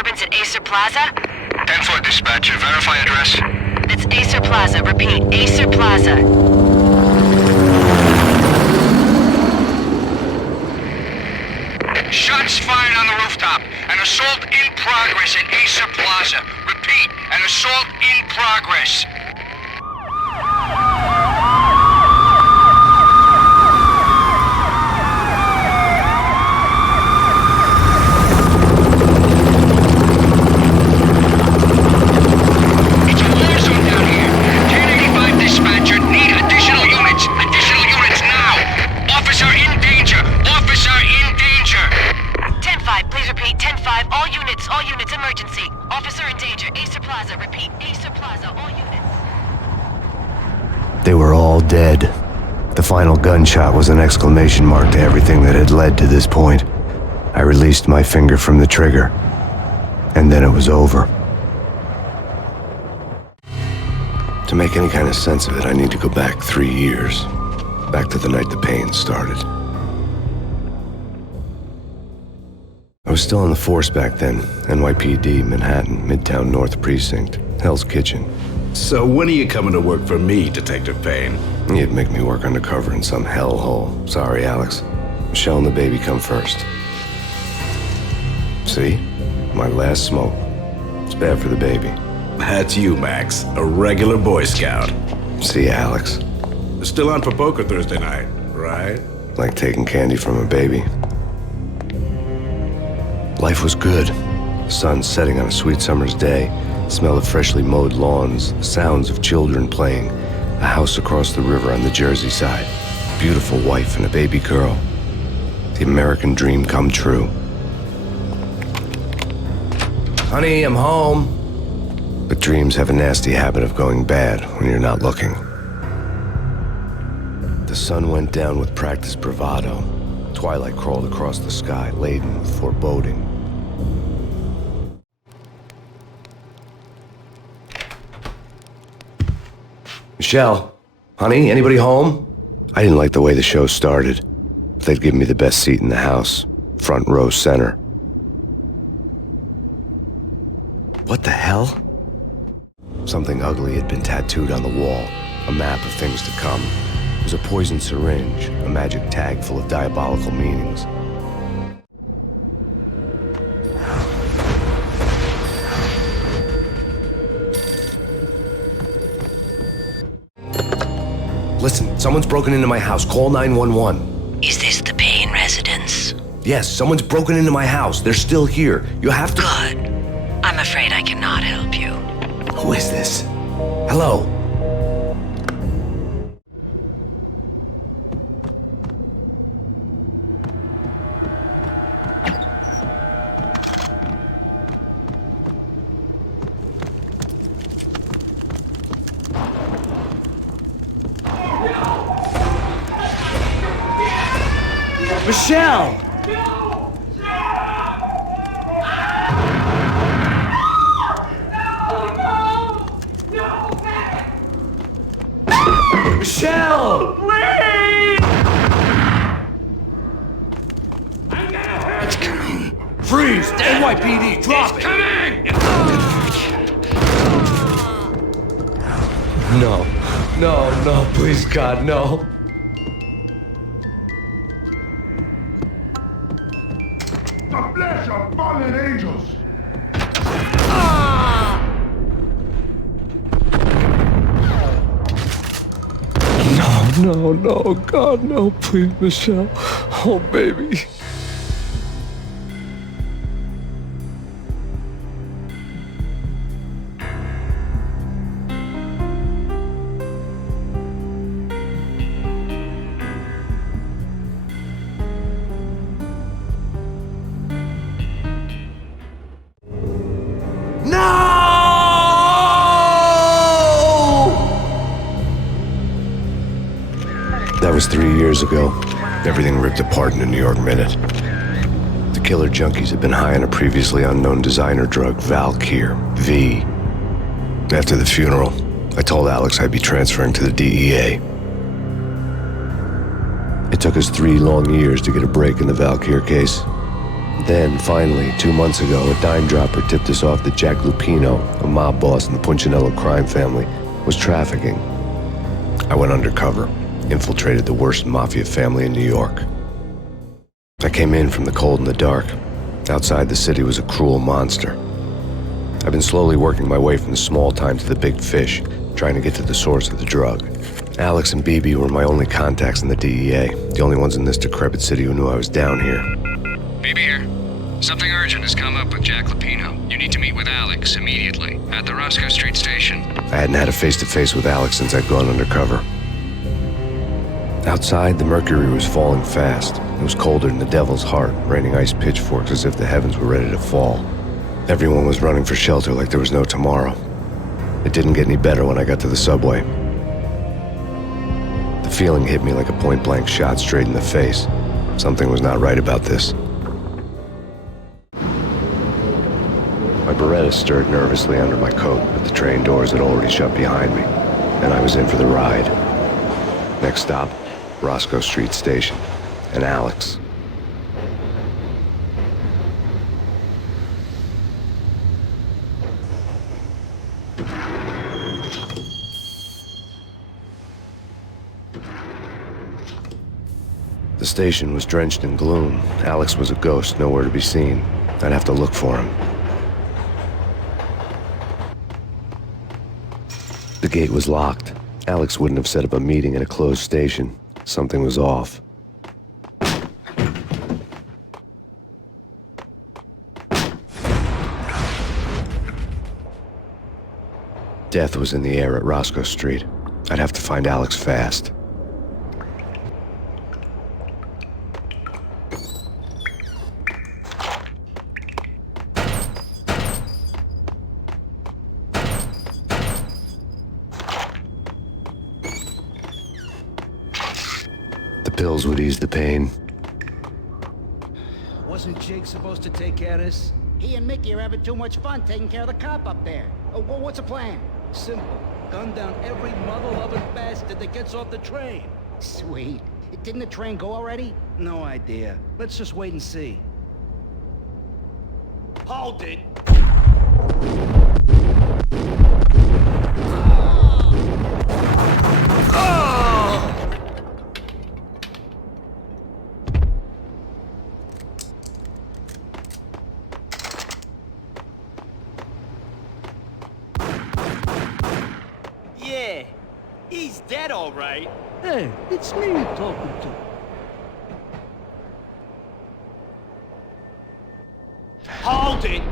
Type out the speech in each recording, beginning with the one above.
disturbance at Acer Plaza? 10-4 dispatcher. Verify address. It's Acer Plaza. Repeat, Acer Plaza. Shots fired on the rooftop. An assault in progress at Acer Plaza. Repeat, an assault in progress. It's a war zone down here. 1085 dispatcher. Need additional units. Additional units now. Officer in danger. Officer in danger. 10-5, please repeat. 10-5, all units, emergency. Officer in danger, Acer Plaza. Repeat, Acer Plaza, all units. They were all dead. The final gunshot was an exclamation mark to everything that had led to this point. I released my finger from the trigger, and then it was over. To make any kind of sense of it, I need to go back 3 years. Back to the night the Payne started. I was still in the force back then. NYPD, Manhattan, Midtown North Precinct, Hell's Kitchen. So when are you coming to work for me, Detective Payne? You'd make me work undercover in some hellhole. Sorry, Alex. Michelle and the baby come first. See? My last smoke. It's bad for the baby. That's you, Max. A regular Boy Scout. See, Alex. Still on for poker Thursday night, right? Like taking candy from a baby. Life was good. The sun setting on a sweet summer's day, the smell of freshly mowed lawns, the sounds of children playing, a house across the river on the Jersey side, beautiful wife and a baby girl. The American dream come true. Honey, I'm home. But dreams have a nasty habit of going bad when you're not looking. The sun went down with practiced bravado. Twilight crawled across the sky, laden with foreboding. Michelle, honey, anybody home? I didn't like the way the show started. They'd give me the best seat in the house, front row center. What the hell? Something ugly had been tattooed on the wall, a map of things to come. It was a poisoned syringe, a magic tag full of diabolical meanings. Listen, someone's broken into my house. Call 911. Is this the Payne residence? Yes, someone's broken into my house. They're still here. You have to... Good. I'm afraid I cannot help you. Who is this? Hello? Michelle! Michelle! Please! It's coming. Freeze! NYPD, drop it! Coming! No. No, please, God, no. The flesh of fallen angels! No, God, no, please, Michelle. Oh, baby. That was 3 years ago. Everything ripped apart in a New York minute. The killer junkies had been high on a previously unknown designer drug, Valkyr, V. After the funeral, I told Alex I'd be transferring to the DEA. It took us 3 long years to get a break in the Valkyr case. Then, finally, 2 months ago, a dime dropper tipped us off that Jack Lupino, a mob boss in the Punchinello crime family, was trafficking. I went undercover, infiltrated the worst mafia family in New York. I came in from the cold and the dark. Outside the city was a cruel monster. I've been slowly working my way from the small time to the big fish, trying to get to the source of the drug. Alex and BB were my only contacts in the DEA, the only ones in this decrepit city who knew I was down here. BB here. Something urgent has come up with Jack Lupino. You need to meet with Alex immediately at the Roscoe Street station. I hadn't had a face-to-face with Alex since I'd gone undercover. Outside, the mercury was falling fast. It was colder than the devil's heart, raining ice pitchforks as if the heavens were ready to fall. Everyone was running for shelter like there was no tomorrow. It didn't get any better when I got to the subway. The feeling hit me like a point-blank shot straight in the face. Something was not right about this. My Beretta stirred nervously under my coat, but the train doors had already shut behind me, and I was in for the ride. Next stop, Roscoe Street Station, and Alex. The station was drenched in gloom. Alex was a ghost, nowhere to be seen. I'd have to look for him. The gate was locked. Alex wouldn't have set up a meeting at a closed station. Something was off. Death was in the air at Roscoe Street. I'd have to find Alex fast. The pills would ease the pain. Wasn't Jake supposed to take care of this? He and Mickey are having too much fun taking care of the cop up there. What's the plan? Simple. Gun down every mother-loving bastard that gets off the train. Sweet. Didn't the train go already? No idea. Let's just wait and see. Hold it! Yeah, he's dead all right. Hey, it's me you're talking to. Hold it!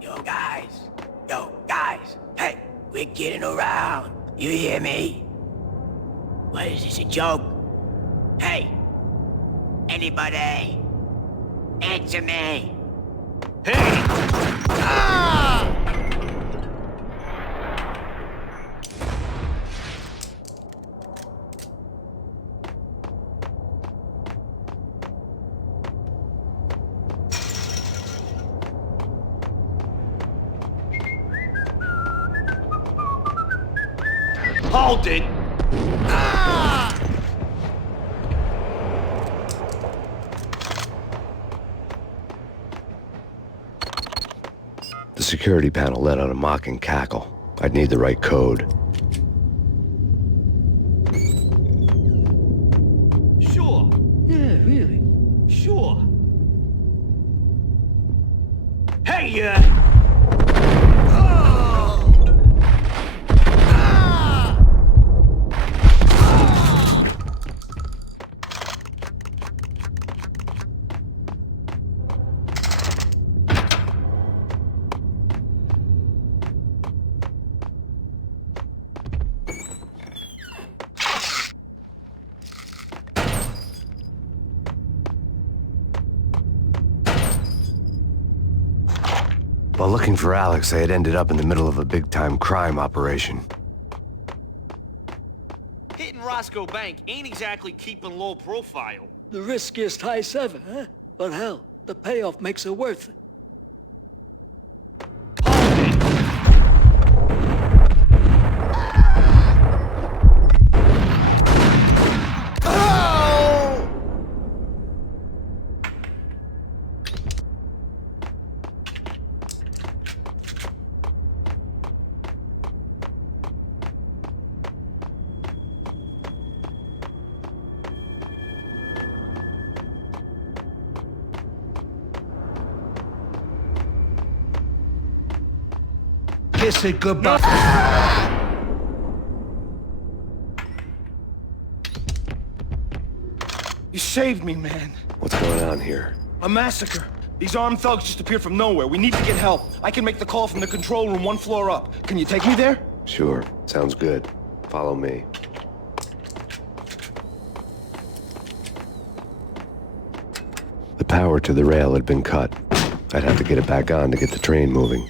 Yo, guys, hey, we're getting around. You hear me? What, is this a joke? Hey, anybody? Answer me. Hey! Hold it! The security panel let out a mocking cackle. I'd need the right code. Sure. Yeah, really. Sure. Hey, While looking for Alex, I had ended up in the middle of a big-time crime operation. hitting Roscoe Bank ain't exactly keeping low profile. The riskiest heist ever, huh? But hell, the payoff makes it worth it. Hold it! kiss it goodbye. You saved me, man. What's going on here? A massacre. These armed thugs just appeared from nowhere. We need to get help. I can make the call from the control room 1 floor up. Can you take me there? Sure, sounds good. Follow me. The power to the rail had been cut. I'd have to get it back on to get the train moving.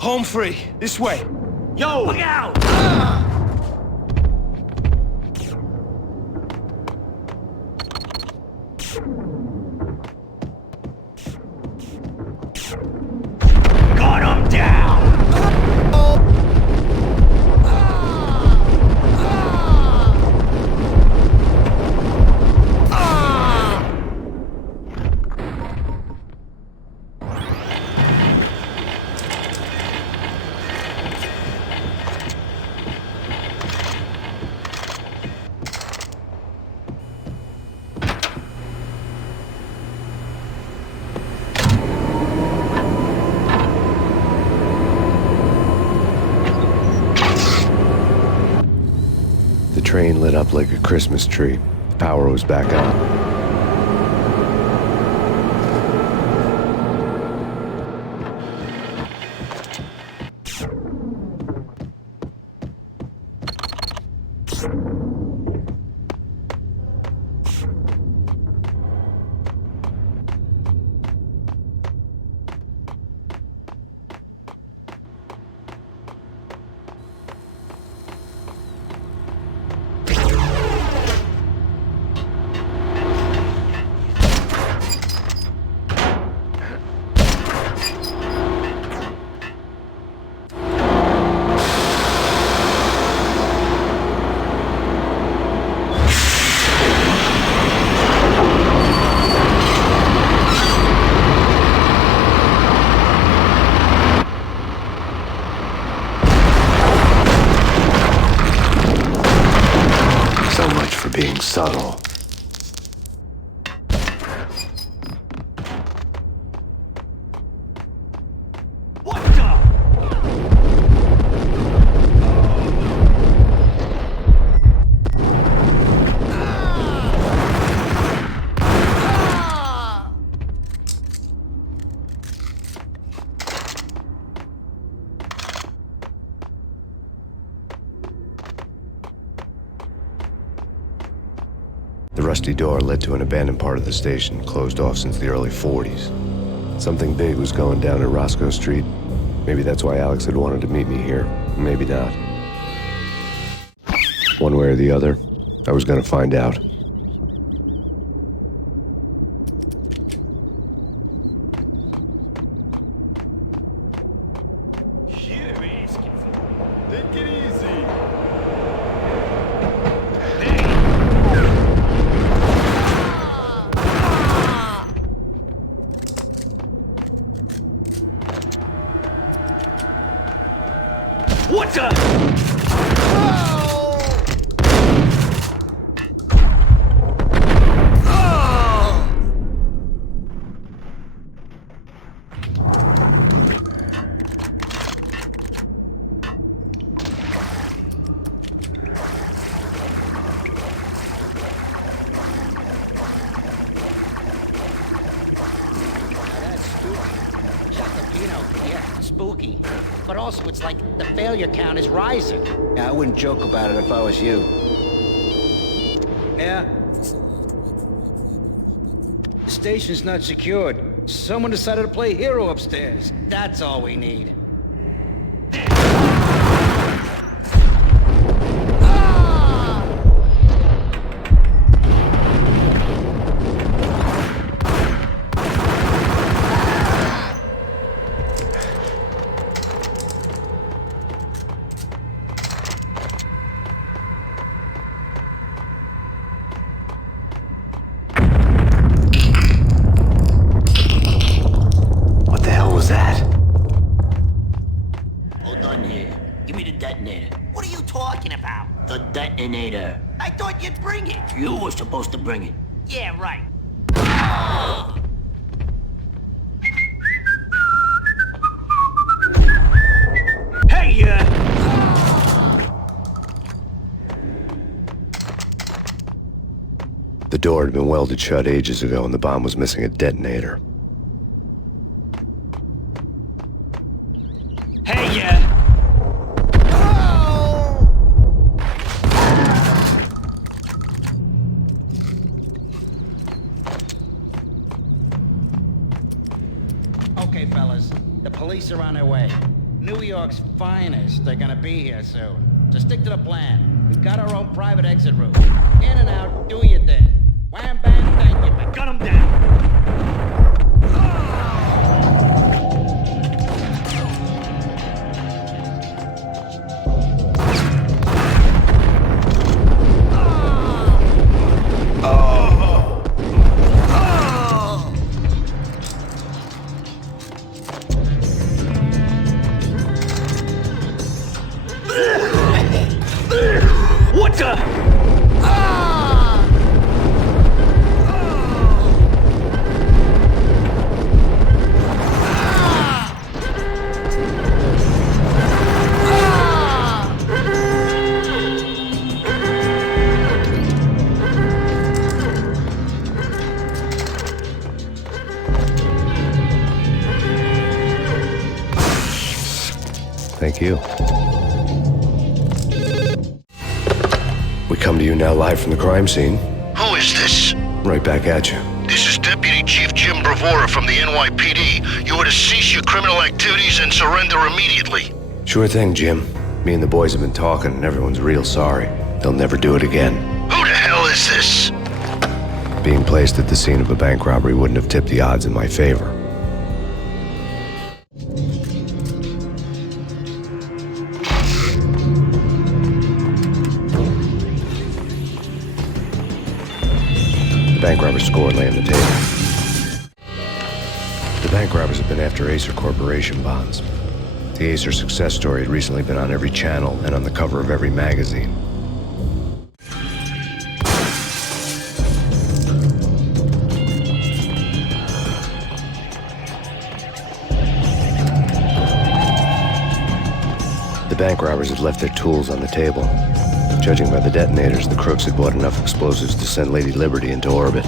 Home free. This way. Yo! Look out! Got him down! The train lit up like a Christmas tree. The power was back on. Being subtle. What the? The rusty door led to an abandoned part of the station, closed off since the early 40s. Something big was going down at Roscoe Street. Maybe that's why Alex had wanted to meet me here. Maybe not. One way or the other, I was gonna find out. Take it easy. What the? Yeah, spooky. But also, it's like the failure count is rising. Yeah, I wouldn't joke about it if I was you. Yeah? The station's not secured. Someone decided to play hero upstairs. That's all we need. detonator. I thought you'd bring it. You were supposed to bring it. Yeah, right. Hey, The door had been welded shut ages ago and the bomb was missing a detonator. Hey, Okay, fellas. The police are on their way. New York's finest are gonna be here soon. So stick to the plan. We've got our own private exit route. In and out, do your thing. Wham, bam, thank you, man. gun him down. What the? Thank you. We come to you now live from the crime scene. Who is this? Right back at you. This is Deputy Chief Jim Bravura from the NYPD. You are to cease your criminal activities and surrender immediately. Sure thing, Jim. Me and the boys have been talking and everyone's real sorry. They'll never do it again. Who the hell is this? Being placed at the scene of a bank robbery wouldn't have tipped the odds in my favor. The bank robbers score lay on the table. The bank robbers have been after Acer Corporation bonds. The Acer success story had recently been on every channel and on the cover of every magazine. The bank robbers had left their tools on the table. Judging by the detonators, the crooks had bought enough explosives to send Lady Liberty into orbit.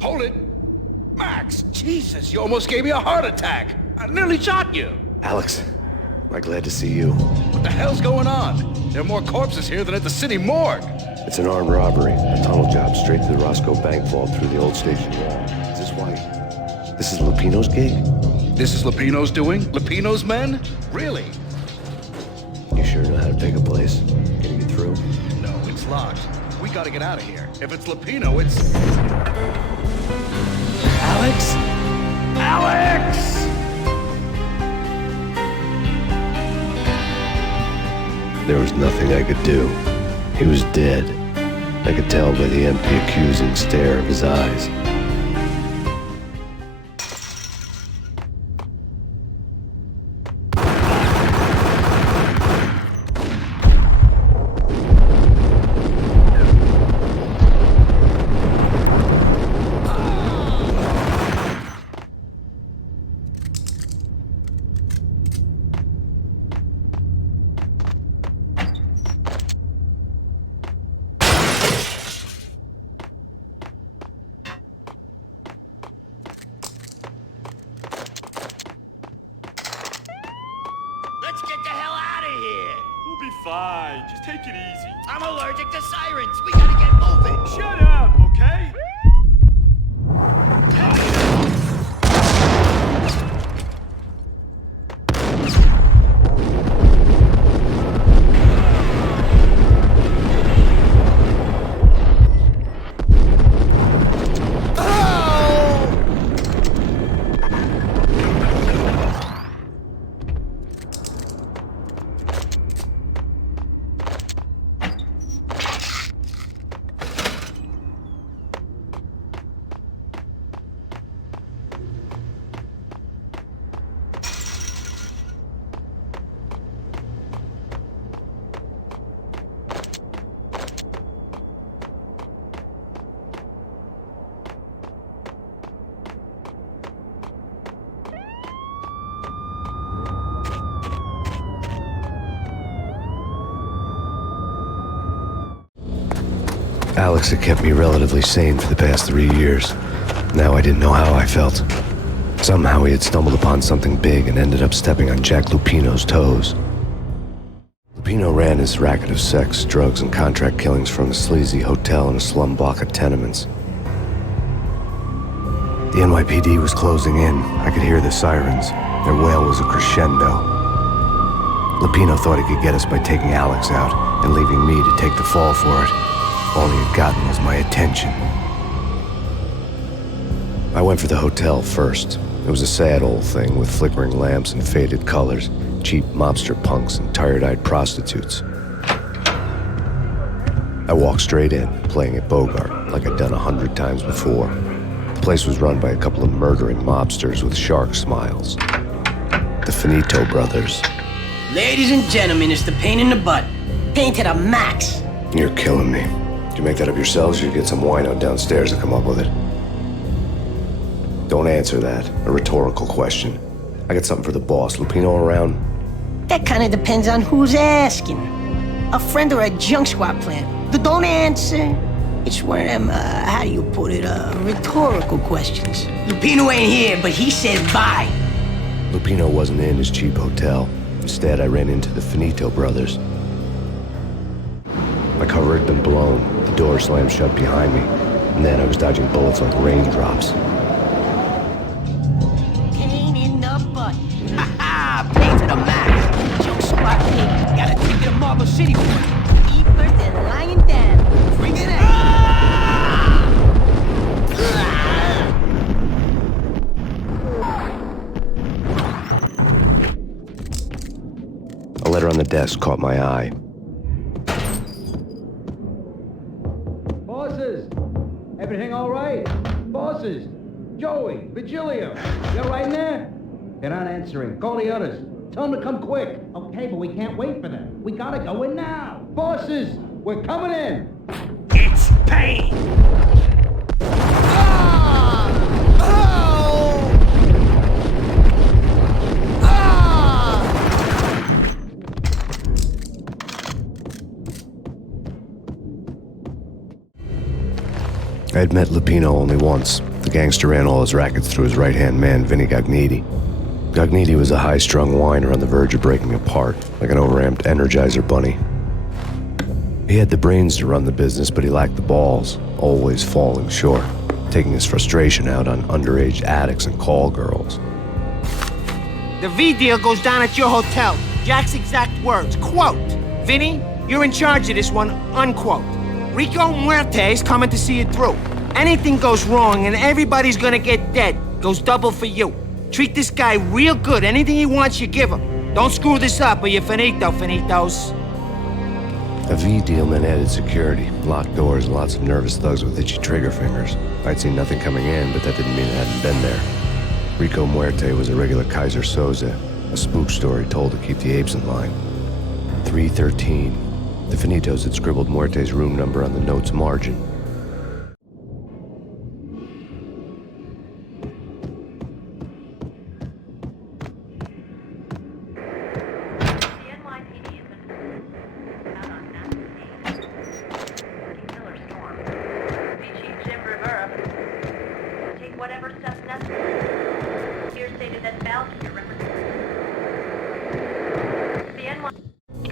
Hold it! Max, Jesus, you almost gave me a heart attack! I nearly shot you! Alex, we're glad to see you. What the hell's going on? There are more corpses here than at the city morgue! It's an armed robbery, a tunnel job straight to the Roscoe bank vault through the old station wall. Is this why? This is Lupino's gig? This is Lupino's doing? Lupino's men? Really? You sure know how to take a place? Can you get through? No, it's locked. We gotta get out of here. If it's Lupino, it's... Alex? Alex! There was nothing I could do. He was dead. I could tell by the empty, accusing stare of his eyes. be fine. Just take it easy. I'm allergic to sirens. We gotta get moving. Shut up, okay? Alex had kept me relatively sane for the past 3 years. Now I didn't know how I felt. Somehow he had stumbled upon something big and ended up stepping on Jack Lupino's toes. Lupino ran his racket of sex, drugs, and contract killings from a sleazy hotel in a slum block of tenements. The NYPD was closing in. I could hear the sirens. Their wail was a crescendo. Lupino thought he could get us by taking Alex out and leaving me to take the fall for it. All he had gotten was my attention. I went for the hotel first. It was a sad old thing with flickering lamps and faded colors, cheap mobster punks and tired-eyed prostitutes. I walked straight in, playing It Bogart, like I'd done 100 times before. The place was run by a couple of murdering mobsters with shark smiles. The Finito brothers. Ladies and gentlemen, it's the pain in the butt. Pain to the max. You're killing me. Did you make that up yourselves, or you get some wino downstairs to come up with it? Don't answer that. A rhetorical question. I got something for the boss. Lupino around? That kind of depends on who's asking. A friend or a junk squad plan. Don't answer. It's one of them, how do you put it, rhetorical questions. Lupino ain't here, but he said bye. Lupino wasn't in his cheap hotel. Instead, I ran into the Finito brothers. My cover had been blown. The door slammed shut behind me. And then I was dodging bullets like raindrops. Pain in the butt. Ha ha! Pain to the max. Junk squad pig. Gotta take it to Marble City for it. Eat first and lying down. Bring it out. A letter on the desk caught my eye. Bosses! Everything all right? Bosses! Joey, Virgilio, you all right in there? They're not answering. Call the others. Tell them to come quick. Okay, but we can't wait for them. We gotta go in now. Bosses, we're coming in. It's Payne! I had met Lupino only once. The gangster ran all his rackets through his right-hand man, Vinny Gagniti. Gagniti was a high-strung whiner on the verge of breaking apart, like an overamped Energizer bunny. He had the brains to run the business, but he lacked the balls, always falling short, taking his frustration out on underage addicts and call girls. The V deal goes down at your hotel. Jack's exact words, quote, "Vinny, you're in charge of this one," unquote. Rico Muerte's coming to see it through. Anything goes wrong and everybody's gonna get dead. Goes double for you. Treat this guy real good. Anything he wants, you give him. Don't screw this up or you're finito, finitos. A V deal meant added security, locked doors, and lots of nervous thugs with itchy trigger fingers. I'd seen nothing coming in, but that didn't mean it hadn't been there. Rico Muerte was a regular Kaiser Soze, a spook story told to keep the apes in line. 313. The Finitos had scribbled Muerte's room number on the note's margin.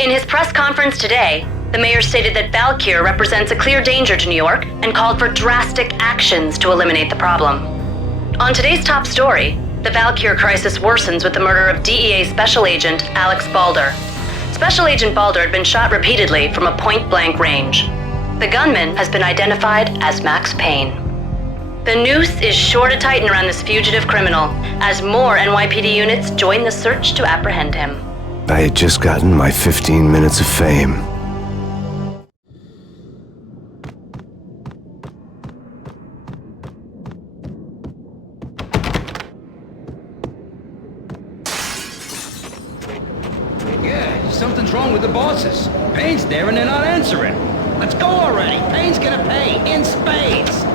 In his press conference today, the mayor stated that Valkyr represents a clear danger to New York and called for drastic actions to eliminate the problem. On today's top story, the Valkyr crisis worsens with the murder of DEA Special Agent Alex Balder. Special Agent Balder had been shot repeatedly from a point-blank range. The gunman has been identified as Max Payne. The noose is sure to tighten around this fugitive criminal as more NYPD units join the search to apprehend him. I had just gotten my 15 minutes of fame. Yeah, something's wrong with the bosses. Payne's there and they're not answering. Let's go already. Payne's gonna pay in spades.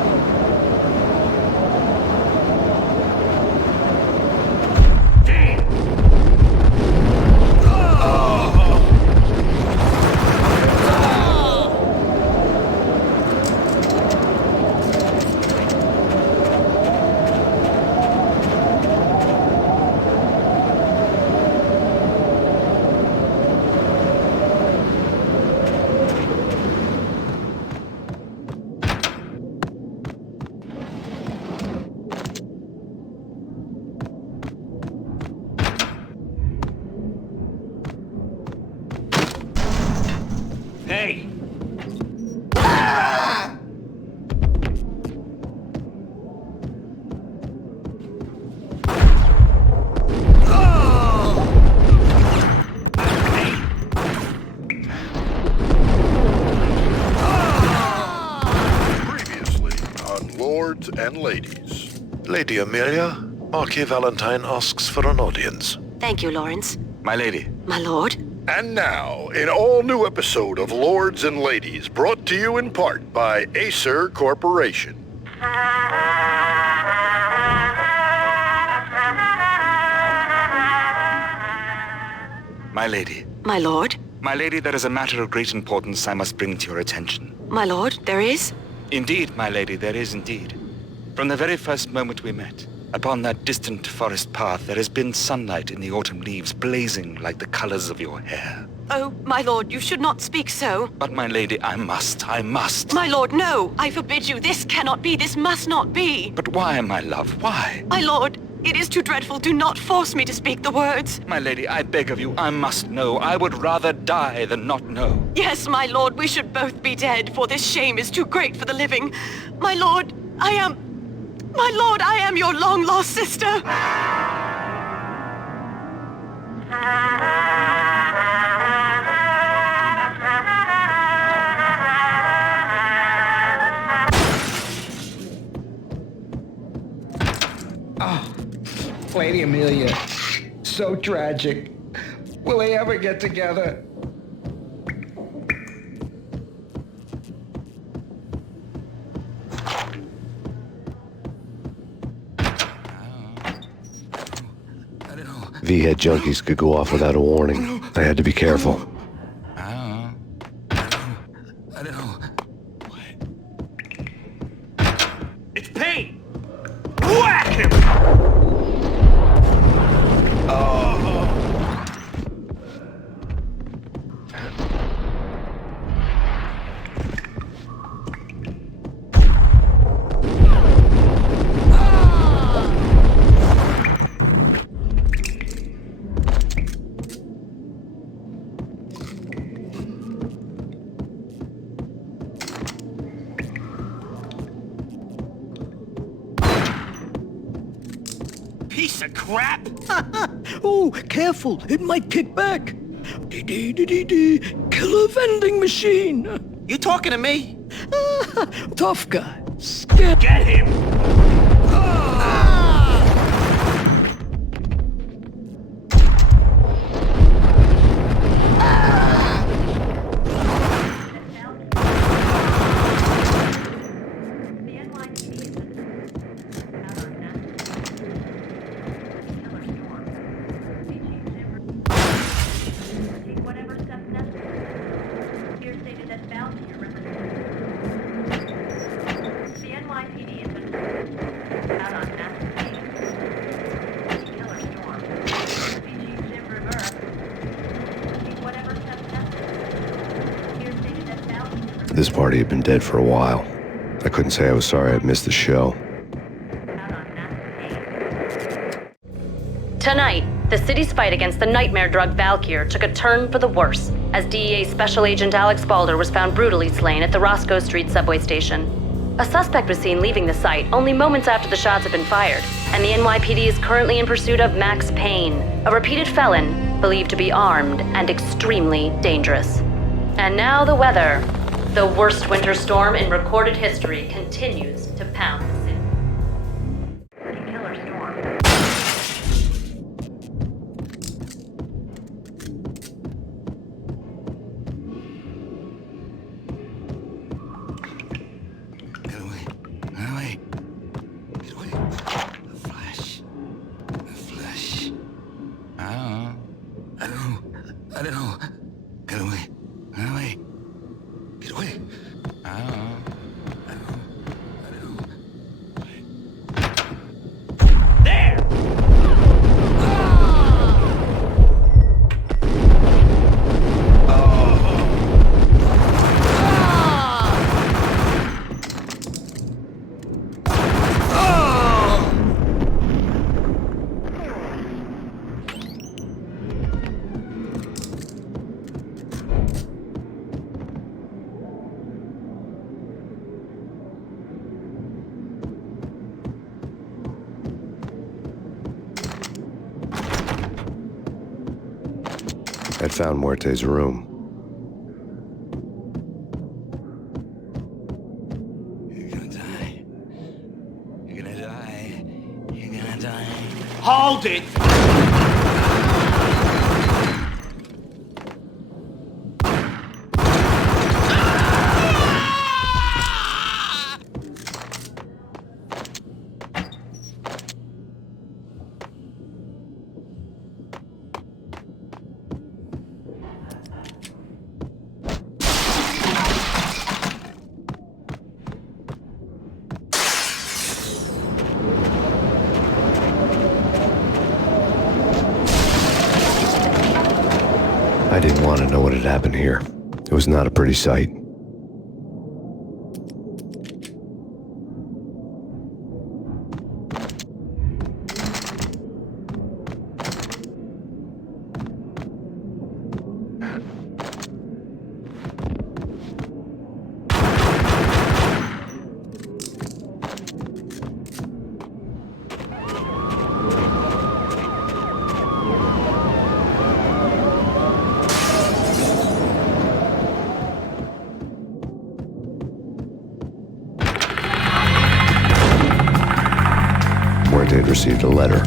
Hey! Previously on Lords and Ladies. Lady Amelia, Marquis Valentine asks for an audience. Thank you, Lawrence. My lady. My lord? And now, an all-new episode of Lords and Ladies, brought to you in part by Acer Corporation. My lady. My lord? My lady, there is a matter of great importance I must bring to your attention. My lord, there is? Indeed, my lady, there is indeed. From the very first moment we met, upon that distant forest path, there has been sunlight in the autumn leaves blazing like the colors of your hair. Oh, my lord, you should not speak so. But my lady, I must. My lord, no! I forbid you. This cannot be. This must not be. But why, my love, why? My lord, it is too dreadful. Do not force me to speak the words. My lady, I beg of you, I must know. I would rather die than not know. Yes, my lord, we should both be dead, for this shame is too great for the living. My lord, I am your long-lost sister. Oh, Lady Amelia. So tragic. Will they ever get together? V-head junkies could go off without a warning. I had to be careful. It's Payne! Whack him! Piece of crap! Oh, careful. It might kick back. Dee-dee-dee-dee-dee. Killer vending machine. You talking to me? Tough guy. Scared. Get him! This party had been dead for a while. I couldn't say I was sorry I'd missed the show. Tonight, the city's fight against the nightmare drug Valkyr took a turn for the worse, as DEA Special Agent Alex Balder was found brutally slain at the Roscoe Street subway station. A suspect was seen leaving the site only moments after the shots had been fired, and the NYPD is currently in pursuit of Max Payne, a repeated felon believed to be armed and extremely dangerous. And now the weather. The worst winter storm in recorded history continues to pound the city. Killer storm. Get away. Get away. Get away. The flash. The flash. I don't know. Get away. Get away. Get away. I don't know. There! I'd found Muerte's room. You're gonna die. You're gonna die. You're gonna die. Hold it! I didn't want to know what had happened here. It was not a pretty sight. Muerte had received a letter.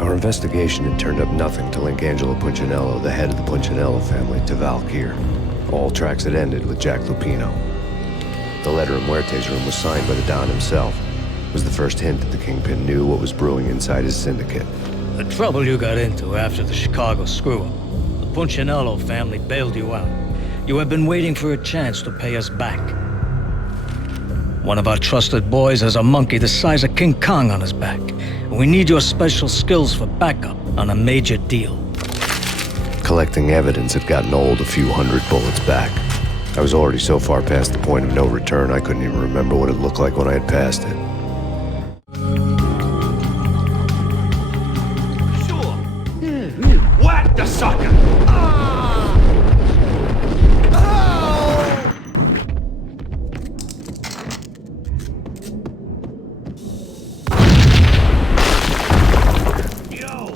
Our investigation had turned up nothing to link Angelo Punchinello, the head of the Punchinello family, to Valkyr. All tracks had ended with Jack Lupino. The letter in Muerte's room was signed by the Don himself. It was the first hint that the Kingpin knew what was brewing inside his syndicate. The trouble you got into after the Chicago screw-up. The Punchinello family bailed you out. You have been waiting for a chance to pay us back. One of our trusted boys has a monkey the size of King Kong on his back. And we need your special skills for backup on a major deal. Collecting evidence had gotten old a few hundred bullets back. I was already so far past the point of no return, I couldn't even remember what it looked like when I had passed it. Whack the sucker! Yo!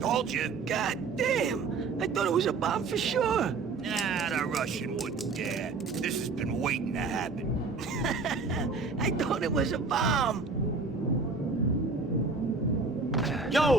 Told you. God damn! I thought it was a bomb for sure. Nah, the Russian wouldn't dare. This has been waiting to happen. I thought it was a bomb. Yo!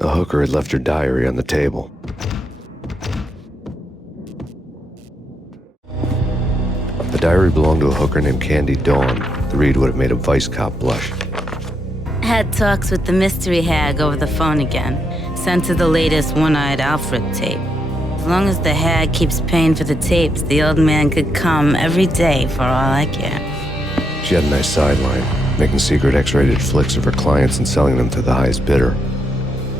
A hooker had left her diary on the table. The diary belonged to a hooker named Candy Dawn. The read would have made a vice cop blush. Had talks with the mystery hag over the phone again. Sent her the latest One-Eyed Alfred tape. As long as the hag keeps paying for the tapes, the old man could come every day for all I care. She had a nice sideline, making secret X-rated flicks of her clients and selling them to the highest bidder.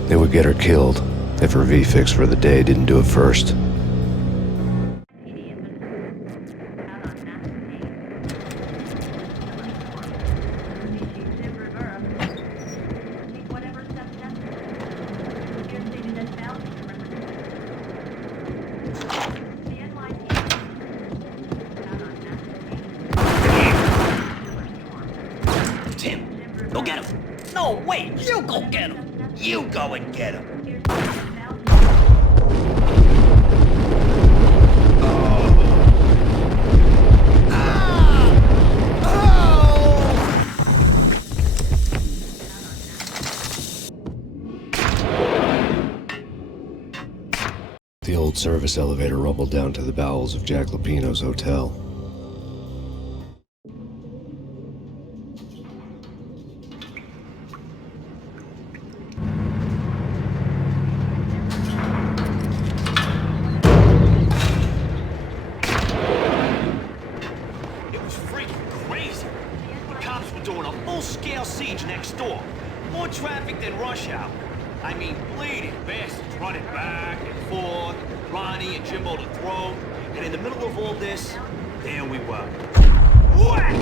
It would get her killed if her V-fix for the day didn't do it first. Go get him! No, wait! You go get him! You go and get him! The old service elevator rumbled down to the bowels of Jack Lupino's hotel. Full-scale siege next door. More traffic than rush hour. I mean, bleeding bastards running back and forth, Ronnie and Jimbo to throw. And in the middle of all this, there we were. Whack!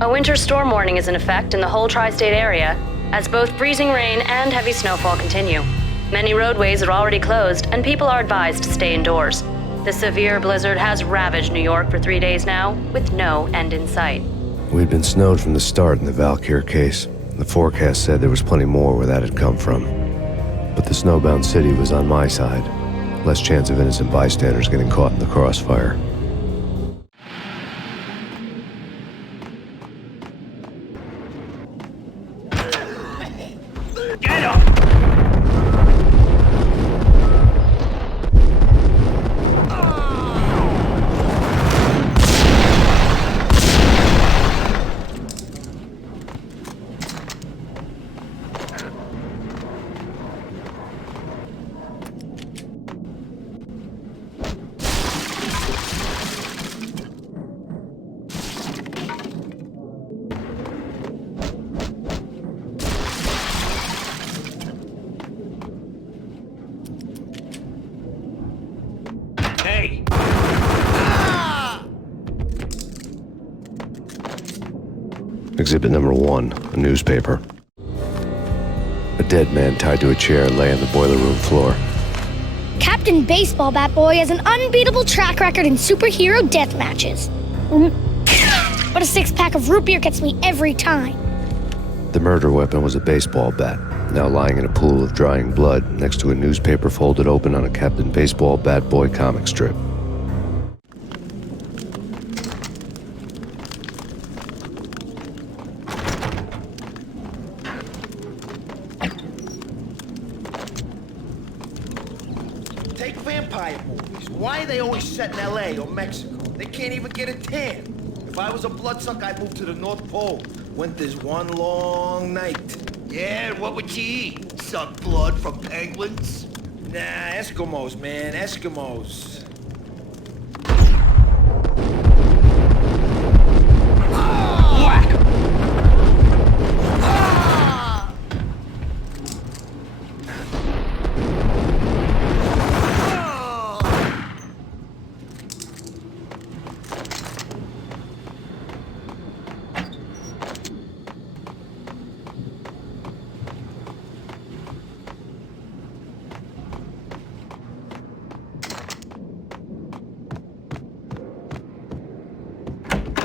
A winter storm warning is in effect in the whole tri-state area, as both freezing rain and heavy snowfall continue. Many roadways are already closed, and people are advised to stay indoors. The severe blizzard has ravaged New York for 3 days now, with no end in sight. We'd been snowed from the start in the Valkyr case. The forecast said there was plenty more where that had come from. But the snowbound city was on my side. Less chance of innocent bystanders getting caught in the crossfire. Hey! Exhibit number 1, a newspaper. A dead man tied to a chair lay on the boiler room floor. Captain Baseball Bat Boy has an unbeatable track record in superhero death matches. But a 6-pack of root beer gets me every time. The murder weapon was a baseball bat, now lying in a pool of drying blood next to a newspaper folded open on a Captain Baseball Bat Boy comic strip. Take vampire movies. Why are they always set in L.A. or Mexico? They can't even get a tan. If I was a bloodsucker, I'd move to the North Pole. Winter's one long night. Yeah, and what would you eat? Suck blood from penguins? Nah, Eskimos, man, Eskimos.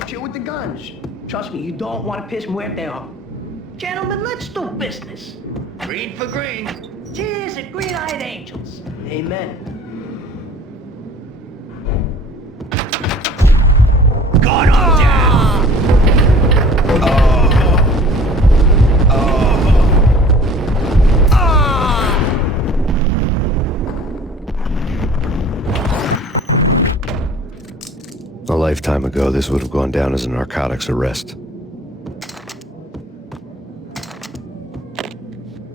Chill with the guns. Trust me, you don't want to piss Muerte off. Gentlemen, let's do business. Green for green. Cheers at green-eyed angels. Amen. Got him down! A lifetime ago, this would have gone down as a narcotics arrest.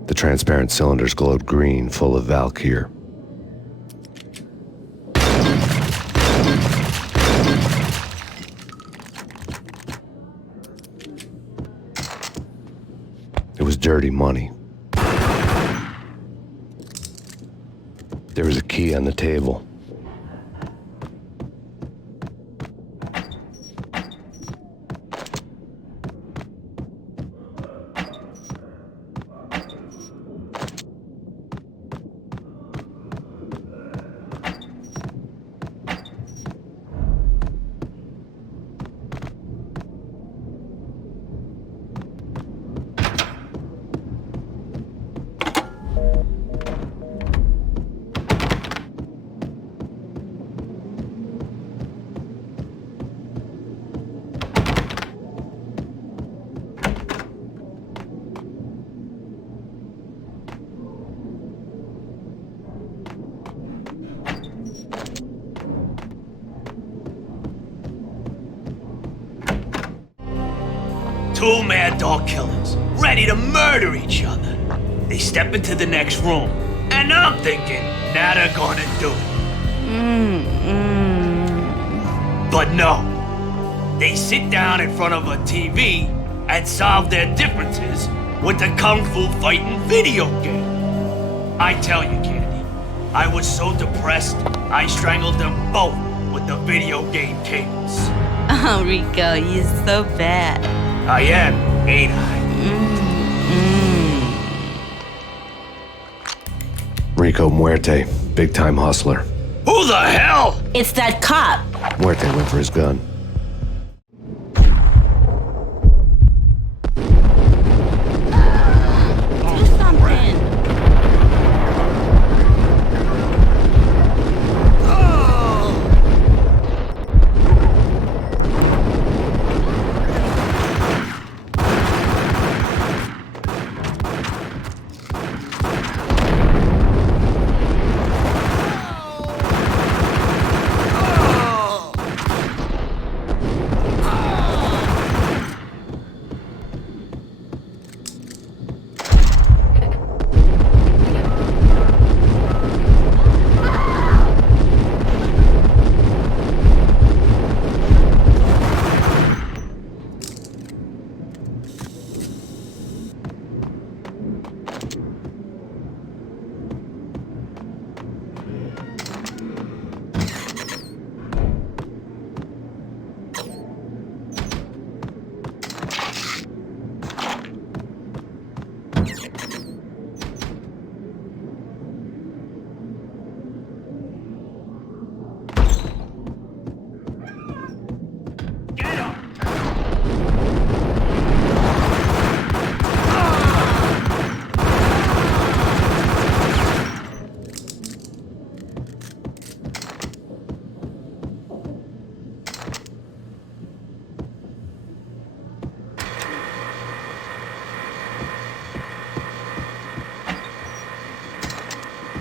The transparent cylinders glowed green, full of Valkyr. It was dirty money. There was a key on the table. Two mad dog killers, ready to murder each other. They step into the next room, and I'm thinking, now they're gonna do it. But no. They sit down in front of a TV and solve their differences with the Kung Fu fighting video game. I tell you, Kennedy, I was so depressed, I strangled them both with the video game cables. Oh, Rico, you're so bad. I am, ain't I? Rico Muerte, big-time hustler. Who the hell? It's that cop. Muerte went for his gun. Do something.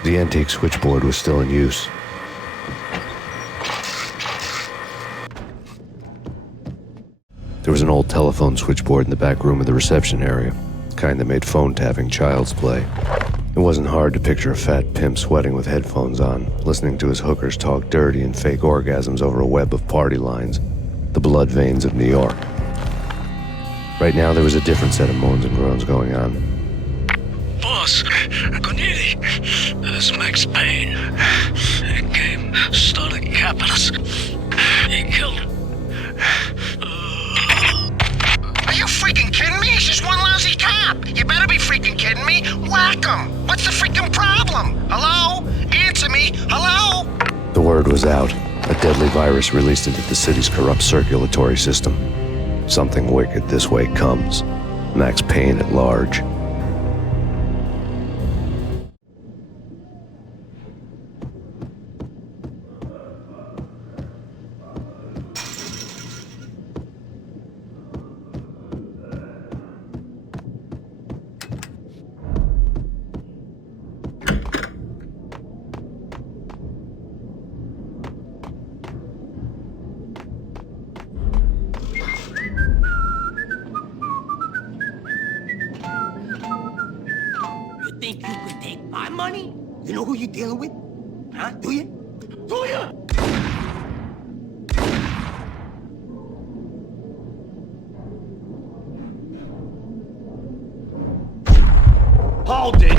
The antique switchboard was still in use. There was an old telephone switchboard in the back room of the reception area, kind that made phone tapping child's play. It wasn't hard to picture a fat pimp sweating with headphones on, listening to his hookers talk dirty and fake orgasms over a web of party lines, the blood veins of New York. Right now, there was a different set of moans and groans going on. Boss, Cornelia, this Max Payne. He came, started capping us. He killed him. Are you freaking kidding me? He's just one lousy cop. You better be freaking kidding me. Whack him. What's the freaking problem? Hello? Answer me. Hello? The word was out. A deadly virus released into the city's corrupt circulatory system. Something wicked this way comes. Max Payne at large. Think you could take my money? You know who you're dealing with? Huh? Do you? Do you? Hold it!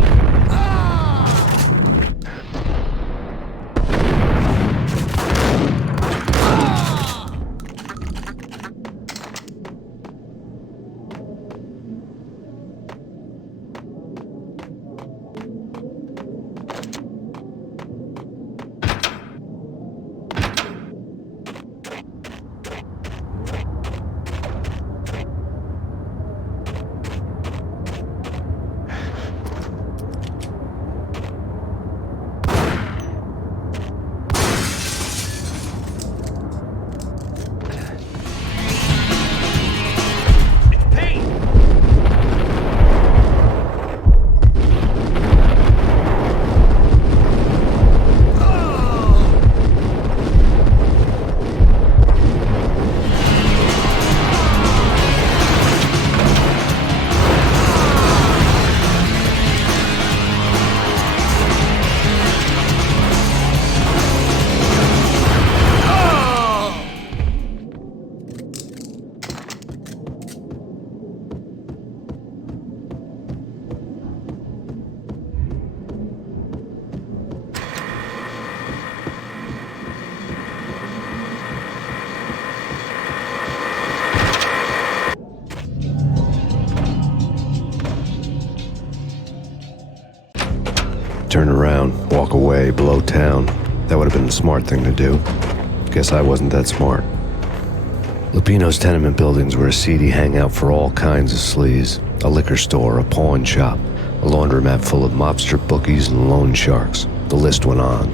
Turn around, walk away, blow town. That would have been the smart thing to do. Guess I wasn't that smart. Lupino's tenement buildings were a seedy hangout for all kinds of sleaze. A liquor store, a pawn shop, a laundromat full of mobster bookies and loan sharks. The list went on.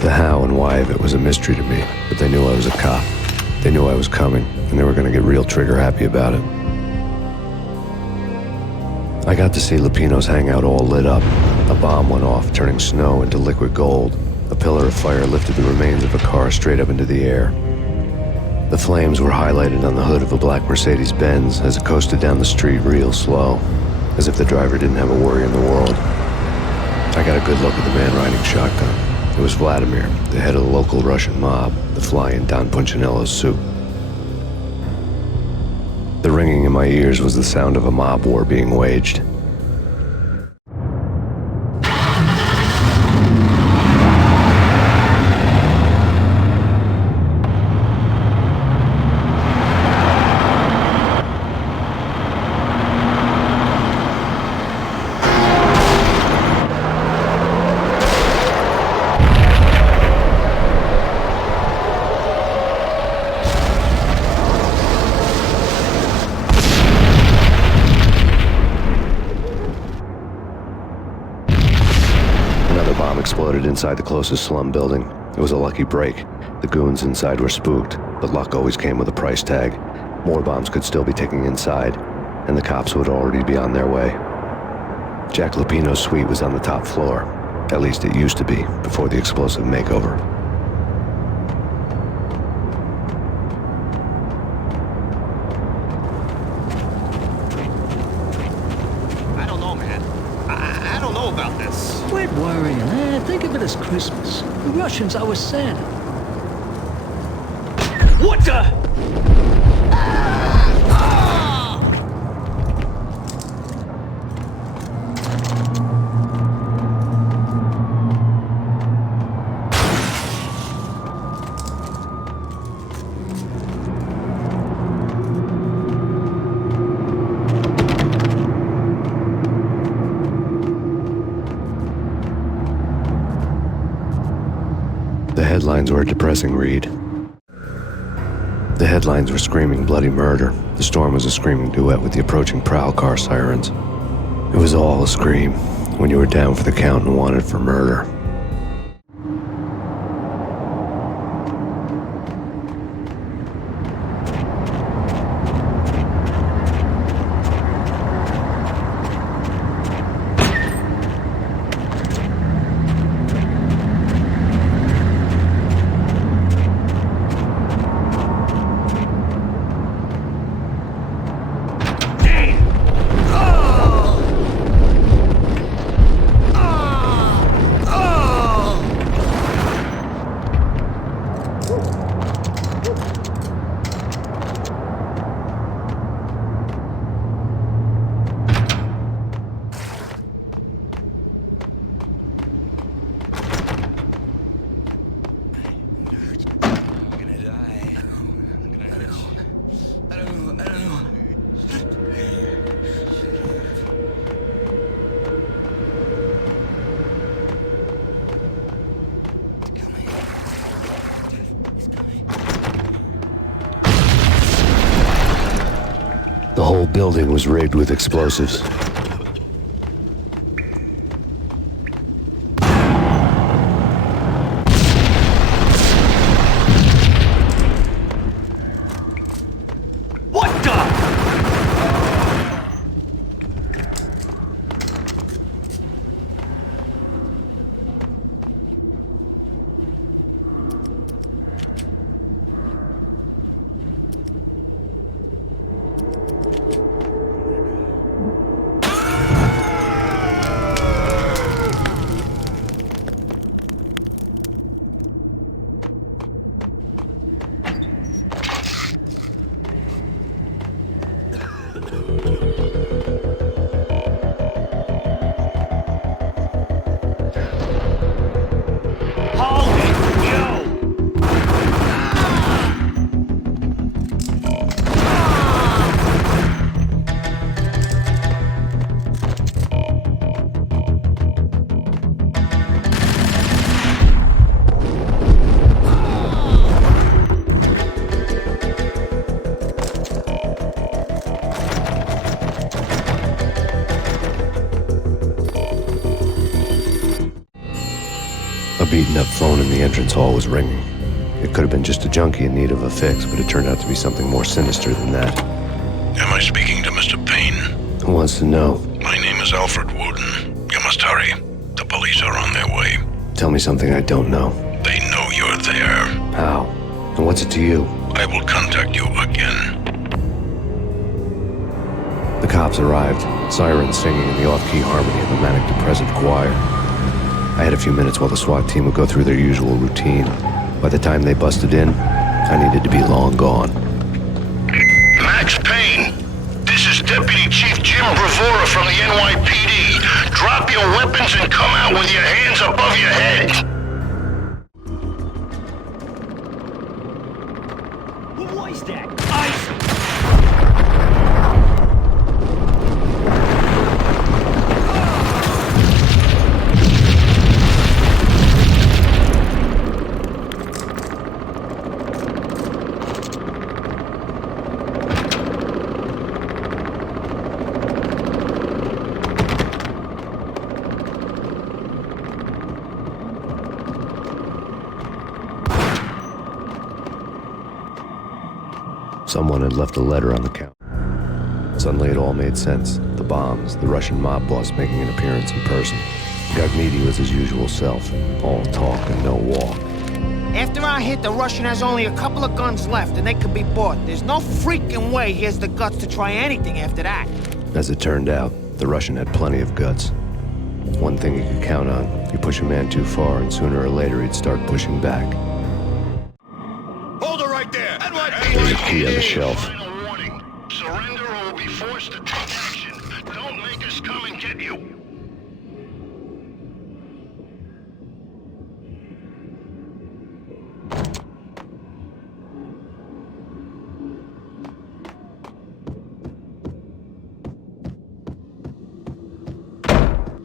The how and why of it was a mystery to me, but they knew I was a cop. They knew I was coming, and they were going to get real trigger happy about it. I got to see Lupino's hangout all lit up. A bomb went off, turning snow into liquid gold. A pillar of fire lifted the remains of a car straight up into the air. The flames were highlighted on the hood of a black Mercedes-Benz as it coasted down the street real slow, as if the driver didn't have a worry in the world. I got a good look at the man riding shotgun. It was Vladimir, the head of the local Russian mob, the fly in Don Punchinello's soup. The ringing in my ears was the sound of a mob war being waged. Exploded inside the closest slum building. It was a lucky break. The goons inside were spooked, but luck always came with a price tag. More bombs could still be ticking inside, and the cops would already be on their way. Jack Lupino's suite was on the top floor. At least it used to be, before the explosive makeover. I don't know, man. I don't know about this. Quit worrying, Think of it as Christmas. The Russians are with Santa. What the? The headlines were a depressing read. The headlines were screaming bloody murder. The storm was a screaming duet with the approaching prowl car sirens. It was all a scream when you were down for the count and wanted for murder. The whole building was rigged with explosives. A beaten-up phone in the entrance hall was ringing. It could have been just a junkie in need of a fix, but it turned out to be something more sinister than that. Am I speaking to Mr. Payne? Who wants to know? My name is Alfred Woden. You must hurry. The police are on their way. Tell me something I don't know. They know you're there. How? And what's it to you? I will contact you again. The cops arrived, sirens singing in the off-key harmony of a manic-depressive choir. I had a few minutes while the SWAT team would go through their usual routine. By the time they busted in, I needed to be long gone. Max Payne, this is Deputy Chief Jim Bravura from the NYPD. Drop your weapons and come out with your hands above your head. Who was that? Ice! Someone had left a letter on the counter. Suddenly it all made sense. The bombs, the Russian mob boss making an appearance in person. Gagnidi was his usual self, all talk and no walk. After our hit, the Russian has only a couple of guns left, and they can be bought. There's no freaking way he has the guts to try anything after that. As it turned out, the Russian had plenty of guts. One thing you could count on, you push a man too far, and sooner or later he'd start pushing back. Hold it right there! There's a key on the shelf. Final warning. Surrender or we'll be forced to take action. Don't make us come and get you.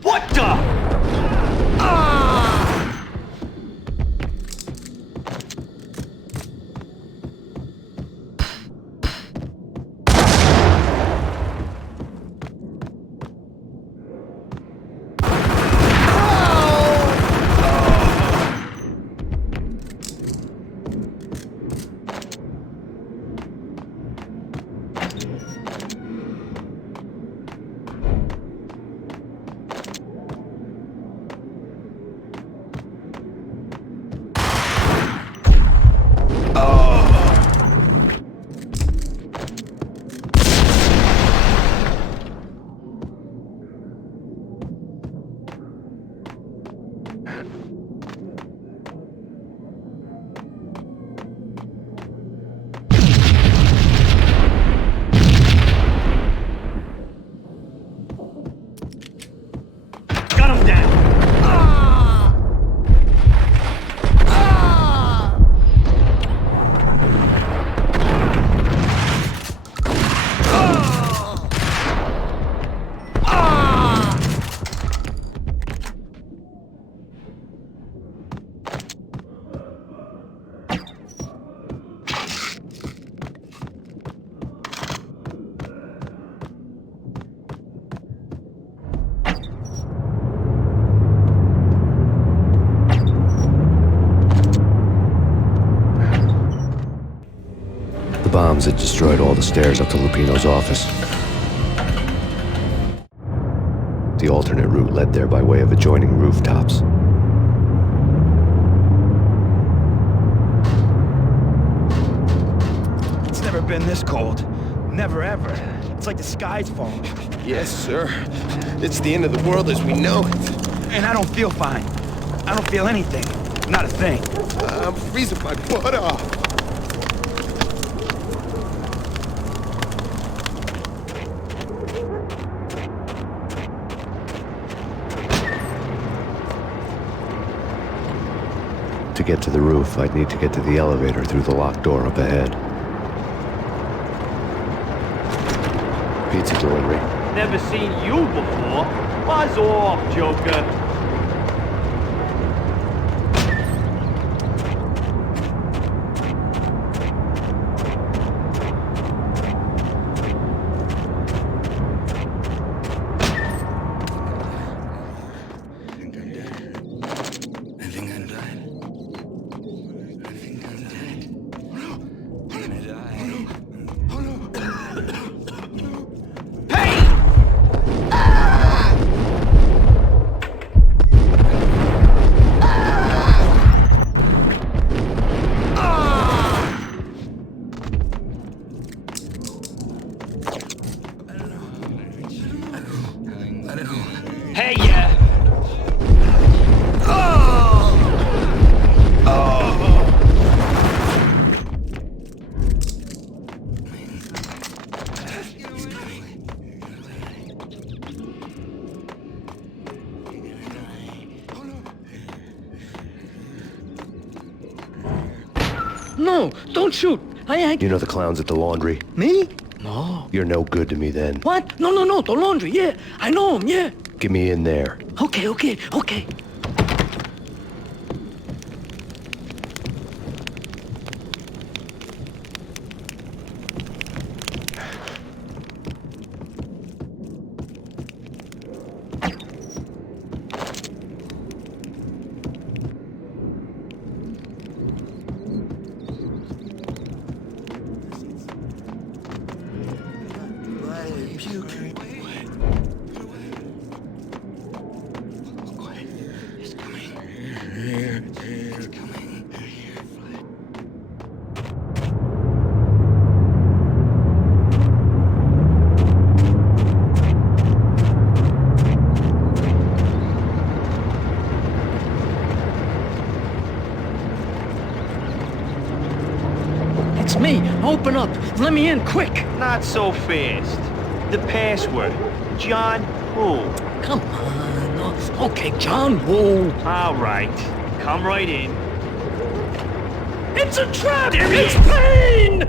What the? bombs had destroyed all the stairs up to Lupino's office. The alternate route led there by way of adjoining rooftops. It's never been this cold. Never ever. It's like the sky's falling. Yes, sir. It's the end of the world as we know it. And I don't feel fine. I don't feel anything. Not a thing. I'm freezing my butt off. To get to the roof, I'd need to get to the elevator through the locked door up ahead. Pizza delivery. Never seen you before. Buzz off, Joker. Hey, yeah. No, don't shoot. You know the clowns at the laundry? Me? No. You're no good to me then. What? No, the laundry, yeah. I know him, yeah. Get me in there. Okay. It's me. Open up. Let me in, quick. Not so fast. The password. John who? Come on. Okay, John Woo. All right. Come right in. It's a trap! There he It's is. Payne!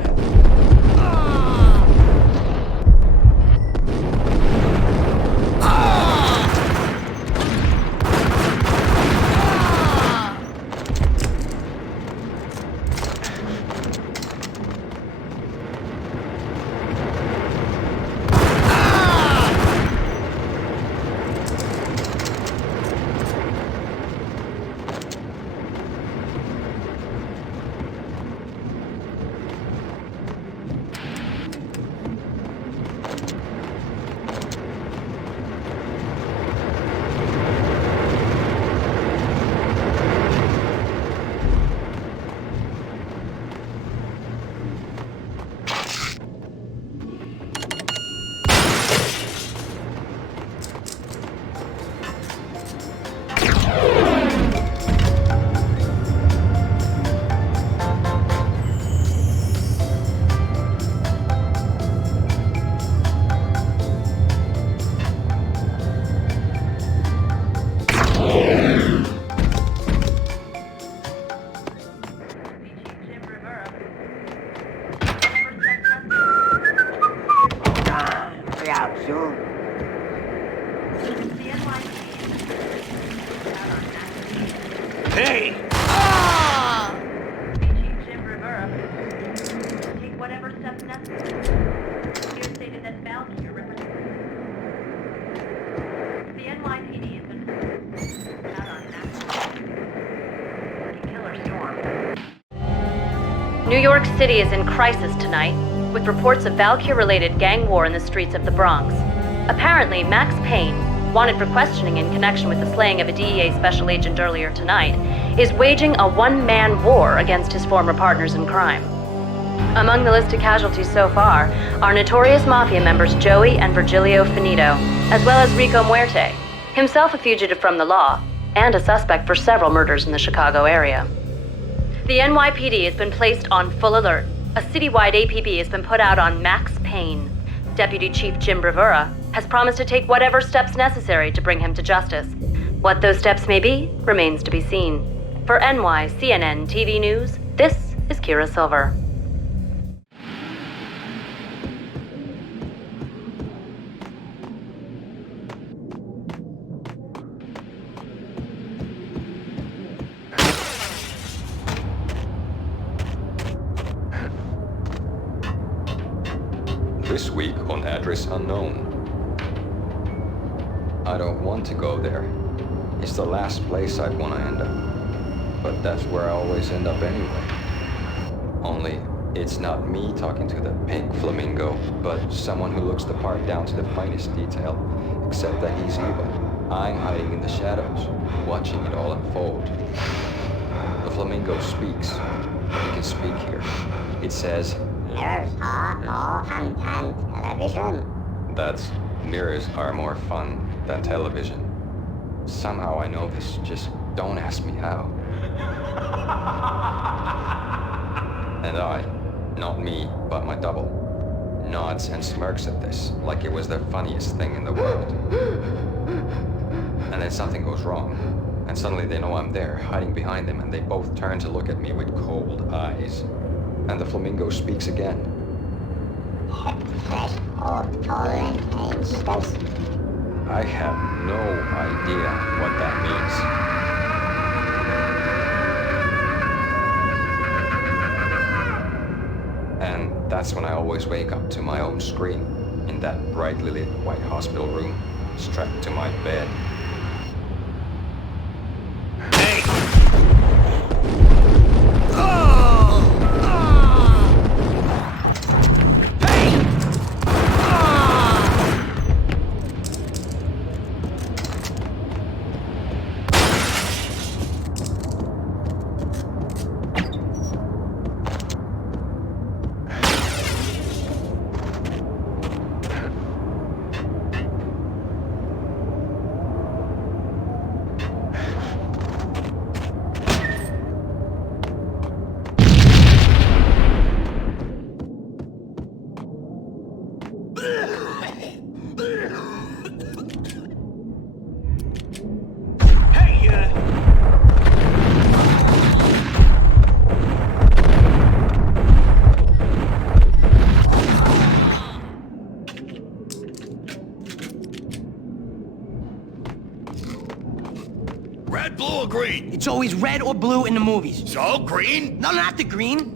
Hey! Take whatever steps necessary. Here stated that Valkyrie represents the NYPD has been out on an active killer storm. New York City is in crisis tonight, with reports of Valkyr-related gang war in the streets of the Bronx. Apparently, Max Payne, wanted for questioning in connection with the slaying of a DEA special agent earlier tonight, is waging a one-man war against his former partners in crime. Among the listed casualties so far are notorious mafia members Joey and Virgilio Finito, as well as Rico Muerte, himself a fugitive from the law, and a suspect for several murders in the Chicago area. The NYPD has been placed on full alert. A citywide APB has been put out on Max Payne. Deputy Chief Jim Bravura has promised to take whatever steps necessary to bring him to justice. What those steps may be remains to be seen. For NYCNN TV News, this is Kira Silver. This week on Address Unknown. I don't want to go there. It's the last place I'd want to end up. But that's where I always end up anyway. Only, it's not me talking to the pink flamingo, but someone who looks the part down to the finest detail, except that he's evil. I'm hiding in the shadows, watching it all unfold. The flamingo speaks. He can speak here. It says, "Mirrors are more fun than television." That's, mirrors are more fun than television. Somehow I know this, just don't ask me how. And I, not me, but my double, nods and smirks at this, like it was the funniest thing in the world. And then something goes wrong, and suddenly they know I'm there, hiding behind them, and they both turn to look at me with cold eyes. And the flamingo speaks again. I have no idea what that means. And that's when I always wake up to my own scream, in that brightly lit white hospital room, strapped to my bed. Red, blue, or green? It's always red or blue in the movies. So, green? No, not the green.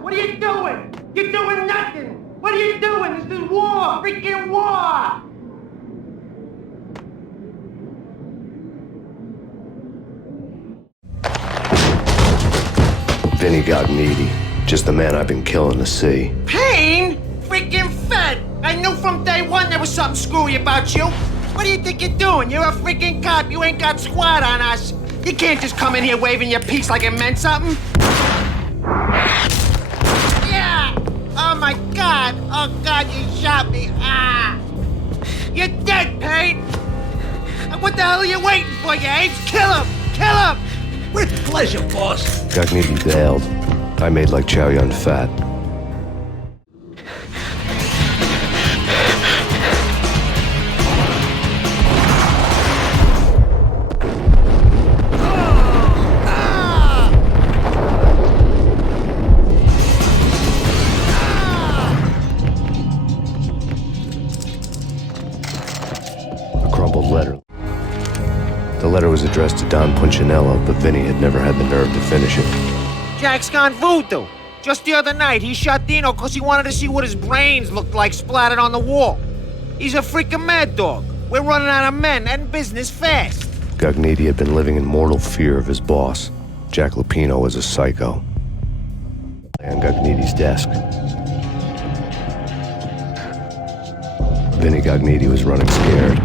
What are you doing? You're doing nothing. What are you doing? This is war, freaking war. Vinny got needy. Just the man I've been killing to see. Payne? Freaking fed. I knew from day one there was something screwy about you. What do you think you're doing? You're a freaking cop. You ain't got squad on us. You can't just come in here waving your piece like it meant something. Yeah! Oh my God! Oh God, you shot me! Ah! You're dead, Payne! What the hell are you waiting for, you apes? Kill him! Kill him! With pleasure, boss. Gagniti bailed. I made like Chow Yun Fat. Letter. The letter was addressed to Don Punchinello, but Vinny had never had the nerve to finish it. Jack's gone voodoo. Just the other night, he shot Dino because he wanted to see what his brains looked like splattered on the wall. He's a freaking mad dog. We're running out of men and business fast. Gagniti had been living in mortal fear of his boss. Jack Lupino was a psycho. On Gagniti's desk. Vinny Gagniti was running scared.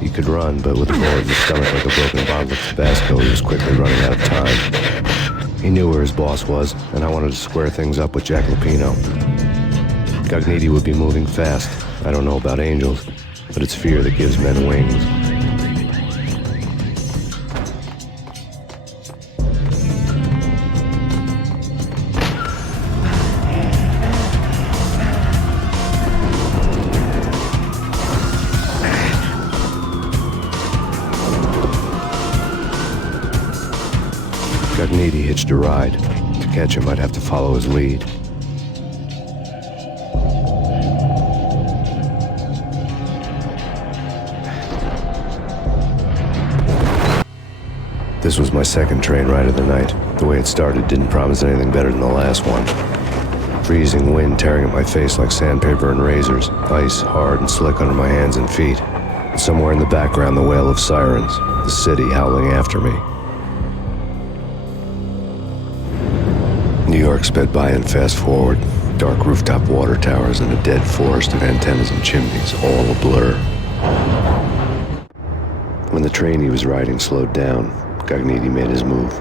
He could run, but with a bullet in his stomach like a broken bottle of Tabasco, he was quickly running out of time. He knew where his boss was, and I wanted to square things up with Jack Lupino. Gagniti would be moving fast. I don't know about angels, but it's fear that gives men wings. Gagniti hitched a ride. To catch him, I'd have to follow his lead. This was my second train ride of the night. The way it started didn't promise anything better than the last one. Freezing wind tearing at my face like sandpaper and razors, ice hard and slick under my hands and feet. And somewhere in the background, the wail of sirens, the city howling after me. New York sped by in fast forward. Dark rooftop water towers and a dead forest of antennas and chimneys, all a blur. When the train he was riding slowed down, Gagniti made his move.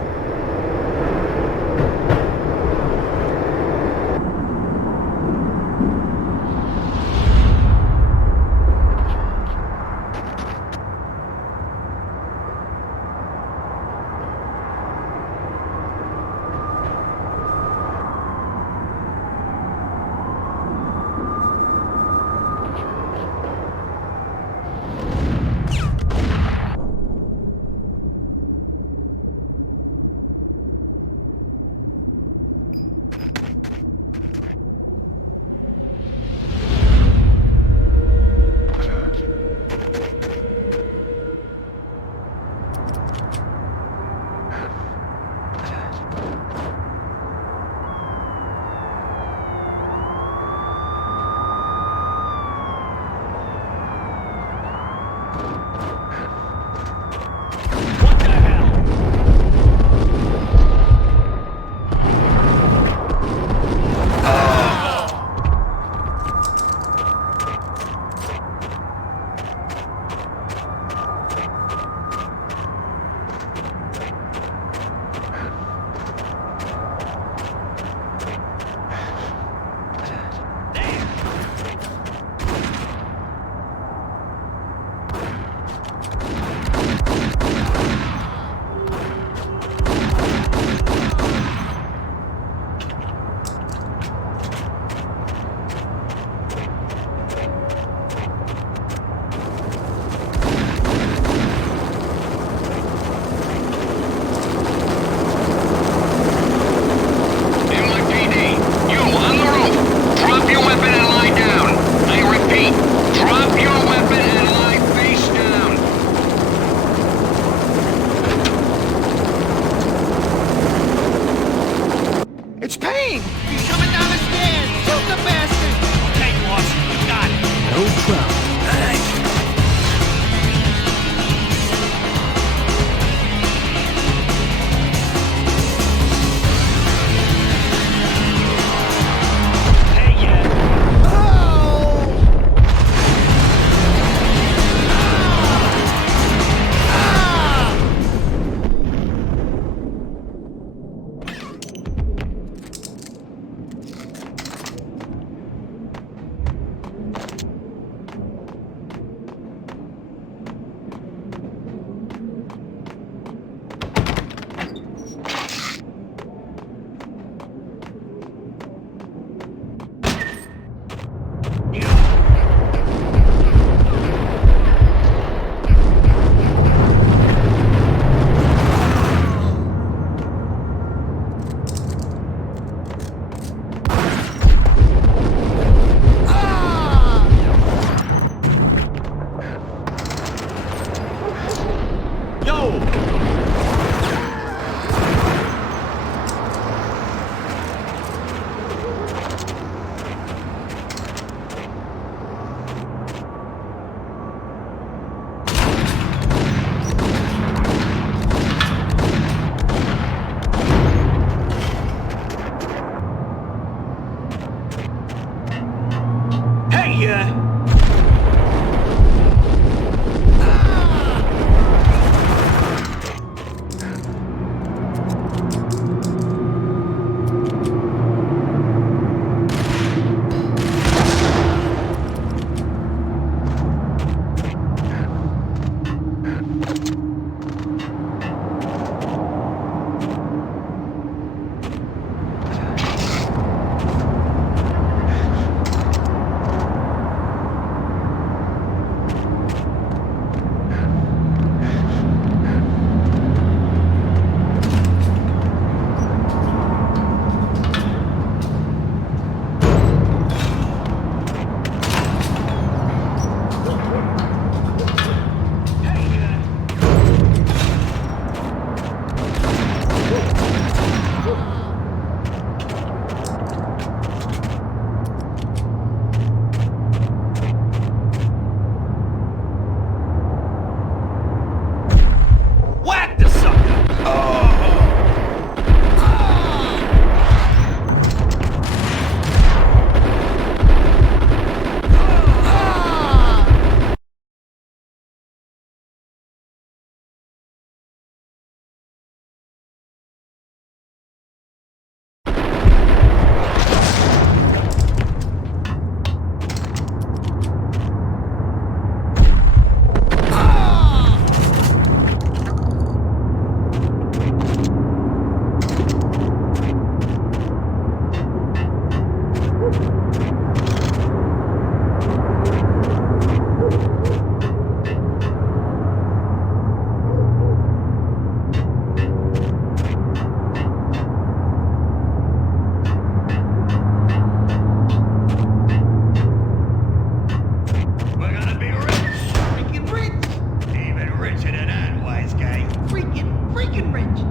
freaking rich.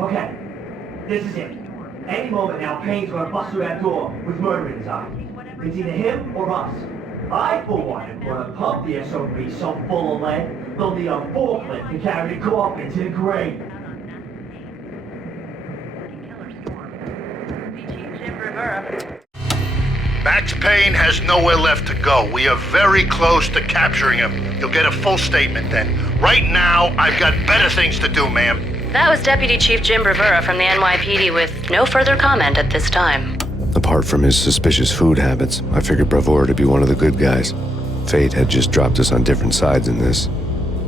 Okay, this is it. Any moment now, Payne's gonna bust through that door with murder in his eye. It's either him or us. I, for one, am gonna pump the SOB so full of lead, they'll need a forklift to carry the coffin to the grave. Max Payne has nowhere left to go. We are very close to capturing him. You'll get a full statement then. Right now, I've got better things to do, ma'am. That was Deputy Chief Jim Rivera from the NYPD with no further comment at this time. Apart from his suspicious food habits, I figured Bravura to be one of the good guys. Fate had just dropped us on different sides in this.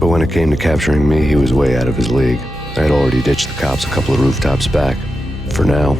But when it came to capturing me, he was way out of his league. I had already ditched the cops a couple of rooftops back. For now.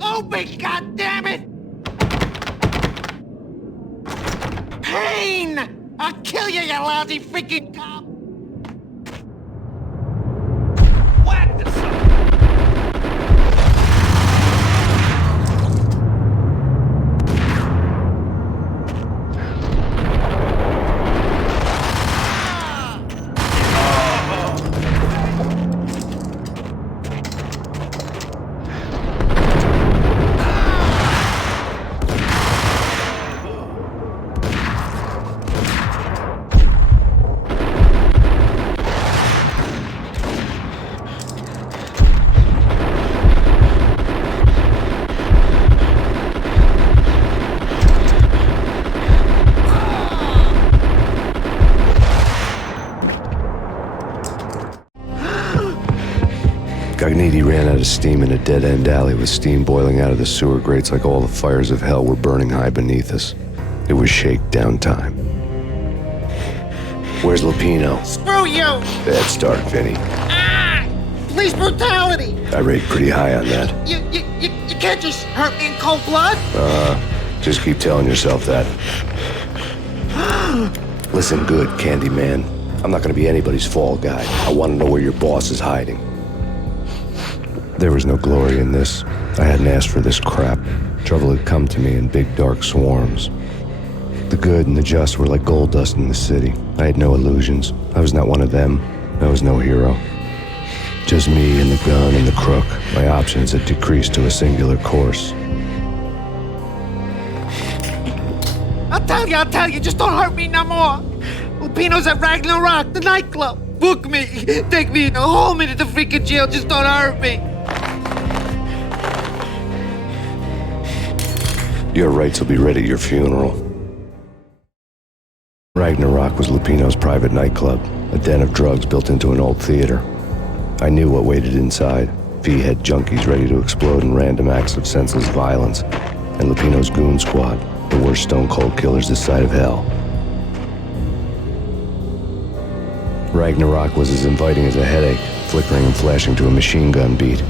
Open, goddammit! Payne! I'll kill you, you lousy freaking cop! Whack the son! Gagniti ran out of steam in a dead-end alley with steam boiling out of the sewer grates like all the fires of hell were burning high beneath us. It was shakedown time. Where's Lupino? Screw you! Bad start, Vinny. Ah! Police brutality! I rate pretty high on that. You can't just hurt me in cold blood? Just keep telling yourself that. Listen good, Candyman. I'm not gonna be anybody's fall guy. I want to know where your boss is hiding. There was no glory in this. I hadn't asked for this crap. Trouble had come to me in big dark swarms. The good and the just were like gold dust in the city. I had no illusions. I was not one of them. I was no hero. Just me and the gun and the crook. My options had decreased to a singular course. I'll tell you, just don't hurt me no more. Lupino's at Ragna Rock, the nightclub. Book me, take me in, hold me to the freaking jail, just don't hurt me. Your rights will be ready at your funeral. Ragna Rock was Lupino's private nightclub, a den of drugs built into an old theater. I knew what waited inside. V-head junkies ready to explode in random acts of senseless violence, and Lupino's goon squad, the worst stone-cold killers this side of hell. Ragna Rock was as inviting as a headache, flickering and flashing to a machine gun beat.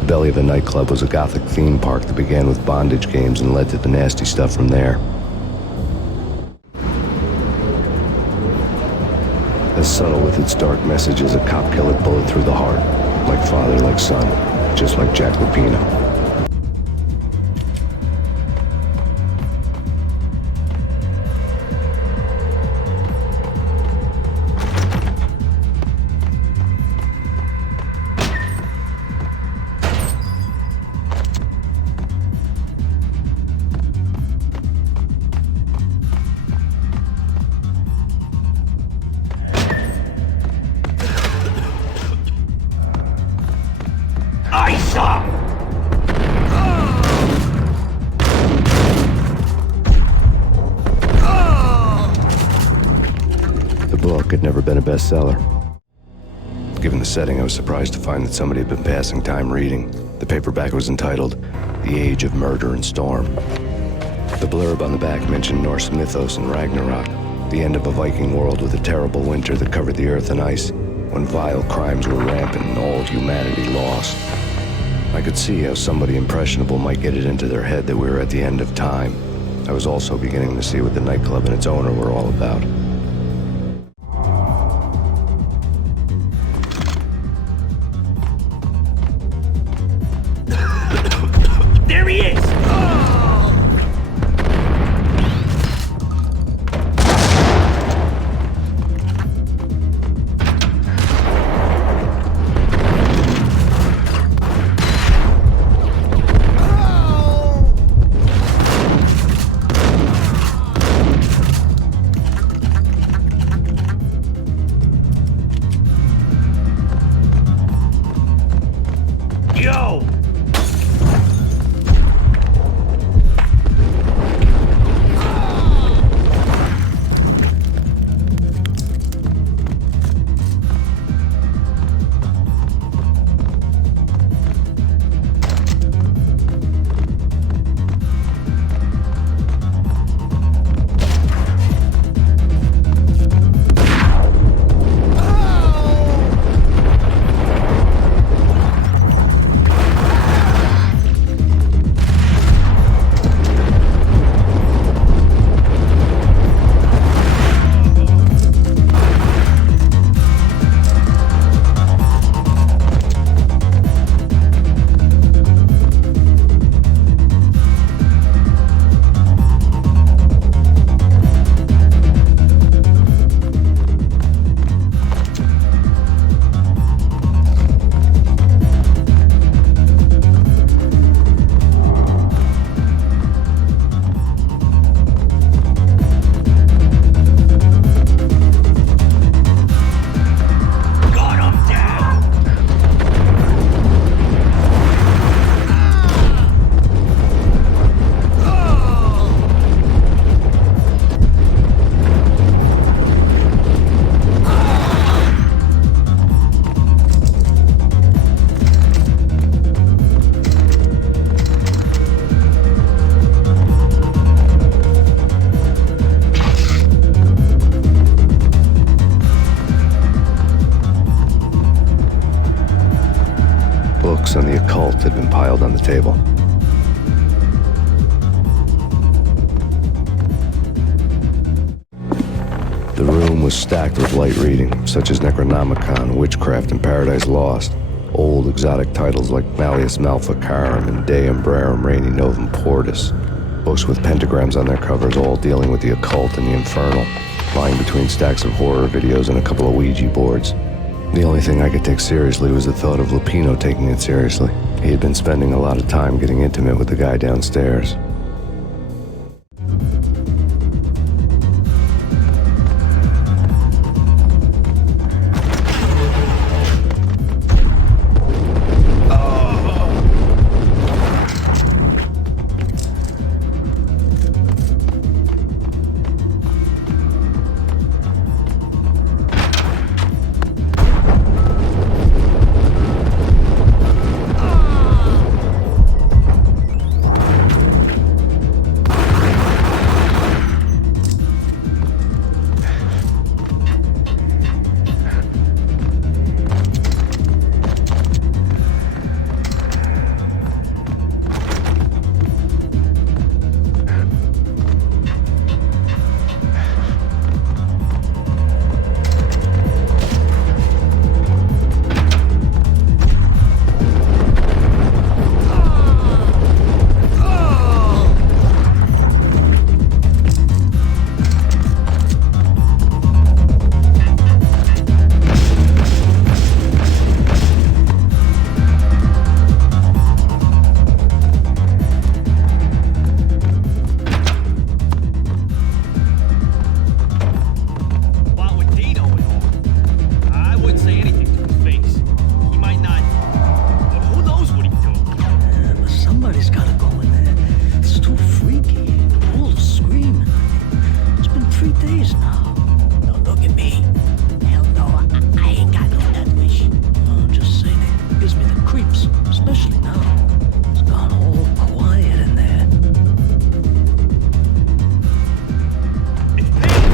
The belly of the nightclub was a gothic theme park that began with bondage games and led to the nasty stuff from there. As subtle with its dark message as a cop-killer bullet through the heart. Like father, like son, just like Jack Lupino. Had never been a bestseller. Given the setting, I was surprised to find that somebody had been passing time reading. The paperback was entitled The Age of Murder and Storm. The blurb on the back mentioned Norse mythos and Ragnarok, the end of a Viking world with a terrible winter that covered the earth in ice, when vile crimes were rampant and all humanity lost. I could see how somebody impressionable might get it into their head that we were at the end of time. I was also beginning to see what the nightclub and its owner were all about. There he is! Yo! Books on the occult had been piled on the table. The room was stacked with light reading, such as Necronomicon, Witchcraft, and Paradise Lost. Old exotic titles like Malleus Maleficarum and De Umbrarum Reini Novum Portus. Books with pentagrams on their covers, all dealing with the occult and the infernal, lying between stacks of horror videos and a couple of Ouija boards. The only thing I could take seriously was the thought of Lupino taking it seriously. He had been spending a lot of time getting intimate with the guy downstairs. especially now. It's gone all quiet in there. It's Payne!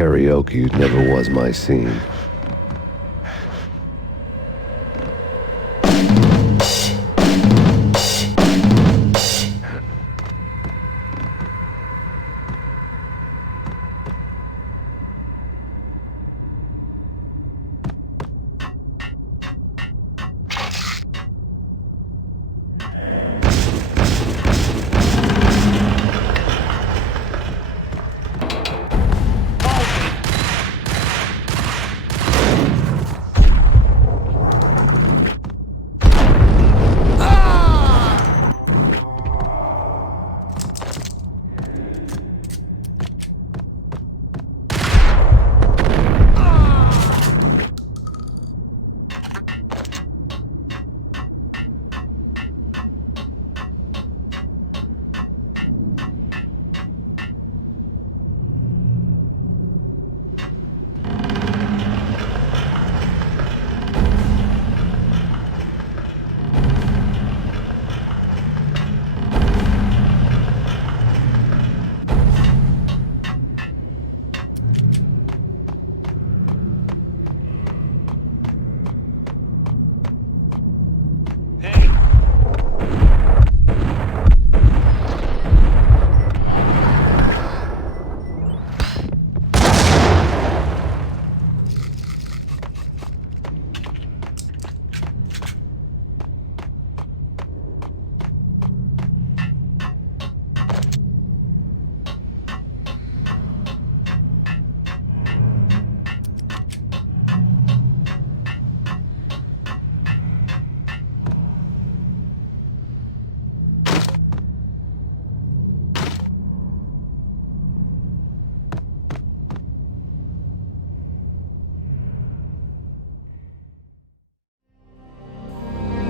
Karaoke never was my scene.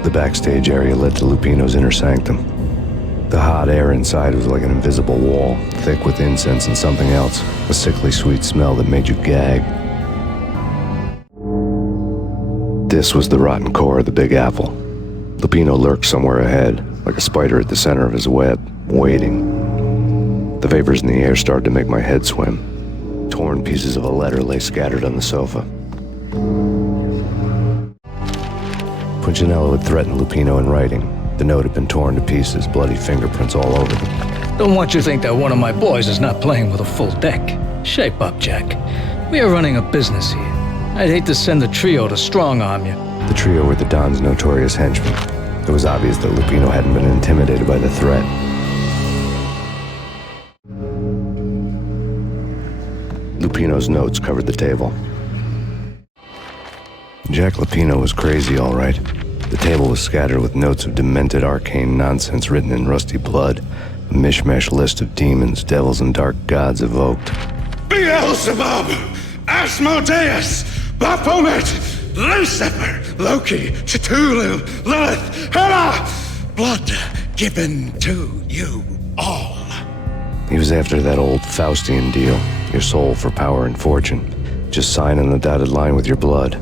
The backstage area led to Lupino's inner sanctum. The hot air inside was like an invisible wall, thick with incense and something else, a sickly sweet smell that made you gag. This was the rotten core of the Big Apple. Lupino lurked somewhere ahead, like a spider at the center of his web, waiting. The vapors in the air started to make my head swim. Torn pieces of a letter lay scattered on the sofa. Punchinello had threatened Lupino in writing. The note had been torn to pieces, bloody fingerprints all over them. Don't want you to think that one of my boys is not playing with a full deck. Shape up, Jack. We are running a business here. I'd hate to send the trio to strong-arm you. The trio were the Don's notorious henchmen. It was obvious that Lupino hadn't been intimidated by the threat. Lupino's notes covered the table. Jack Lupino was crazy, all right. The table was scattered with notes of demented arcane nonsense written in rusty blood, a mishmash list of demons, devils, and dark gods evoked. Beelzebub, Asmodeus, Baphomet, Lucifer, Loki, Cthulhu, Lilith, Hela, blood given to you all. He was after that old Faustian deal, your soul for power and fortune. Just sign on the dotted line with your blood.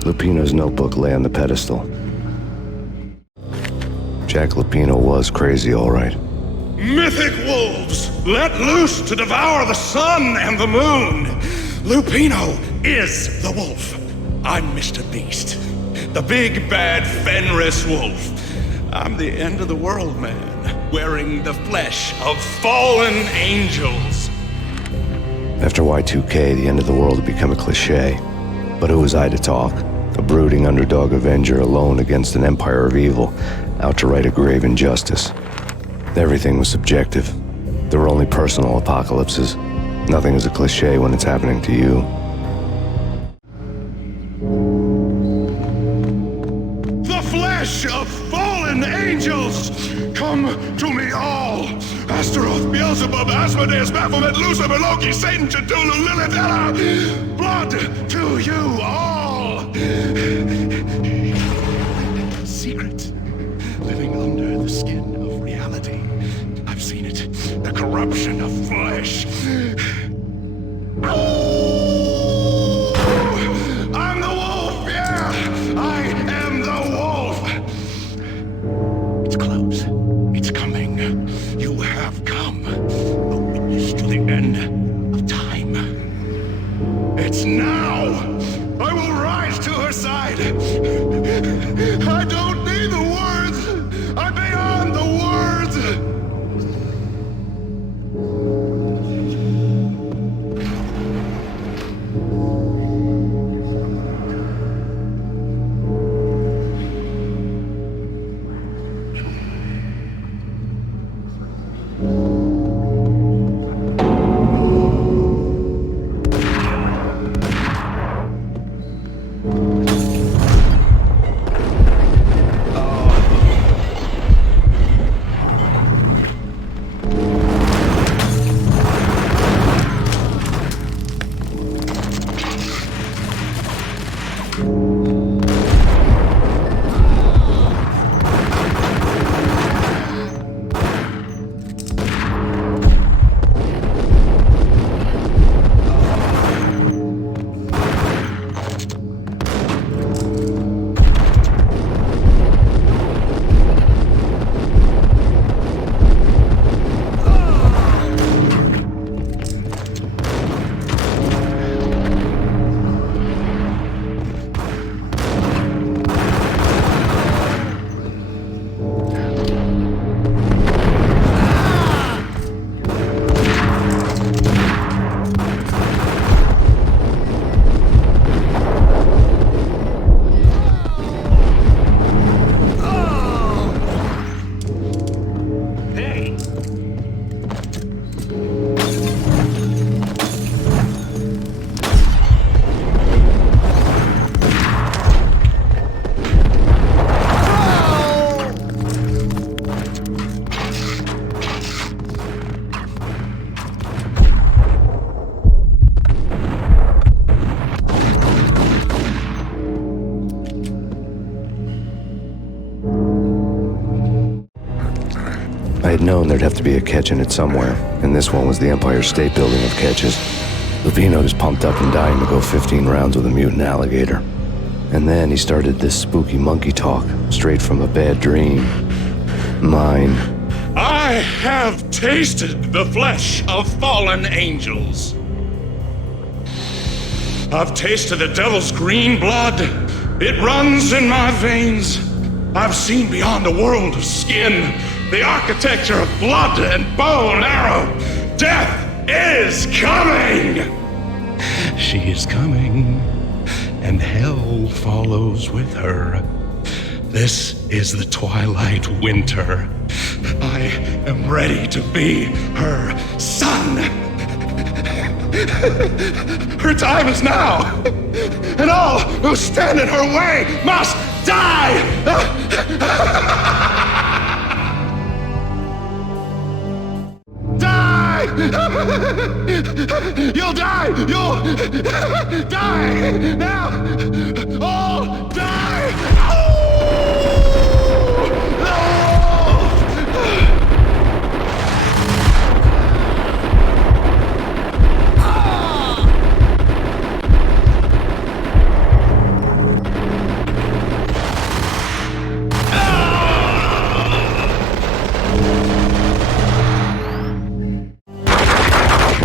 Lupino's notebook lay on the pedestal. Jack Lupino was crazy, all right. Mythic wolves, let loose to devour the sun and the moon. Lupino is the wolf. I'm Mr. Beast, the big bad Fenris wolf. I'm the end of the world man, wearing the flesh of fallen angels. After Y2K, the end of the world had become a cliche. But who was I to talk? A brooding underdog avenger alone against an empire of evil, out to right a grave injustice. Everything was subjective. There were only personal apocalypses. Nothing is a cliche when it's happening to you. The flesh of fallen angels! Come to me all! Astaroth, Beelzebub, Asmodeus, Baphomet, Lucifer, Loki, Satan, Cthulhu, Lilith, Hela! Blood to you all! Secret, living under the skin of reality. I've seen it, the corruption of flesh. I'm the wolf, yeah! I am the wolf! It's close. It's coming. You have come. A witness to the end of time. It's now! I will rise to her side! I don't need the words! I'm beyond the words! known there'd have to be a catch in it somewhere, and this one was the Empire State Building of catches. Lupino was pumped up and dying to go 15 rounds with a mutant alligator. And then he started this spooky monkey talk, straight from a bad dream. Mine. I have tasted the flesh of fallen angels. I've tasted the devil's green blood. It runs in my veins. I've seen beyond a world of skin, the architecture of blood and bow and arrow. Death is coming! She is coming, and hell follows with her. This is the twilight winter. I am ready to be her son. Her time is now, and all who stand in her way must die! Die! You'll die! You'll die! Now! All die!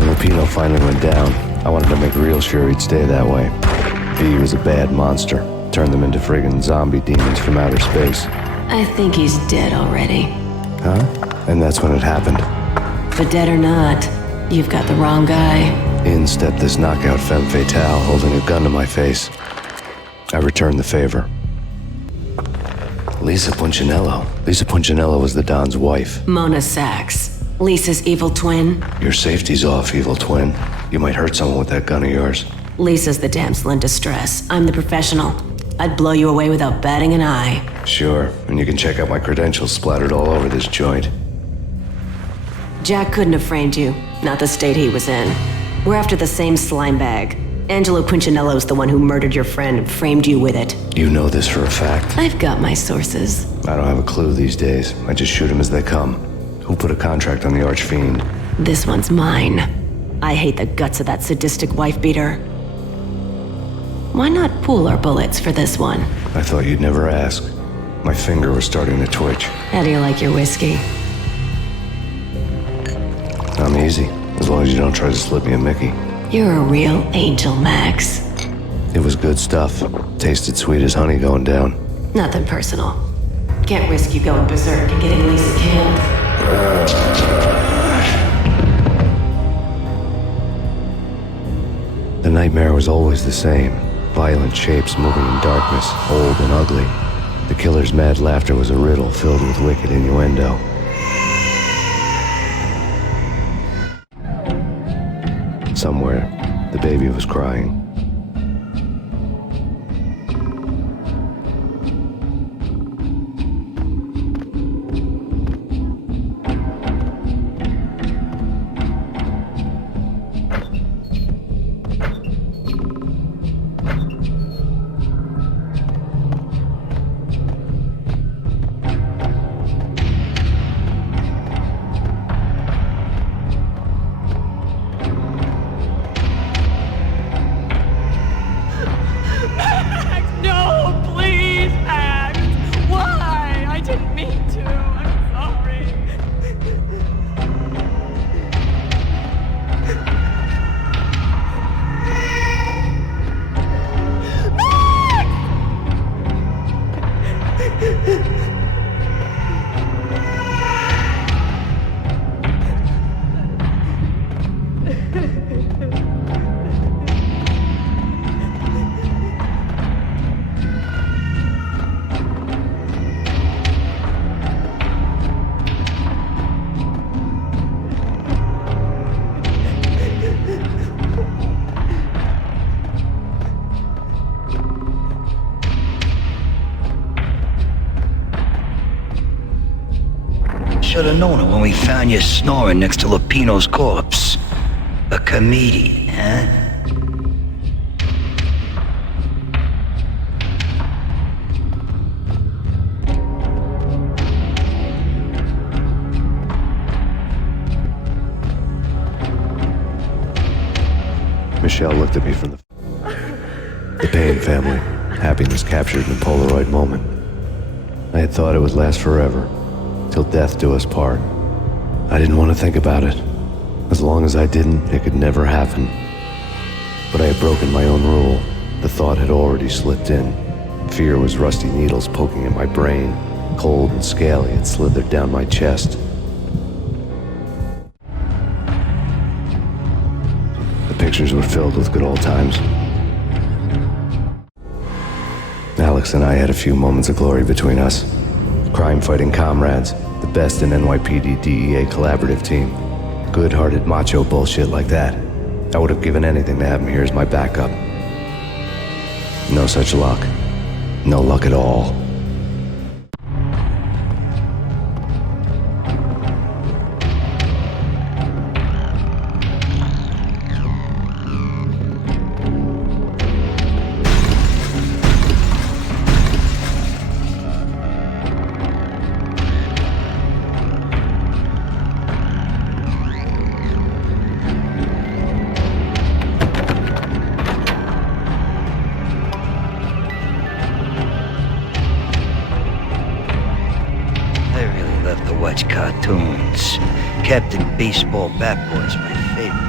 Lupino finally went down. I wanted to make real sure he'd stay that way. V was a bad monster. Turned them into friggin' zombie demons from outer space. I think he's dead already. Huh? And that's when it happened. But dead or not, you've got the wrong guy. In stepped this knockout femme fatale, holding a gun to my face. I returned the favor. Lisa Punchinello. Lisa Punchinello was the Don's wife. Mona Sachs. Lisa's evil twin. Your safety's off, evil twin. You might hurt someone with that gun of yours. Lisa's the damsel in distress. I'm the professional. I'd blow you away without batting an eye. Sure, and you can check out my credentials splattered all over this joint. Jack couldn't have framed you. Not the state he was in. We're after the same slime bag. Angelo Punchinello's the one who murdered your friend and framed you with it. You know this for a fact. I've got my sources. I don't have a clue these days. I just shoot them as they come. Who put a contract on the Archfiend? This one's mine. I hate the guts of that sadistic wife-beater. Why not pool our bullets for this one? I thought you'd never ask. My finger was starting to twitch. How do you like your whiskey? I'm easy, as long as you don't try to slip me a Mickey. You're a real angel, Max. It was good stuff. Tasted sweet as honey going down. Nothing personal. Can't risk you going berserk and getting Lisa killed. The nightmare was always the same. Violent shapes moving in darkness, old and ugly. The killer's mad laughter was a riddle filled with wicked innuendo. Somewhere, the baby was crying. Should have known it when we found you snoring next to Lupino's corpse. A comedian, huh? Michelle looked at me from the Payne family, happiness captured in a Polaroid moment. I had thought it would last forever, till death do us part. I didn't want to think about it. As long as I didn't, it could never happen. But I had broken my own rule. The thought had already slipped in. Fear was rusty needles poking at my brain. Cold and scaly, it slithered down my chest. The pictures were filled with good old times. Alex and I had a few moments of glory between us. Crime-fighting comrades, the best in NYPD DEA collaborative team. Good-hearted macho bullshit like that. I would have given anything to have him here as my backup. No such luck. No luck at all. Watch cartoons. Captain Baseball Bat Boy's my favorite.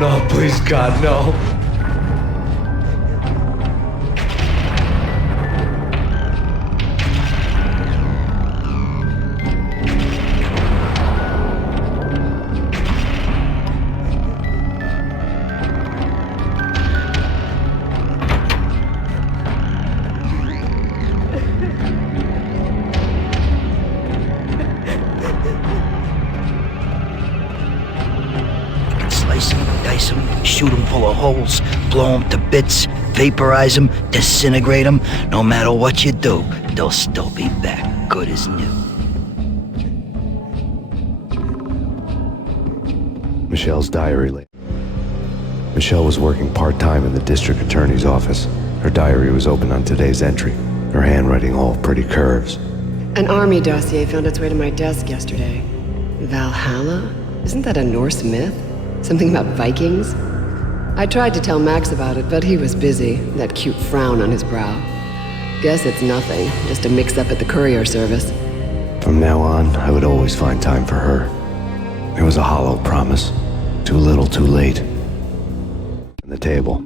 No, please, God, no. Shoot them full of holes, blow them to bits, vaporize them, disintegrate them. No matter what you do, they'll still be back, good as new. Michelle's diary. Michelle was working part-time in the district attorney's office. Her diary was open on today's entry, her handwriting all pretty curves. An army dossier found its way to my desk yesterday. Valhalla? Isn't that a Norse myth? Something about Vikings? I tried to tell Max about it, but he was busy, that cute frown on his brow. Guess it's nothing, just a mix-up at the courier service. From now on, I would always find time for her. It was a hollow promise. Too little, too late. On the table.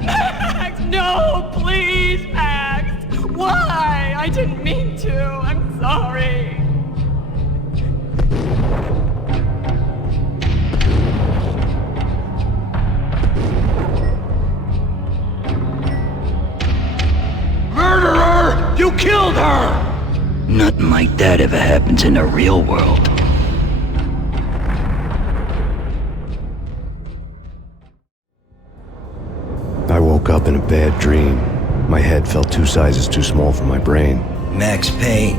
Max, no, please, Max! Why? I didn't mean to. I'm sorry. like that ever happens in the real world. I woke up in a bad dream. My head felt 2 sizes too small for my brain. Max Payne.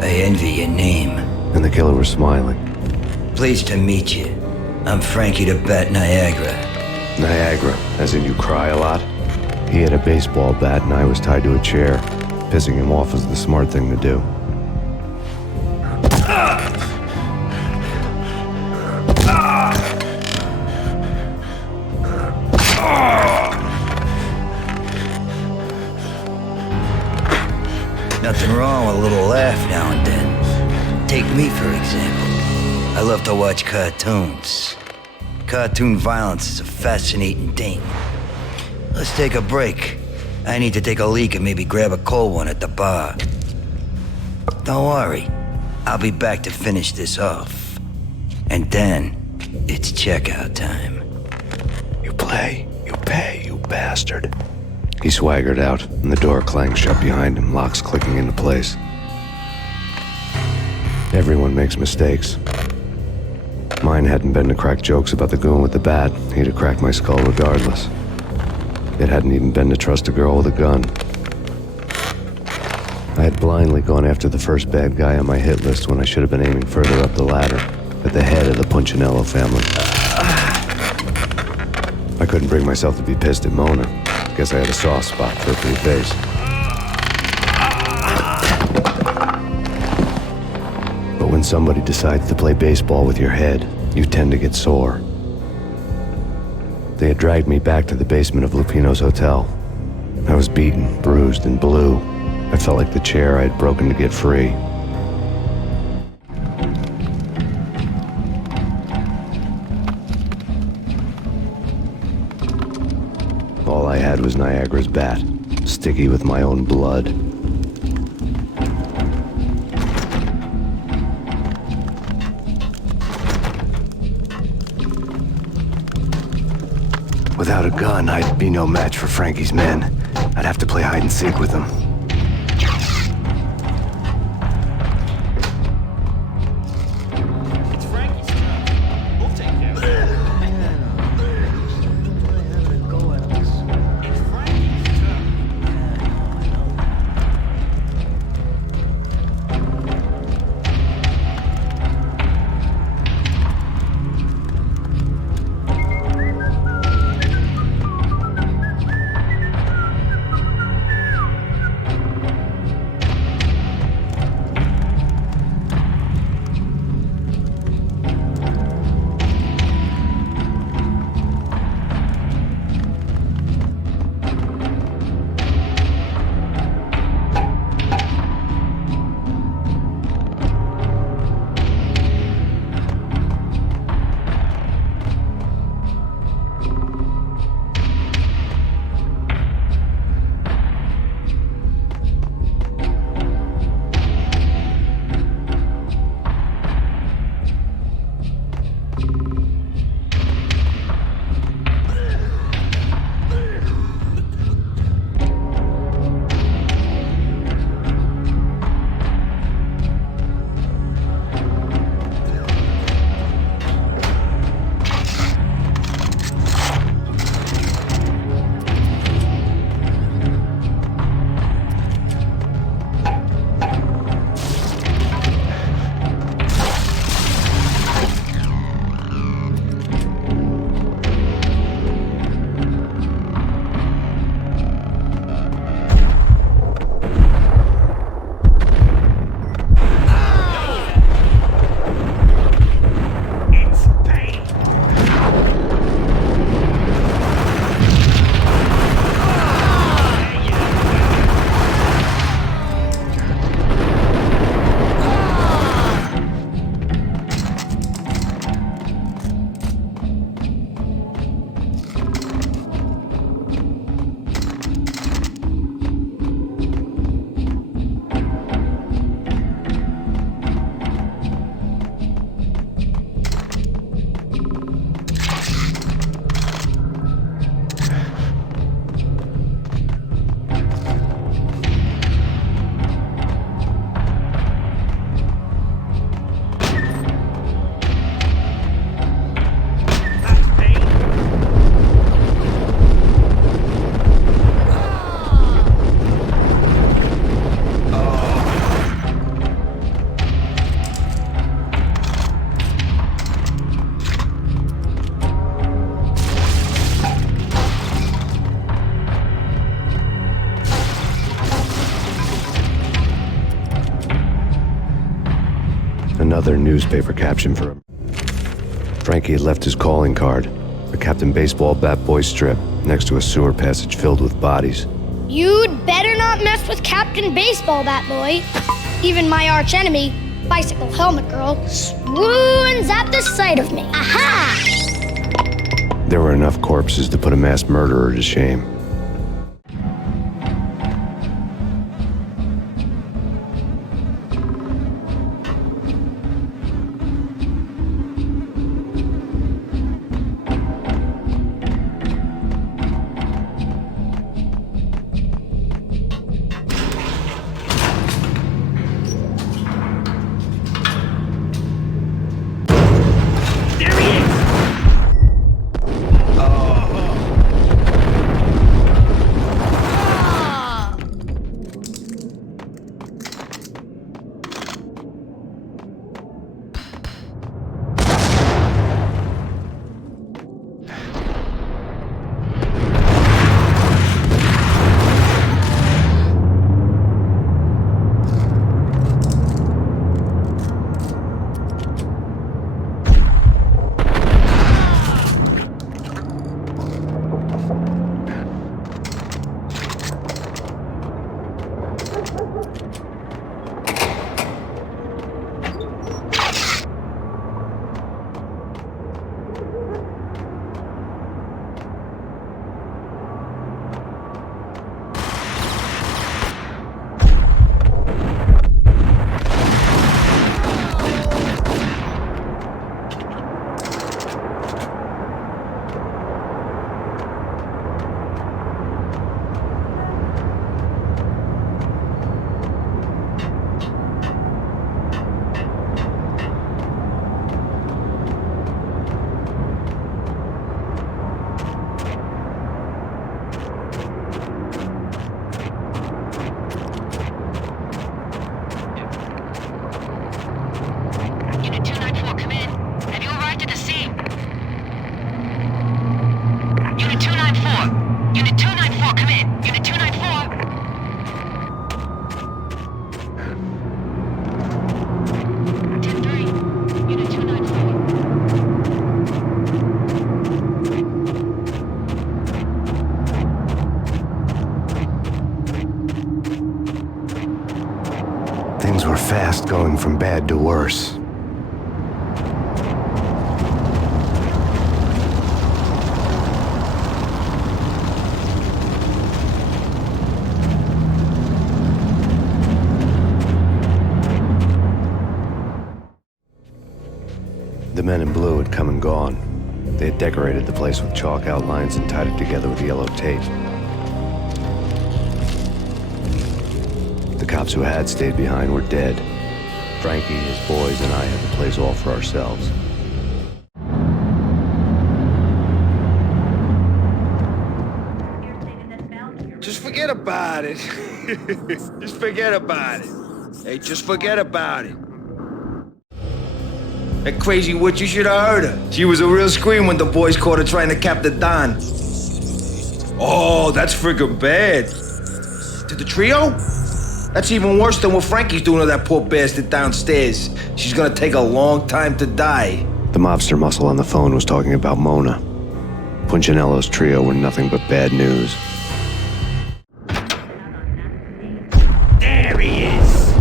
I envy your name. And the killer was smiling. Pleased to meet you. I'm Frankie the Bat Niagara. Niagara, as in you cry a lot? He had a baseball bat and I was tied to a chair. Pissing him off was the smart thing to do. Nothing wrong with a little laugh now and then. Take me, for example. I love to watch cartoons. Cartoon violence is a fascinating thing. Let's take a break. I need to take a leak and maybe grab a cold one at the bar. Don't worry. I'll be back to finish this off. And then, it's checkout time. You play, you pay, you bastard. He swaggered out, and the door clanged shut behind him, locks clicking into place. Everyone makes mistakes. Mine hadn't been to crack jokes about the goon with the bat. He'd have cracked my skull regardless. It hadn't even been to trust a girl with a gun. I had blindly gone after the first bad guy on my hit list when I should have been aiming further up the ladder, at the head of the Punchinello family. I couldn't bring myself to be pissed at Mona. Guess I had a soft spot for her pretty face. But when somebody decides to play baseball with your head, you tend to get sore. They had dragged me back to the basement of Lupino's hotel. I was beaten, bruised, and blue. I felt like the chair I had broken to get free. All I had was Niagara's bat, sticky with my own blood. Without a gun, I'd be no match for Frankie's men. I'd have to play hide and seek with them. It's Frankie's turn. We'll take care of it. It's Frankie's turn. Another newspaper caption for him. Frankie had left his calling card, a Captain Baseball bat boy strip, next to a sewer passage filled with bodies. You'd better not mess with Captain Baseball Bat Boy. Even my arch enemy, Bicycle Helmet Girl, swoons at the sight of me. Aha! There were enough corpses to put a mass murderer to shame. Things were fast going from bad to worse. The men in blue had come and gone. They had decorated the place with chalk outlines and tied it together with yellow tape. The cops who had stayed behind were dead. Frankie, his boys, and I had the place all for ourselves. Just forget about it. Just forget about it. Hey, just forget about it. That crazy witch, you should have heard her. She was a real scream when the boys caught her trying to cap the Don. Oh, that's friggin' bad. To the trio? That's even worse than what Frankie's doing to that poor bastard downstairs. She's gonna take a long time to die. The mobster muscle on the phone was talking about Mona. Punchinello's trio were nothing but bad news. There he is!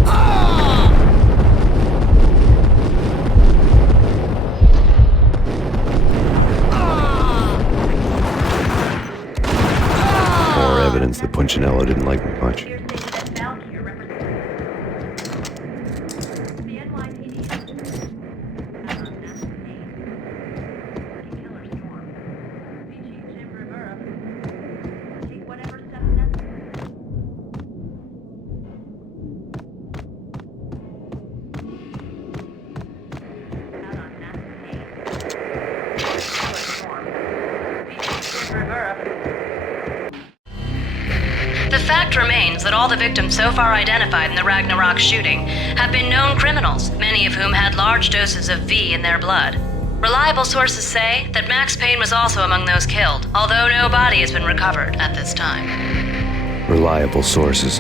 More evidence that Punchinello didn't like me much. The fact remains that all the victims so far identified in the Ragna Rock shooting have been known criminals, many of whom had large doses of V in their blood. Reliable sources say that Max Payne was also among those killed, although no body has been recovered at this time. Reliable sources.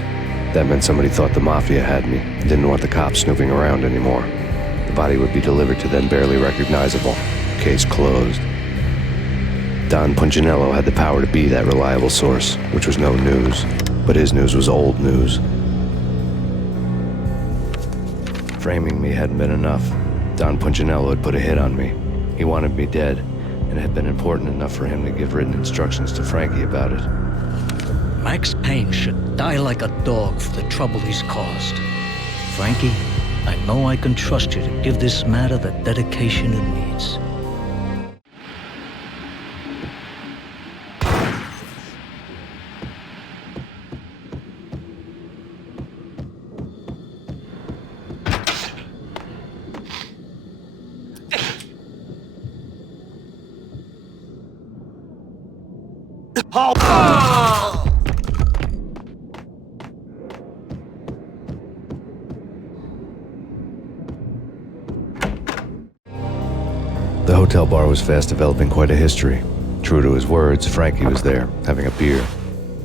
That meant somebody thought the Mafia had me, didn't want the cops snooping around anymore. The body would be delivered to them barely recognizable. Case closed. Don Punchinello had the power to be that reliable source, which was no news. But his news was old news. Framing me hadn't been enough. Don Punchinello had put a hit on me. He wanted me dead, and it had been important enough for him to give written instructions to Frankie about it. Max Payne should die like a dog for the trouble he's caused. Frankie, I know I can trust you to give this matter the dedication it needs. The hotel bar was fast developing quite a history. True to his words, Frankie was there, having a beer.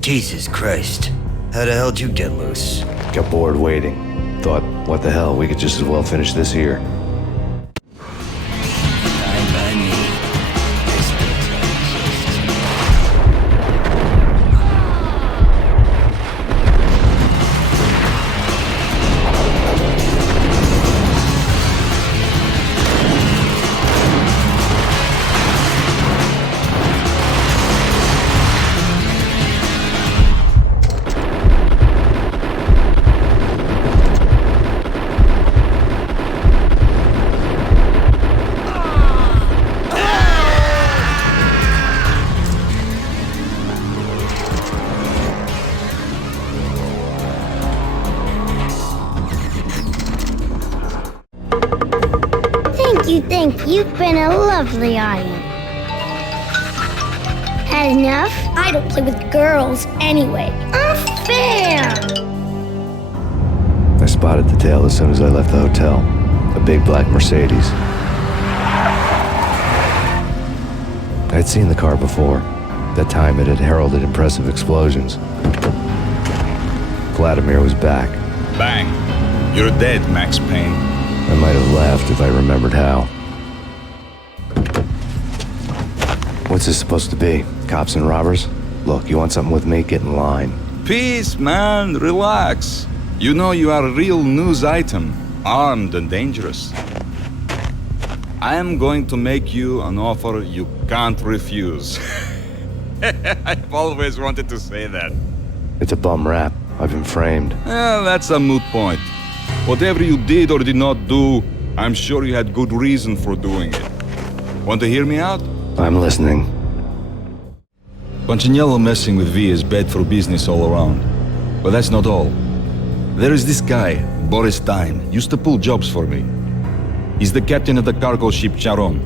Jesus Christ. How the hell did you get loose? Got bored waiting. Thought, what the hell, we could just as well finish this here. Thank you. You've been a lovely audience. Had enough? I don't play with girls anyway. Unfair! I spotted the tail as soon as I left the hotel. A big black Mercedes. I'd seen the car before. That time it had heralded impressive explosions. Vladimir was back. Bang. You're dead, Max Payne. I might have laughed if I remembered how. What's this supposed to be? Cops and robbers? Look, you want something with me? Get in line. Peace, man. Relax. You know you are a real news item. Armed and dangerous. I am going to make you an offer you can't refuse. I've always wanted to say that. It's a bum rap. I've been framed. Well, that's a moot point. Whatever you did or did not do, I'm sure you had good reason for doing it. Want to hear me out? I'm listening. Punchinello messing with V is bad for business all around. But that's not all. There is this guy, Boris Time, used to pull jobs for me. He's the captain of the cargo ship Charon.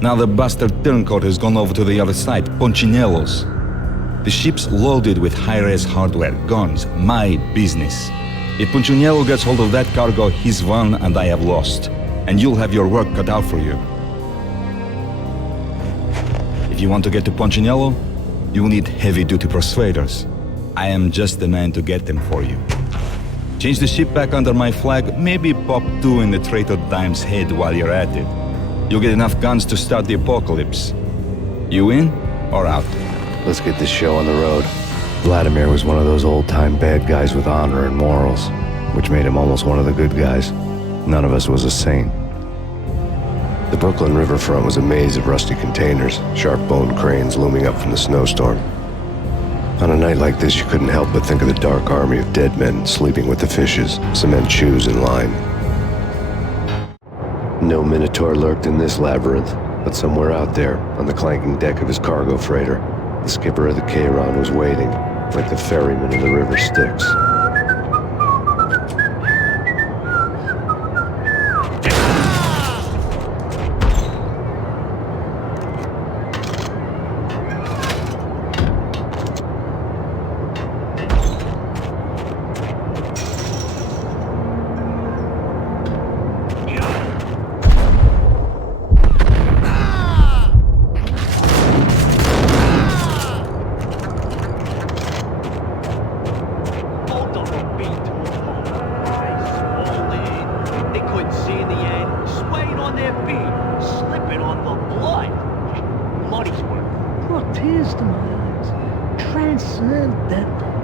Now the bastard turncoat has gone over to the other side, Punchinello's. The ship's loaded with high-res hardware, guns, my business. If Punchinello gets hold of that cargo, he's won and I have lost. And you'll have your work cut out for you. If you want to get to Punchinello, you'll need heavy-duty persuaders. I am just the man to get them for you. Change the ship back under my flag, maybe pop 2 in the traitor Dime's head while you're at it. You'll get enough guns to start the apocalypse. You in or out? Let's get this show on the road. Vladimir was one of those old-time bad guys with honor and morals, which made him almost one of the good guys. None of us was a saint. The Brooklyn riverfront was a maze of rusty containers, sharp-boned cranes looming up from the snowstorm. On a night like this, you couldn't help but think of the dark army of dead men sleeping with the fishes, cement shoes in line. No Minotaur lurked in this labyrinth, but somewhere out there, on the clanking deck of his cargo freighter, the skipper of the Chiron was waiting, like the ferryman in the river Styx. on their feet, slipping on the blood. Money's worth. Brought tears to my eyes. Transcendental.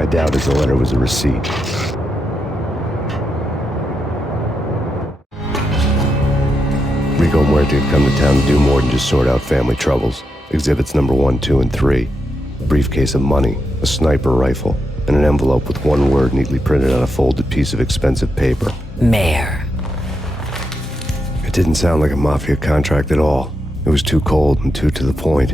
I doubt his letter was a receipt. Rico Muerte had come to town to do more than just sort out family troubles. Exhibits number 1, 2, and 3. A briefcase of money, a sniper rifle, and an envelope with one word neatly printed on a folded piece of expensive paper. Mayor. It didn't sound like a mafia contract at all. It was too cold and too to the point.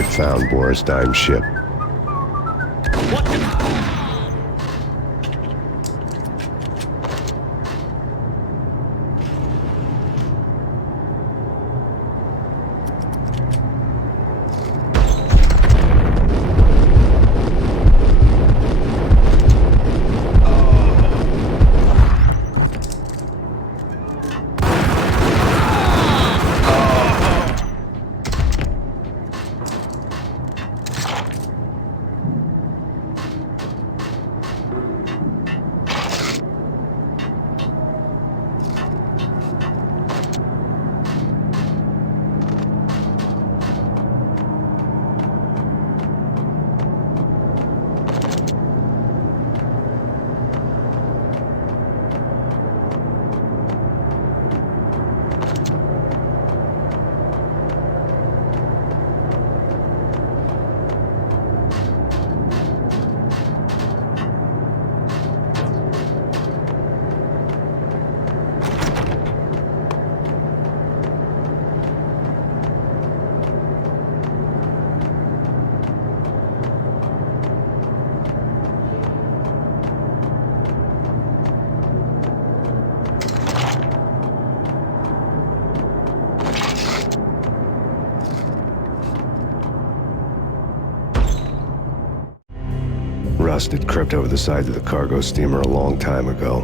had found Boris Dime's ship. Rust had crept over the sides of the cargo steamer a long time ago.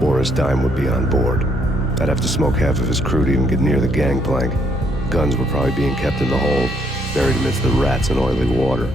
Boris Dime would be on board. I'd have to smoke half of his crew to even get near the gangplank. Guns were probably being kept in the hold, buried amidst the rats and oily water.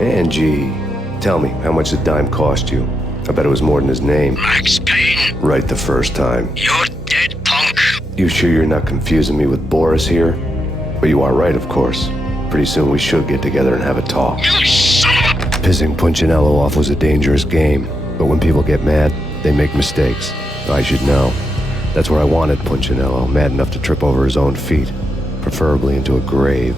Angie, tell me, how much did Dime cost you? I bet it was more than his name. Max Payne. Right the first time. You're dead, punk. You sure you're not confusing me with Boris here? But you are right, of course. Pretty soon we should get together and have a talk. You son of a... Pissing Punchinello off was a dangerous game, but when people get mad, they make mistakes. I should know. That's where I wanted Punchinello, mad enough to trip over his own feet, preferably into a grave.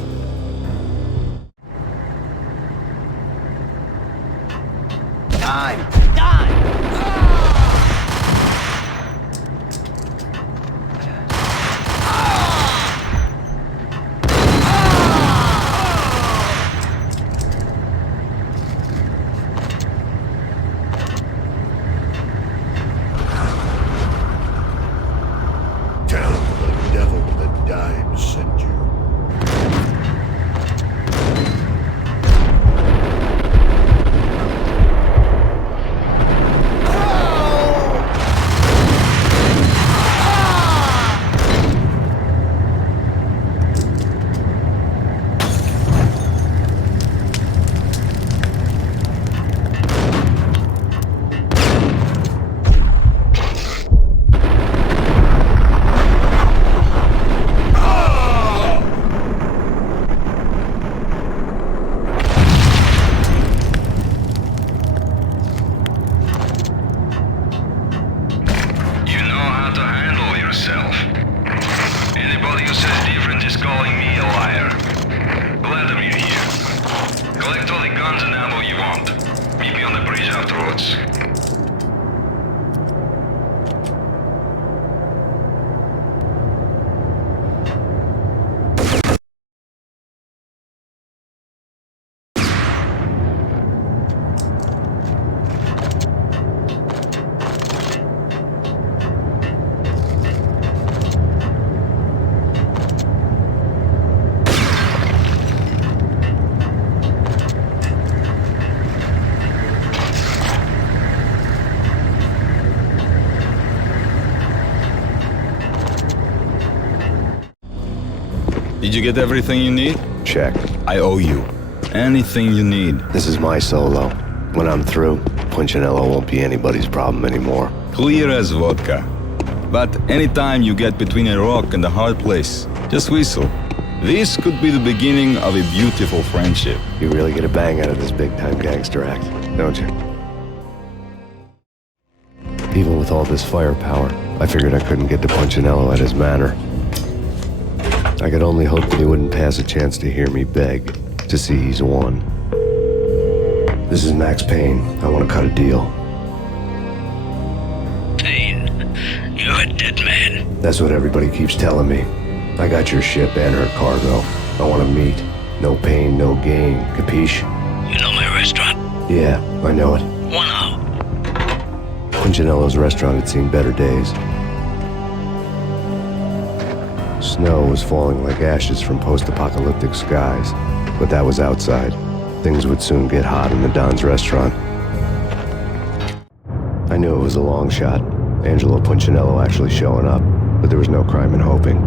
Did you get everything you need? Check. I owe you. Anything you need. This is my solo. When I'm through, Punchinello won't be anybody's problem anymore. Clear as vodka. But anytime you get between a rock and a hard place, just whistle. This could be the beginning of a beautiful friendship. You really get a bang out of this big-time gangster act, don't you? Even with all this firepower, I figured I couldn't get to Punchinello at his manor. I could only hope that he wouldn't pass a chance to hear me beg, to see he's won. This is Max Payne. I want to cut a deal. Payne, you're a dead man. That's what everybody keeps telling me. I got your ship and her cargo. I want to meet. No pain, no gain. Capiche? You know my restaurant? Yeah, I know it. 1 hour. Punchinello's restaurant had seen better days. Snow was falling like ashes from post-apocalyptic skies, but that was outside. Things would soon get hot in the Don's restaurant. I knew it was a long shot, Angelo Punchinello actually showing up, but there was no crime in hoping.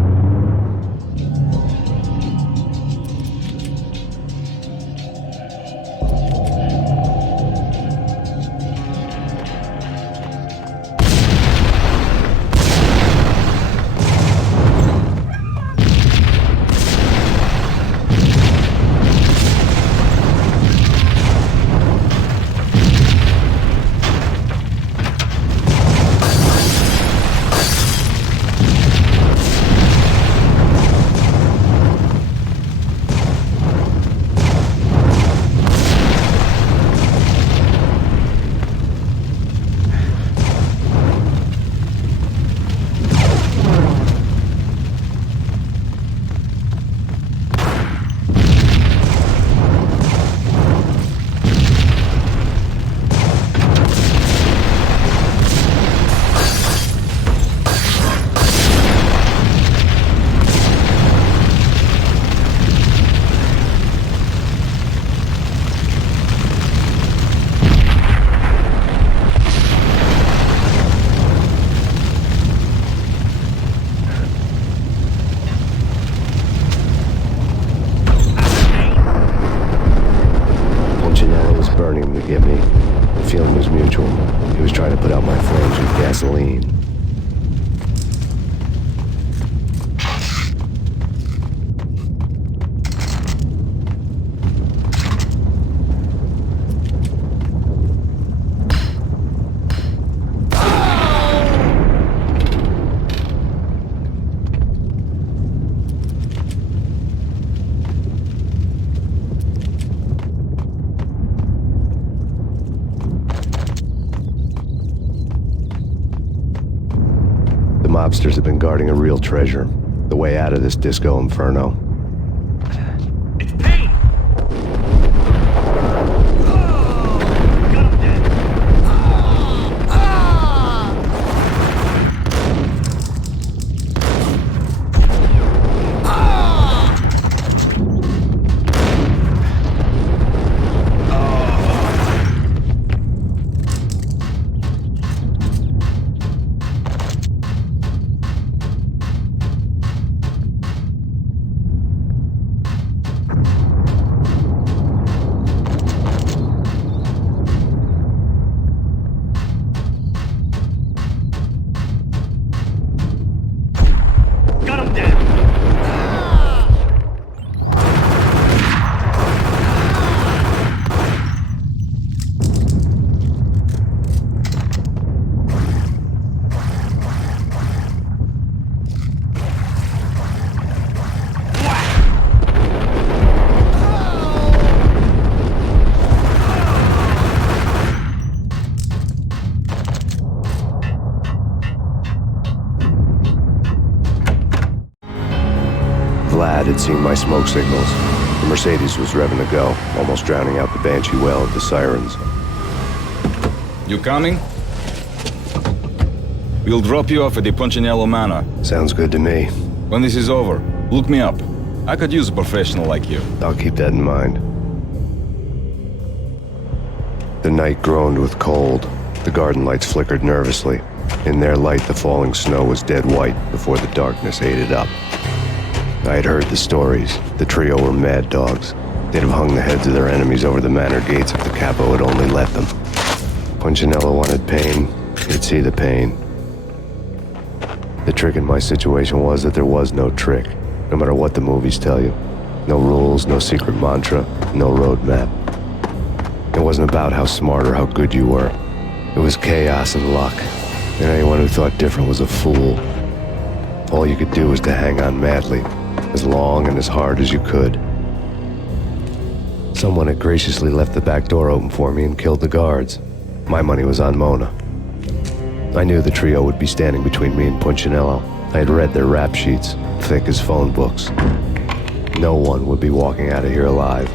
Burning to get me. The feeling was mutual. He was trying to put out my flames with gasoline. Mobsters have been guarding a real treasure. The way out of this disco inferno. It's Payne! Vlad had seen my smoke signals. The Mercedes was revving to go, almost drowning out the banshee wail of the sirens. You coming? We'll drop you off at the Punchinello Manor. Sounds good to me. When this is over, look me up. I could use a professional like you. I'll keep that in mind. The night groaned with cold. The garden lights flickered nervously. In their light, the falling snow was dead white before the darkness ate it up. I had heard the stories. The trio were mad dogs. They'd have hung the heads of their enemies over the manor gates if the capo had only let them. Punchinello wanted Payne, he'd see the pain. The trick in my situation was that there was no trick, no matter what the movies tell you. No rules, no secret mantra, no roadmap. It wasn't about how smart or how good you were. It was chaos and luck, and anyone who thought different was a fool. All you could do was to hang on madly, as long and as hard as you could. Someone had graciously left the back door open for me and killed the guards. My money was on Mona. I knew the trio would be standing between me and Punchinello. I had read their rap sheets, thick as phone books. No one would be walking out of here alive.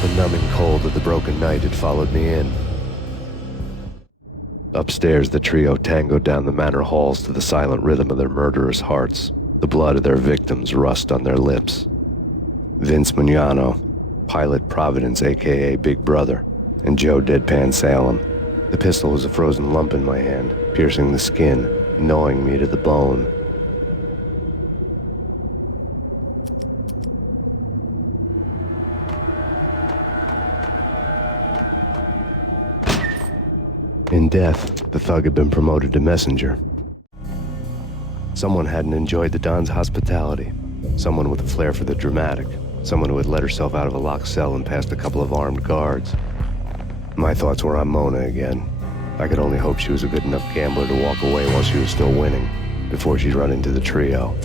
The numbing cold of the broken night had followed me in. Upstairs, the trio tangoed down the manor halls to the silent rhythm of their murderous hearts, the blood of their victims rust on their lips. Vince Mugnano, Pilot Providence, a.k.a. Big Brother, and Joe Deadpan Salem. The pistol was a frozen lump in my hand, piercing the skin, gnawing me to the bone. In death, the thug had been promoted to messenger. Someone hadn't enjoyed the Don's hospitality. Someone with a flair for the dramatic. Someone who had let herself out of a locked cell and past a couple of armed guards. My thoughts were on Mona again. I could only hope she was a good enough gambler to walk away while she was still winning, before she'd run into the trio.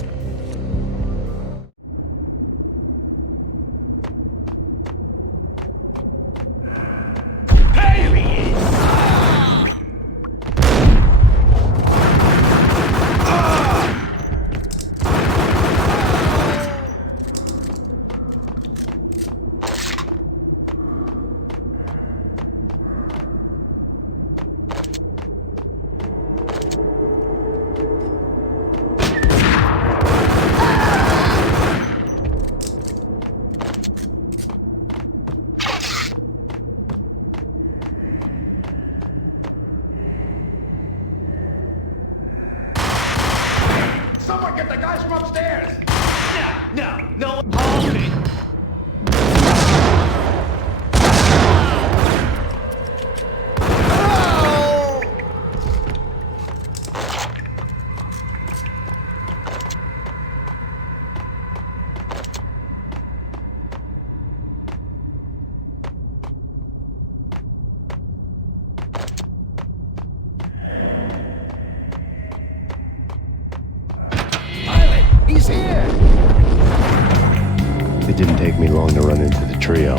He's here! It didn't take me long to run into the trio.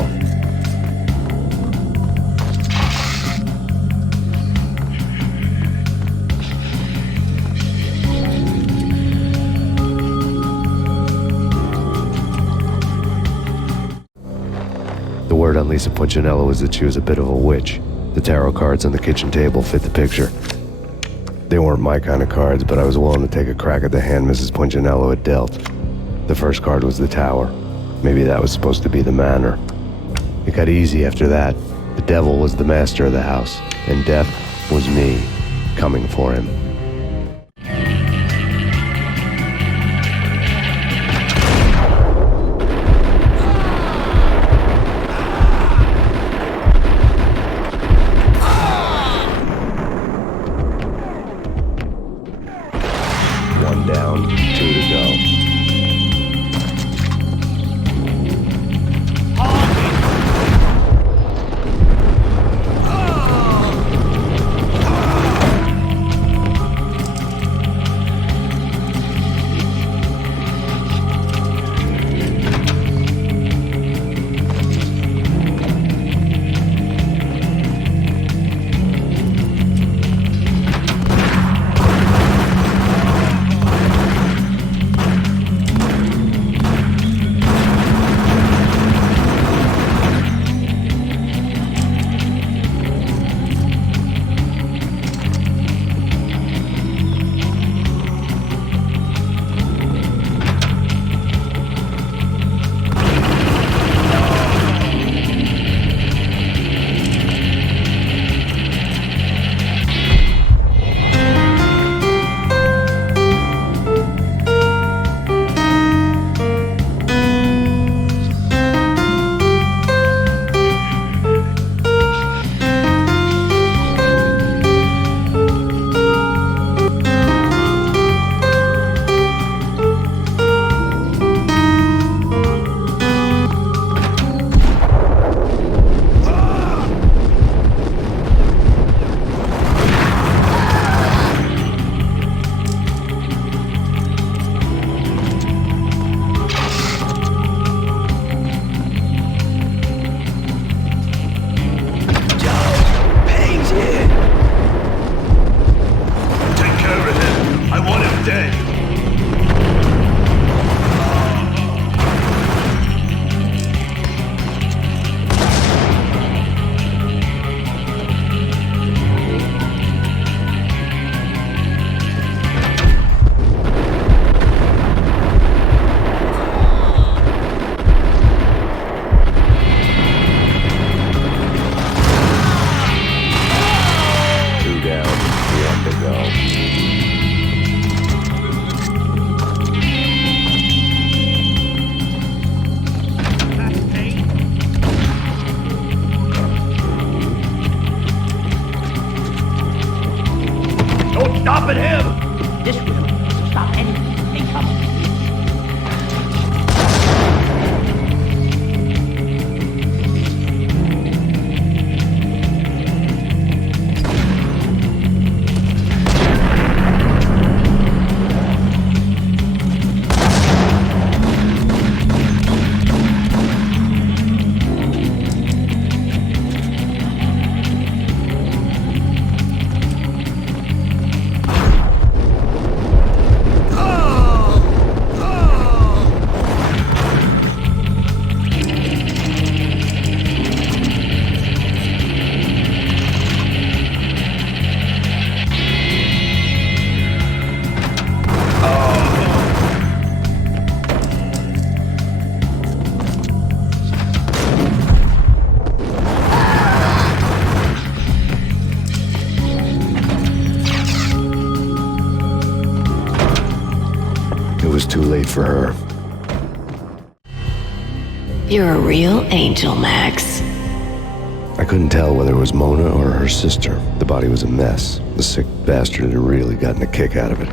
The word on Lisa Punchinello was that she was a bit of a witch. The tarot cards on the kitchen table fit the picture. They weren't my kind of cards, but I was willing to take a crack at the hand Mrs. Punchinello had dealt. The first card was the Tower. Maybe that was supposed to be the manor. It got easy after that. The devil was the master of the house, and death was me, coming for him. stopping him! This will stop anything in trouble. It was too late for her. You're a real angel, Max. I couldn't tell whether it was Mona or her sister. The body was a mess. The sick bastard had really gotten a kick out of it.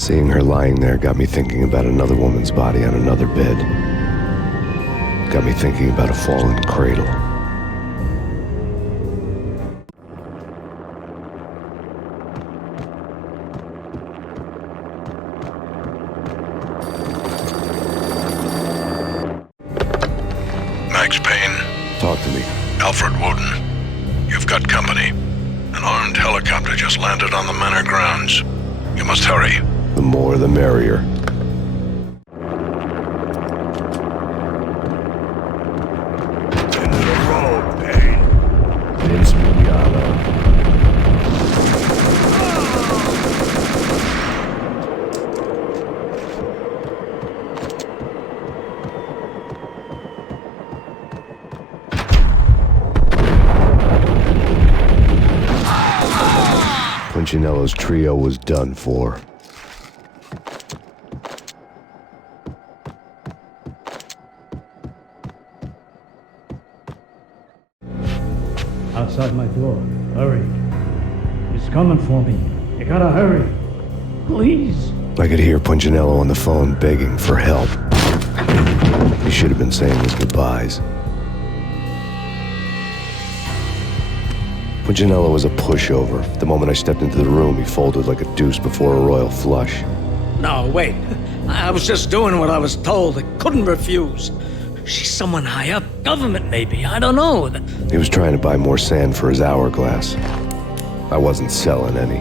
Seeing her lying there got me thinking about another woman's body on another bed. Got me thinking about a fallen cradle. Max Payne. Talk to me. Alfred Woden. You've got company. An armed helicopter just landed on the manor grounds. You must hurry. The more the merrier. Into the road, Payne. Vince Migliano. Punchinello's trio was done for. Outside my door. Hurry. He's coming for me. You gotta hurry. Please. I could hear Punchinello on the phone begging for help. He should have been saying his goodbyes. Punchinello was a pushover. The moment I stepped into the room, he folded like a deuce before a royal flush. No, wait. I was just doing what I was told. I couldn't refuse. She's someone high up. Government, maybe. I don't know. He was trying to buy more sand for his hourglass. I wasn't selling any.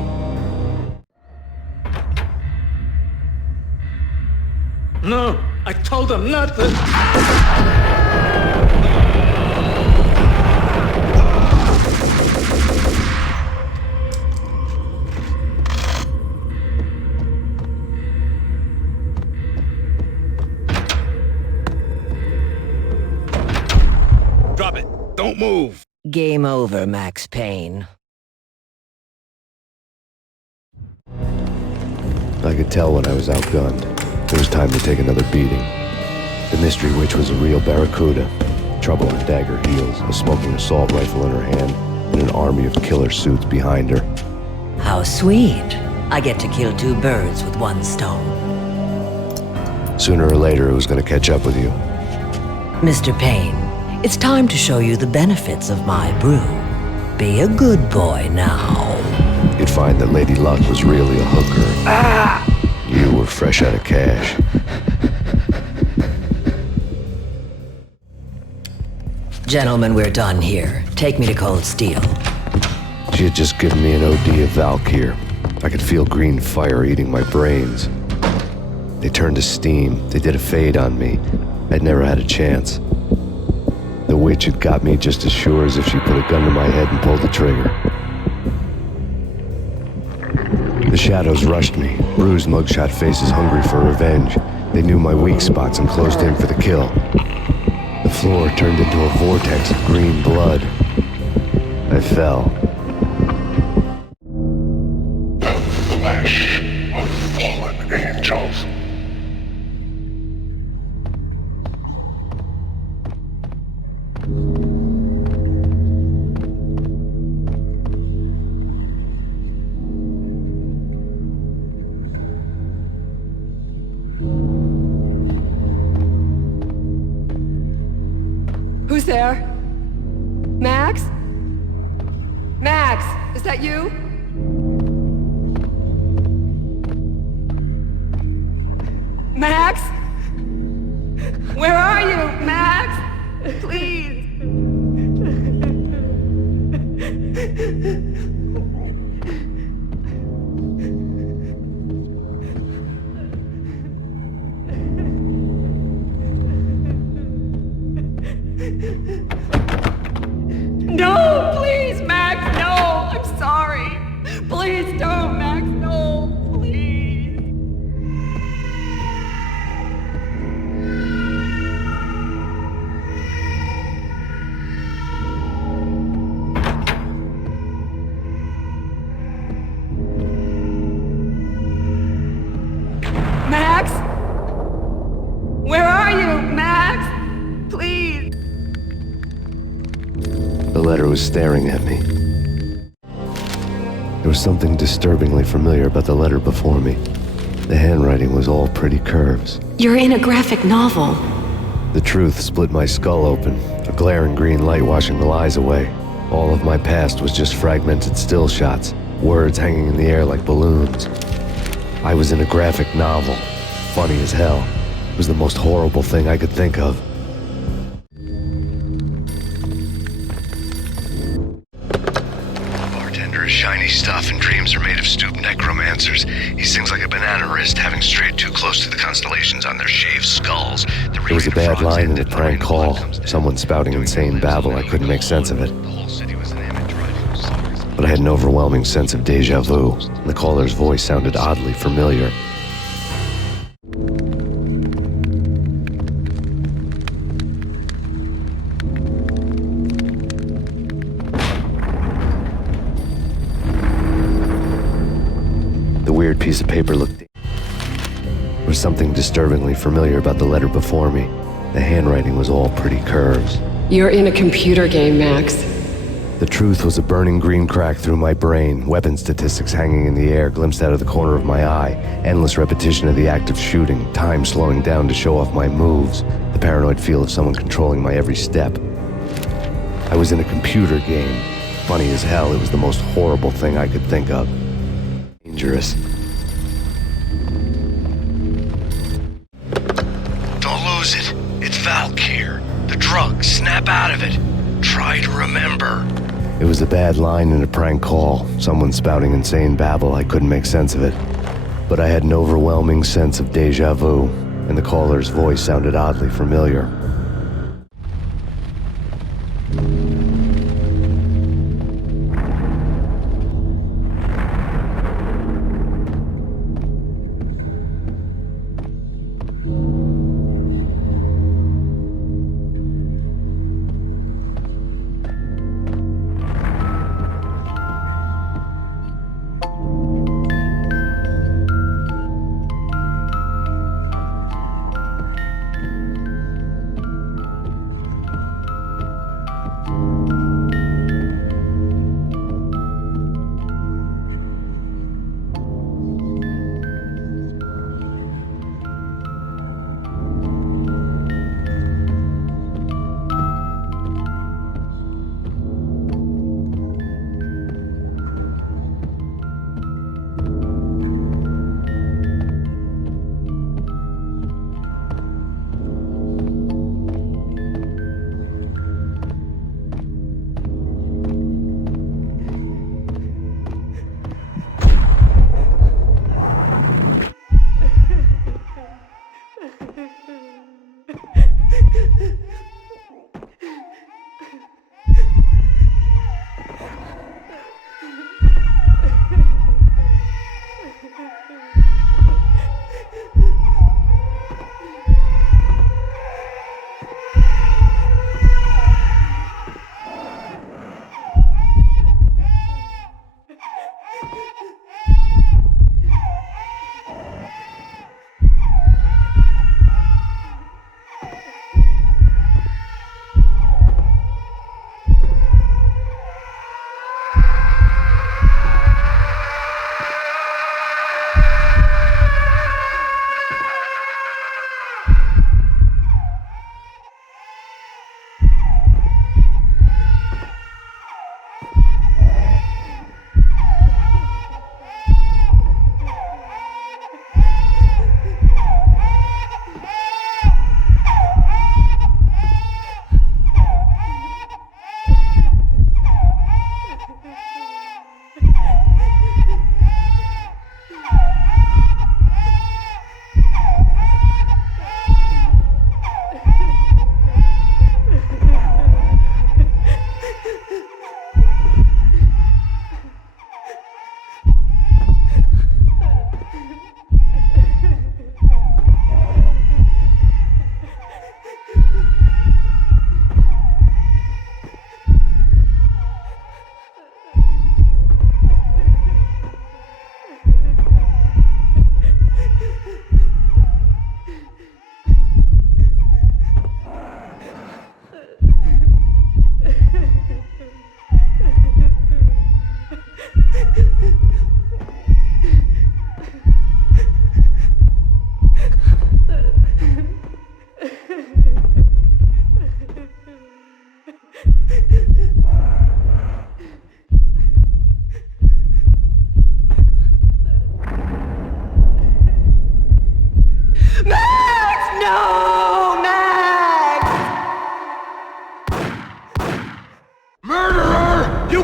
No, I told him not to. Drop it. Don't move. Game over, Max Payne. I could tell when I was outgunned. It was time to take another beating. The mystery witch was a real barracuda. Trouble on dagger heels, a smoking assault rifle in her hand, and an army of killer suits behind her. How sweet. I get to kill two birds with one stone. Sooner or later, it was going to catch up with you. Mr. Payne, it's time to show you the benefits of my brew. Be a good boy now. You'd find that Lady Luck was really a hooker. You were fresh out of cash. Gentlemen, we're done here. Take me to Cold Steel. She had just given me an OD of Valkyr. I could feel green fire eating my brains. They turned to steam. They did a fade on me. I'd never had a chance. The witch had got me just as sure as if she put a gun to my head and pulled the trigger. The shadows rushed me, bruised mugshot faces hungry for revenge. They knew my weak spots and closed in for the kill. The floor turned into a vortex of green blood. I fell. The flesh of fallen angels. Max? Max, is that you? Max? Where are you, Max? Please. No, please, Max, no! I'm sorry. Please don't, Max, no, please. Max? Where are you, Max? Please. The letter was staring at me. There was something disturbingly familiar about the letter before me. The handwriting was all pretty curves. You're in a graphic novel. The truth split my skull open, a glaring green light washing the lies away. All of my past was just fragmented still shots, words hanging in the air like balloons. I was in a graphic novel. Funny as hell. It was the most horrible thing I could think of. Bartender is shiny stuff and dreams are made of stooped necromancers. He sings like a banana wrist, having strayed too close to the constellations on their shaved skulls. There was a bad line in the prank call. Someone spouting insane babble. I couldn't make sense of it. But I had an overwhelming sense of deja vu, and the caller's voice sounded oddly familiar. The weird piece of paper looked... There was something disturbingly familiar about the letter before me. The handwriting was all pretty curves. You're in a computer game, Max. The truth was a burning green crack through my brain, weapon statistics hanging in the air, glimpsed out of the corner of my eye, endless repetition of the act of shooting, time slowing down to show off my moves, the paranoid feel of someone controlling my every step. I was in a computer game. Funny as hell, it was the most horrible thing I could think of. Dangerous. Don't lose it. It's Valkyr. The drug. Snap out of it. Try to remember. It was a bad line in a prank call, someone spouting insane babble. I couldn't make sense of it. But I had an overwhelming sense of deja vu, and the caller's voice sounded oddly familiar.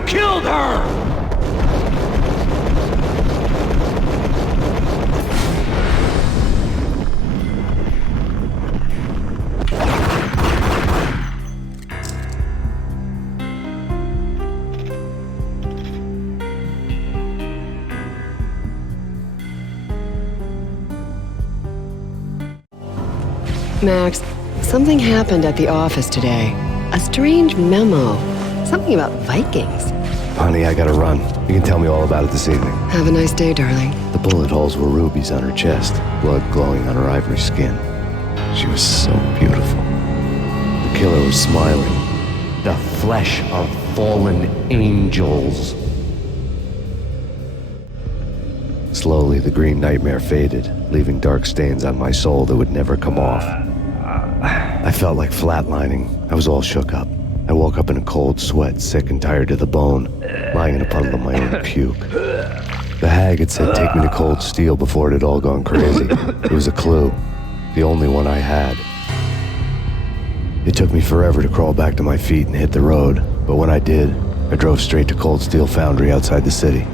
killed her! Max, something happened at the office today. A strange memo. Something about Vikings. Honey, I gotta run. You can tell me all about it this evening. Have a nice day, darling. The bullet holes were rubies on her chest, blood glowing on her ivory skin. She was so beautiful. The killer was smiling. The flesh of fallen angels. Slowly, the green nightmare faded, leaving dark stains on my soul that would never come off. I felt like flatlining. I was all shook up. I woke up in a cold sweat, sick and tired to the bone, lying in a puddle of my own puke. The hag had said take me to Cold Steel before it had all gone crazy. It was a clue, the only one I had. It took me forever to crawl back to my feet and hit the road, but when I did, I drove straight to Cold Steel Foundry outside the city.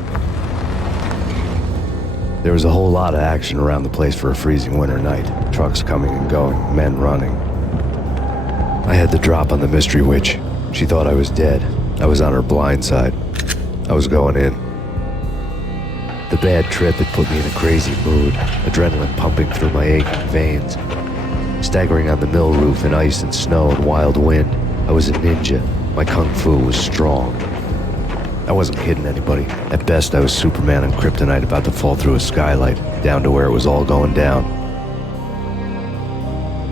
There was a whole lot of action around the place for a freezing winter night. Trucks coming and going, men running. I had the drop on the mystery witch. She thought I was dead. I was on her blind side. I was going in. The bad trip had put me in a crazy mood, adrenaline pumping through my aching veins. Staggering on the mill roof in ice and snow and wild wind, I was a ninja. My kung fu was strong. I wasn't kidding anybody. At best, I was Superman on Kryptonite about to fall through a skylight, down to where it was all going down.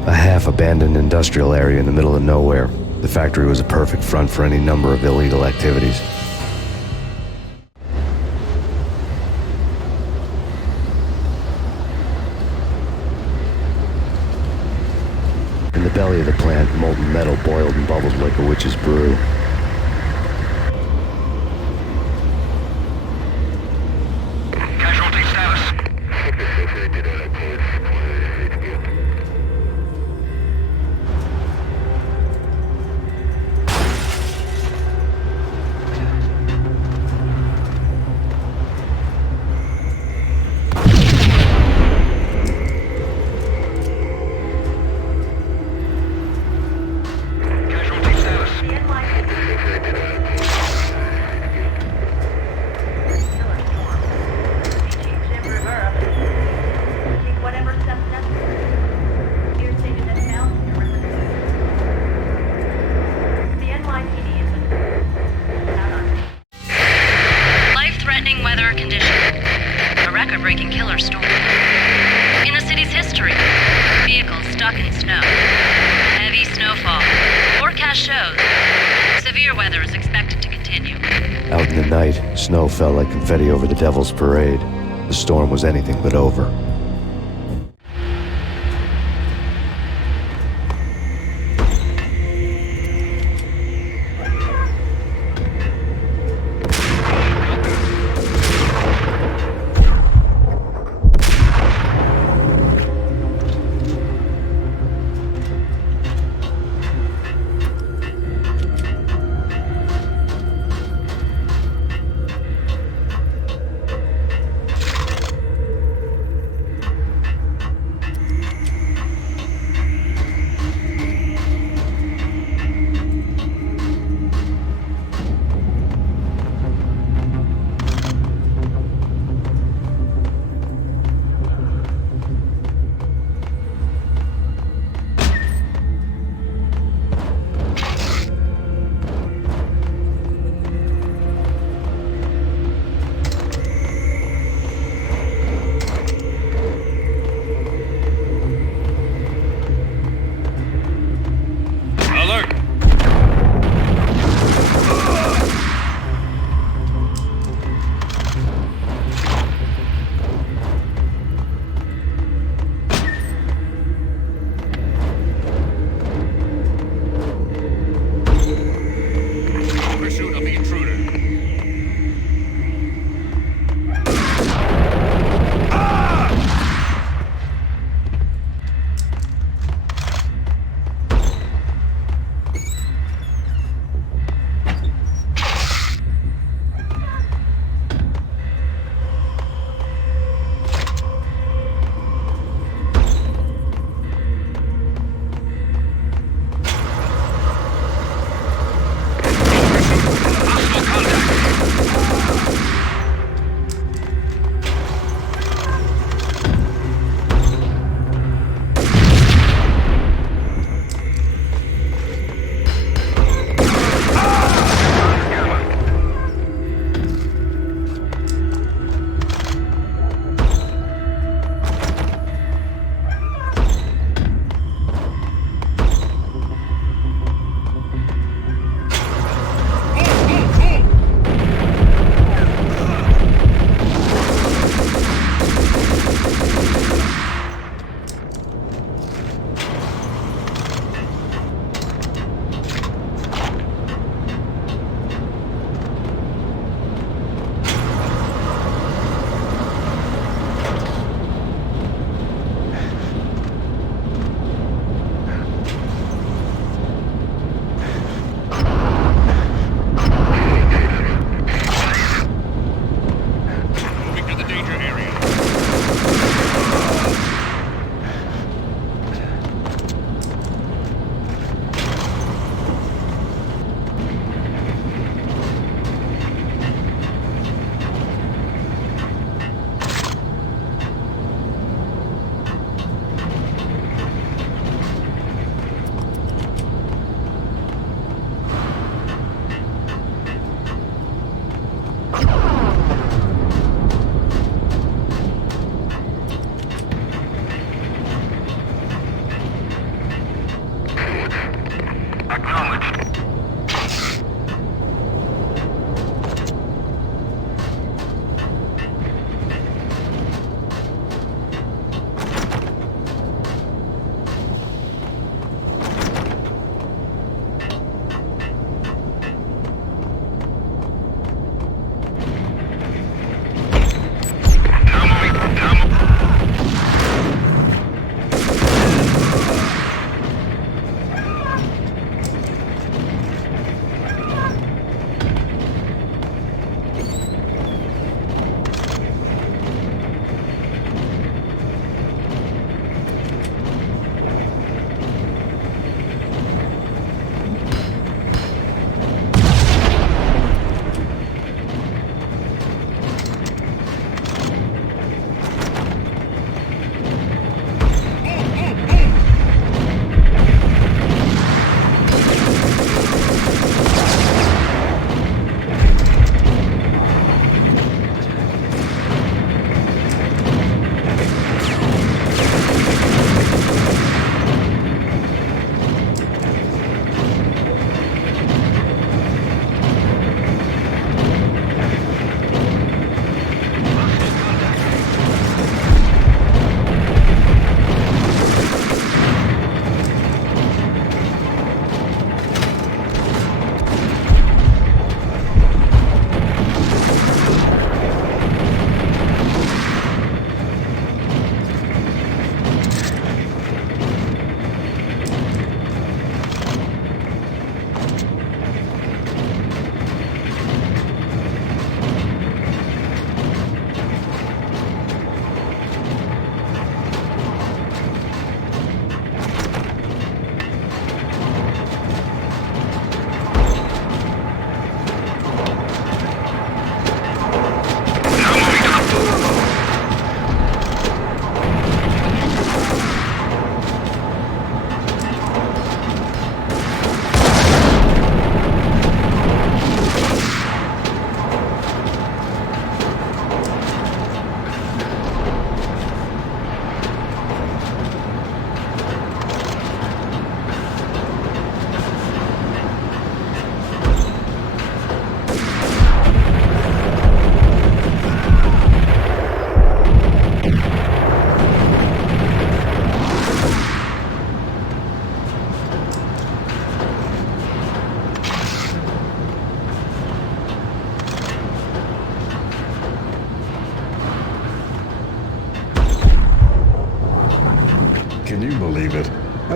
A half-abandoned industrial area in the middle of nowhere. The factory was a perfect front for any number of illegal activities. In the belly of the plant, molten metal boiled and bubbled like a witch's brew. Snow fell like confetti over the Devil's Parade. The storm was anything but over.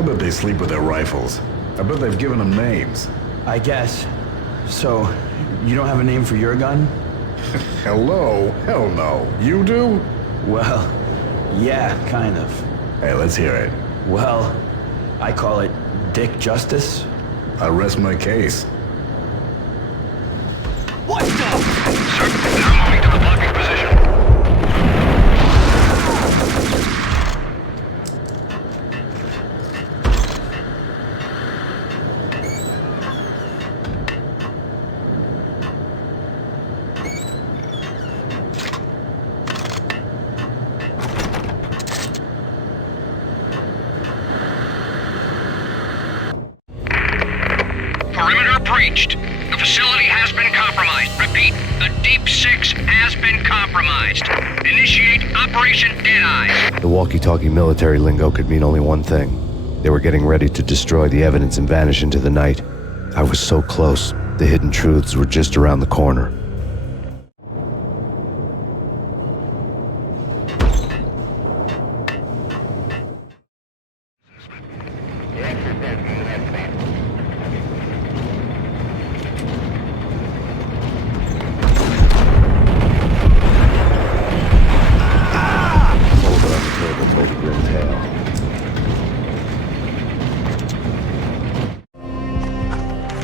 I bet they sleep with their rifles. I bet they've given them names. I guess. So, you don't have a name for your gun? Hello? Hell no. You do? Well, yeah, kind of. Hey, let's hear it. Well, I call it Dick Justice. I rest my case. What the? Sir, now moving to the blocking position. Perimeter breached. The facility has been compromised. Repeat, the Deep Six has been compromised. Initiate Operation Deadeye. The walkie-talkie military lingo could mean only one thing. They were getting ready to destroy the evidence and vanish into the night. I was so close. The hidden truths were just around the corner.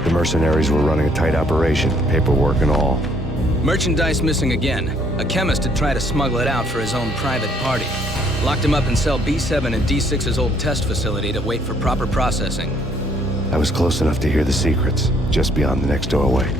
The mercenaries were running a tight operation, paperwork and all. Merchandise missing again. A chemist had tried to smuggle it out for his own private party. Locked him up in cell B7 in D6's old test facility to wait for proper processing. I was close enough to hear the secrets, just beyond the next doorway.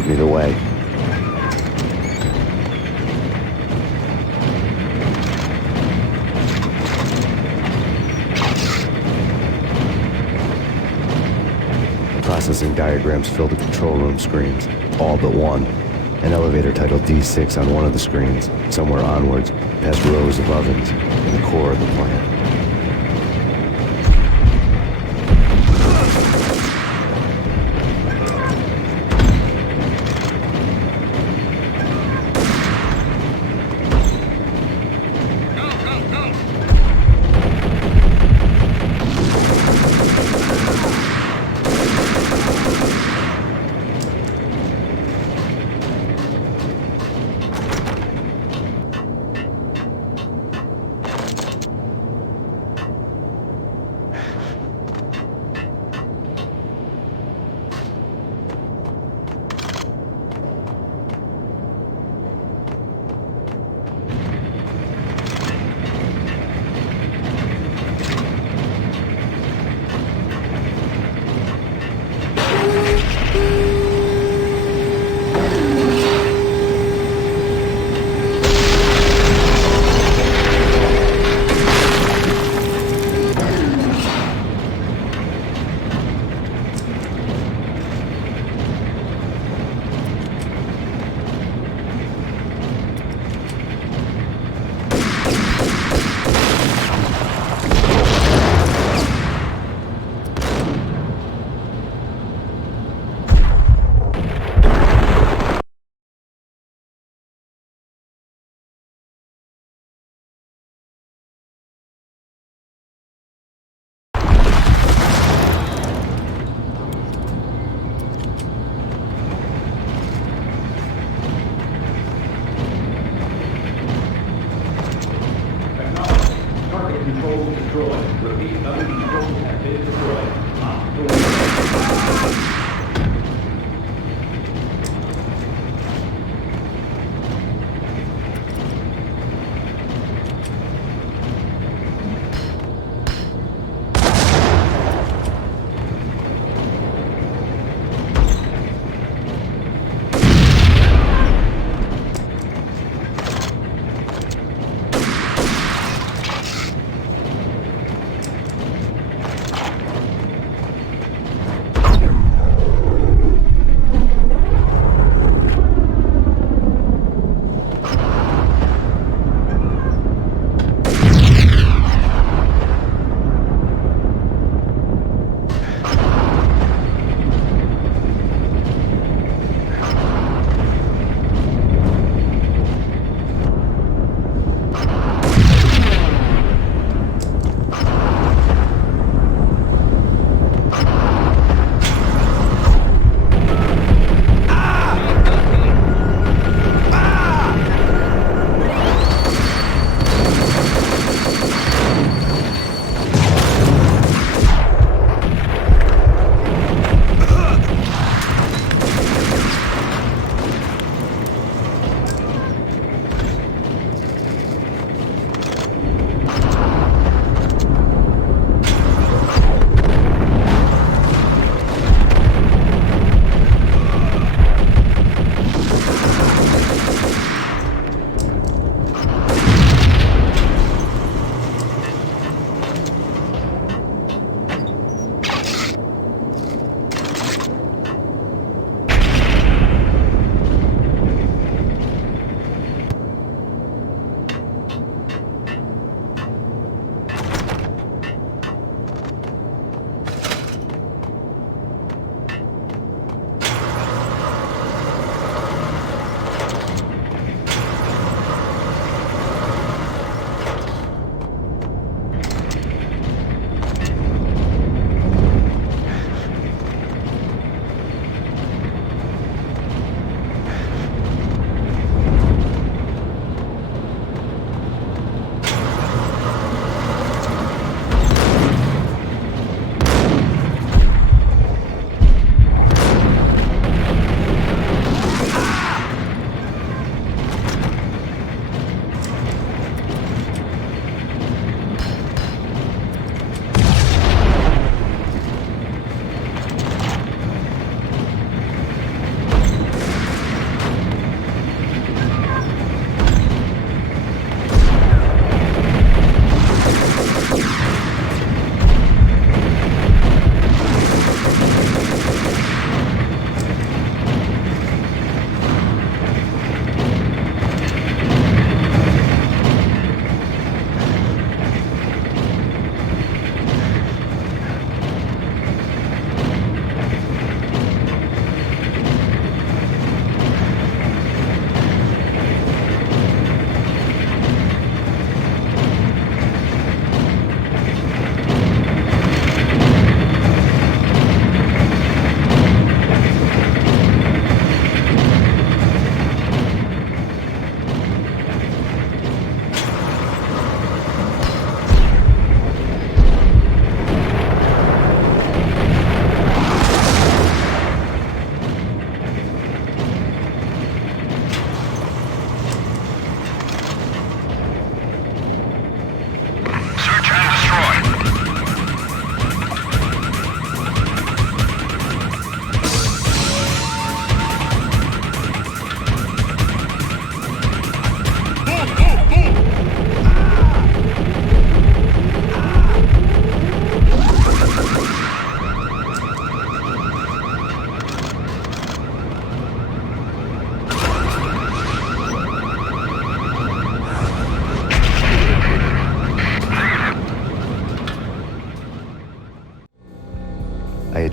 showed me the way. Processing diagrams filled the control room screens, all but one. An elevator titled D6 on one of the screens, somewhere onwards, past rows of ovens, in the core of the plant.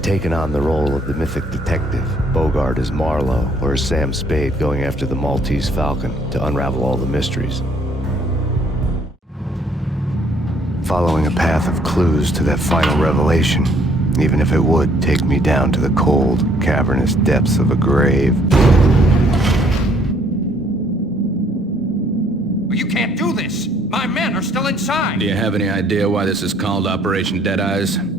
taken on the role of the mythic detective, Bogart as Marlowe, or as Sam Spade going after the Maltese Falcon to unravel all the mysteries. Following a path of clues to that final revelation, even if it would take me down to the cold, cavernous depths of a grave. You can't do this! My men are still inside! Do you have any idea why this is called Operation Deadeyes?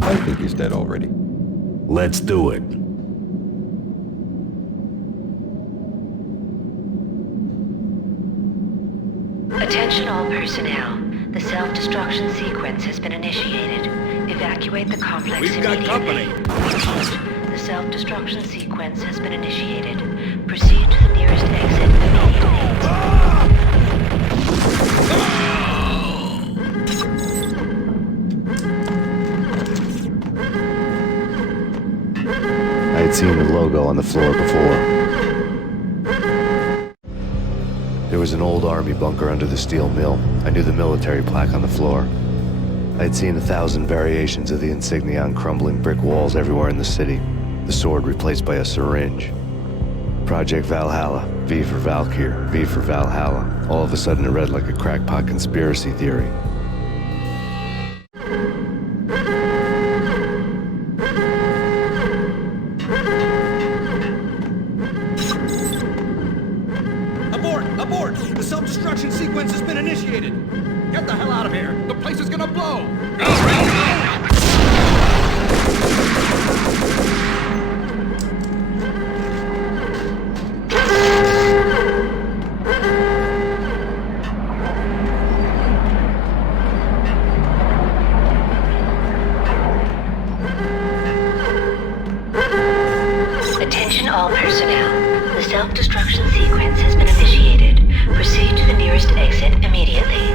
I think he's dead already. Let's do it. Attention all personnel. The self-destruction sequence has been initiated. Evacuate the complex immediately. company. The self-destruction sequence has been initiated. Proceed to the nearest exit immediately. I had seen the logo on the floor before. There was an old army bunker under the steel mill. I knew the military plaque on the floor. I had seen 1,000 variations of the insignia on crumbling brick walls everywhere in the city. The sword replaced by a syringe. Project Valhalla, V for Valkyr, V for Valhalla. All of a sudden it read like a crackpot conspiracy theory. Abort! The self-destruction sequence has been initiated! Get the hell out of here! The place is gonna blow! Attention all personnel. The self-destruction sequence has been initiated. Proceed to the nearest exit immediately.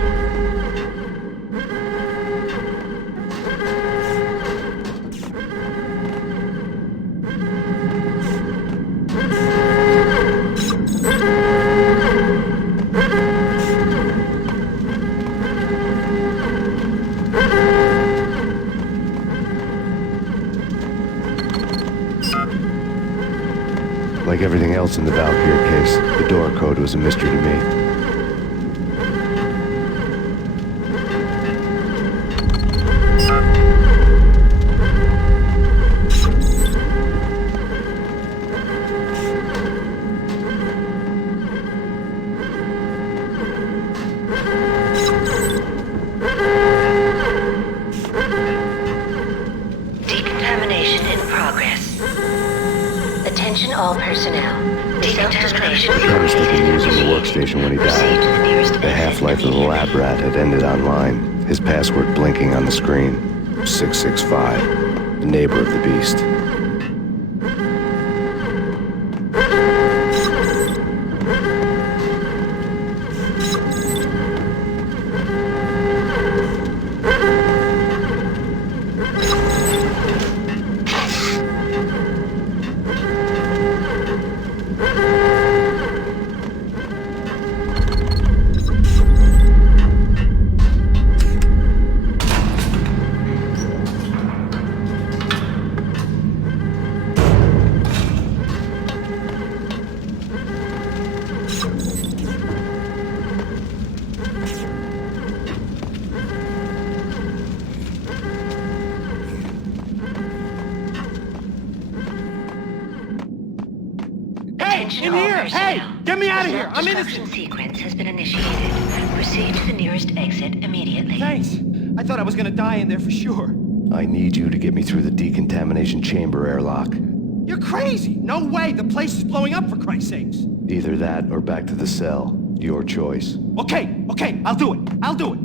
Like everything else in the Valkyr case, the door code was a mystery to me. Decontamination in progress. Attention all personnel. Decontamination The chemist had been using the workstation when he died. The half-life of the lab rat had ended online. His password blinking on the screen. 665. The neighbor of the beast. In here! Hey! Get me out of here! I'm innocent! The sequence has been initiated. Proceed to the nearest exit immediately. Thanks. I thought I was gonna die in there for sure. I need you to get me through the decontamination chamber airlock. You're crazy! No way! The place is blowing up, for Christ's sakes! Either that or back to the cell. Your choice. Okay, I'll do it. I'll do it.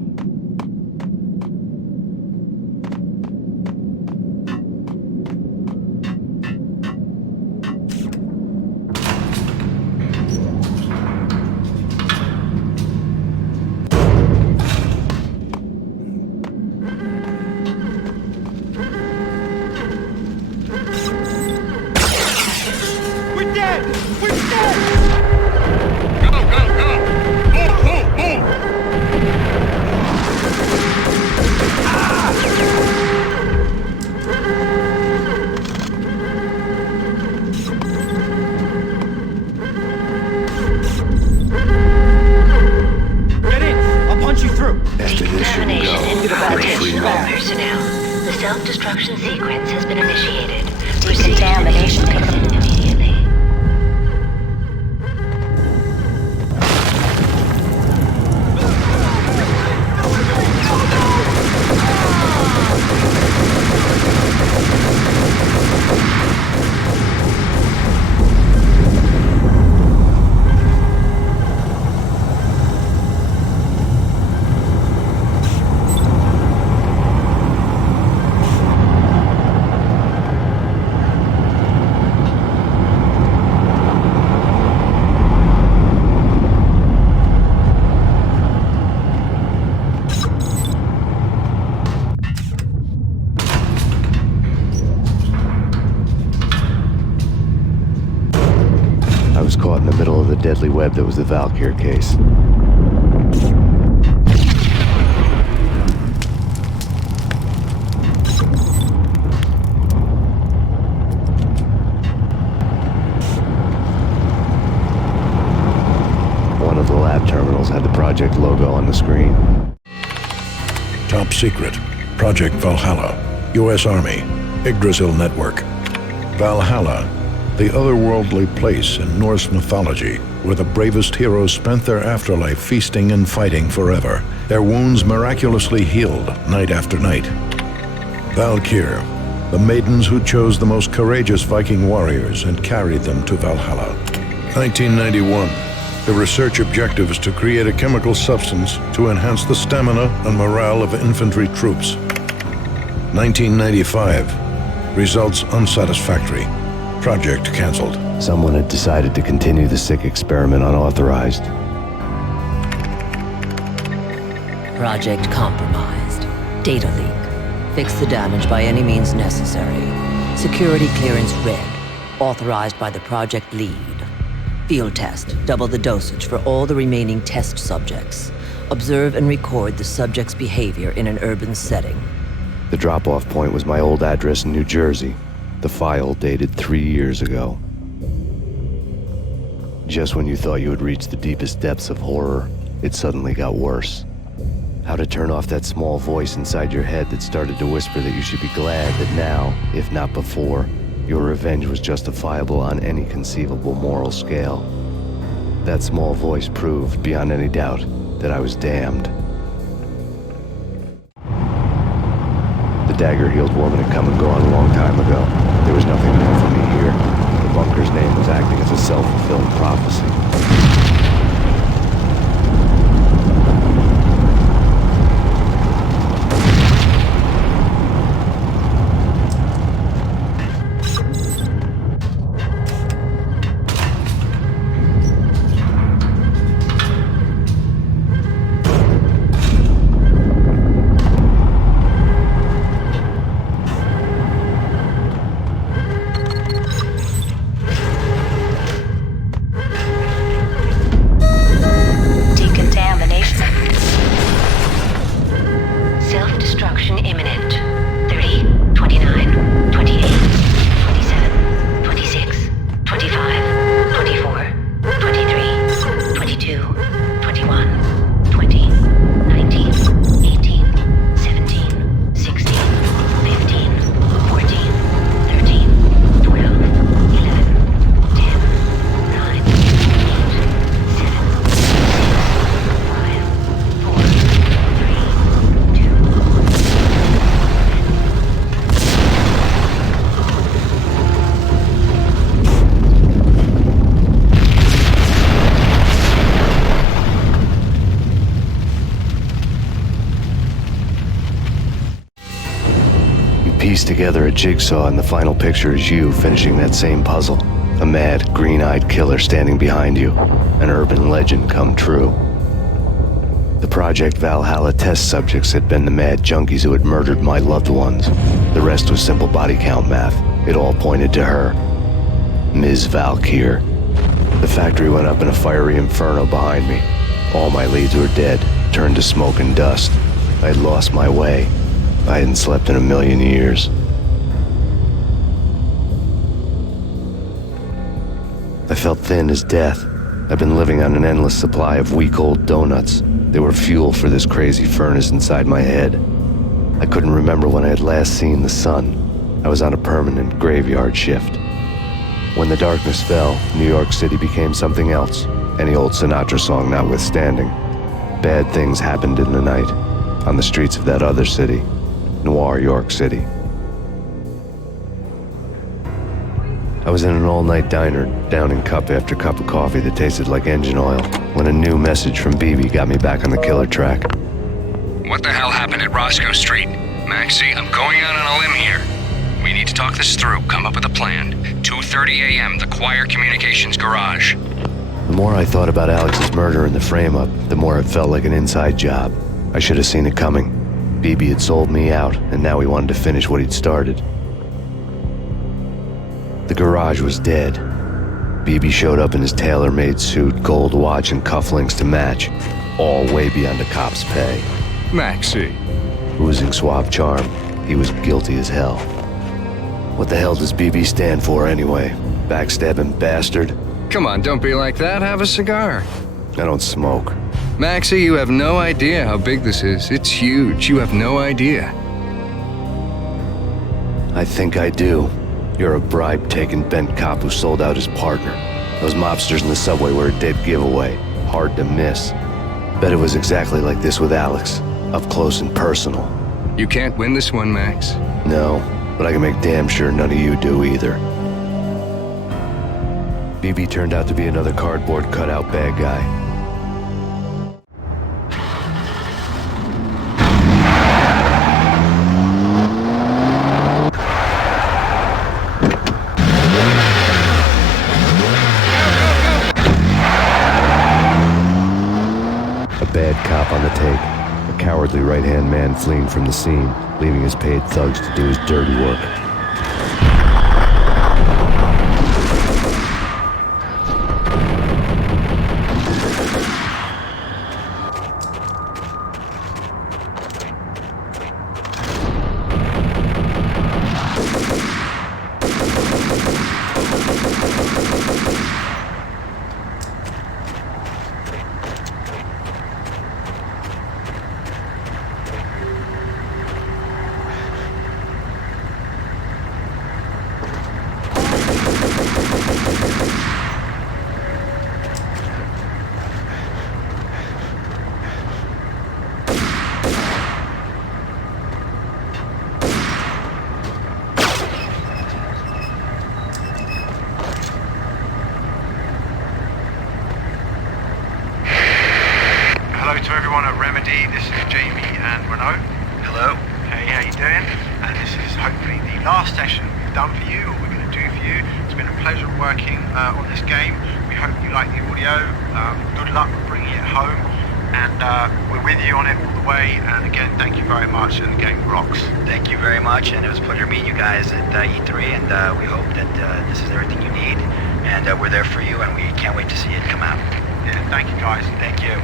Decontamination in progress. Free All man. personnel. The self-destruction sequence has been initiated. Decontamination immediately. I was caught in the middle of the deadly web that was the Valkyr case. One of the lab terminals had the project logo on the screen. Top secret. Project Valhalla. U.S. Army. Yggdrasil Network. Valhalla, the otherworldly place in Norse mythology where the bravest heroes spent their afterlife feasting and fighting forever, their wounds miraculously healed night after night. Valkyr, the maidens who chose the most courageous Viking warriors and carried them to Valhalla. 1991. The research objective is to create a chemical substance to enhance the stamina and morale of infantry troops. 1995. Results unsatisfactory. Project canceled. Someone had decided to continue the sick experiment unauthorized. Project compromised. Data leak. Fix the damage by any means necessary. Security clearance red. Authorized by the project lead. Field test. Double the dosage for all the remaining test subjects. Observe and record the subject's behavior in an urban setting. The drop-off point was my old address in New Jersey. The file dated 3 years ago. Just when you thought you had reached the deepest depths of horror, it suddenly got worse. How to turn off that small voice inside your head that started to whisper that you should be glad that now, if not before, your revenge was justifiable on any conceivable moral scale. That small voice proved, beyond any doubt, that I was damned. The dagger-heeled woman had come and gone a long time ago. There was nothing more for me here. The bunker's name was acting as a self-fulfilling prophecy. Piece together a jigsaw, and the final picture is you finishing that same puzzle. A mad, green-eyed killer standing behind you. An urban legend come true. The Project Valhalla test subjects had been the mad junkies who had murdered my loved ones. The rest was simple body count math. It all pointed to her. Ms. Valkyr. The factory went up in a fiery inferno behind me. All my leads were dead, turned to smoke and dust. I had lost my way. I hadn't slept in a million years. I felt thin as death. I've been living on an endless supply of week-old donuts. They were fuel for this crazy furnace inside my head. I couldn't remember when I had last seen the sun. I was on a permanent graveyard shift. When the darkness fell, New York City became something else, any old Sinatra song notwithstanding. Bad things happened in the night, on the streets of that other city, Noir York City. I was in an all-night diner, downing cup after cup of coffee that tasted like engine oil, when a new message from BB got me back on the killer track. What the hell happened at Roscoe Street? Maxie, I'm going out on a limb here. We need to talk this through, come up with a plan. 2:30 a.m., the Choir Communications Garage. The more I thought about Alex's murder and the frame-up, the more it felt like an inside job. I should have seen it coming. BB had sold me out, and now he wanted to finish what he'd started. The garage was dead. BB showed up in his tailor-made suit, gold watch, and cufflinks to match, all way beyond a cop's pay. Maxie. Oozing suave charm, he was guilty as hell. What the hell does BB stand for anyway? Backstabbing Bastard? Come on, don't be like that. Have a cigar. I don't smoke. Maxie, you have no idea how big this is. It's huge. You have no idea. I think I do. You're a bribe-taking bent cop who sold out his partner. Those mobsters in the subway were a dead giveaway. Hard to miss. Bet it was exactly like this with Alex. Up close and personal. You can't win this one, Max. No, but I can make damn sure none of you do either. BB turned out to be another cardboard cutout bad guy. Bad cop on the take, a cowardly right-hand man fleeing from the scene, leaving his paid thugs to do his dirty work. to everyone at Remedy. This is Jamie and Renault. Hello. Hey, how you doing? And this is hopefully the last session we've done for you, or we're going to do for you. It's been a pleasure working on this game. We hope you like the audio. Good luck with bringing it home. And we're with you on it all the way. And again, thank you very much, and the game rocks. Thank you very much, and it was a pleasure meeting you guys at E3, and we hope that this is everything you need, and we're there for you, and we can't wait to see it come out. Yeah, thank you guys. Thank you.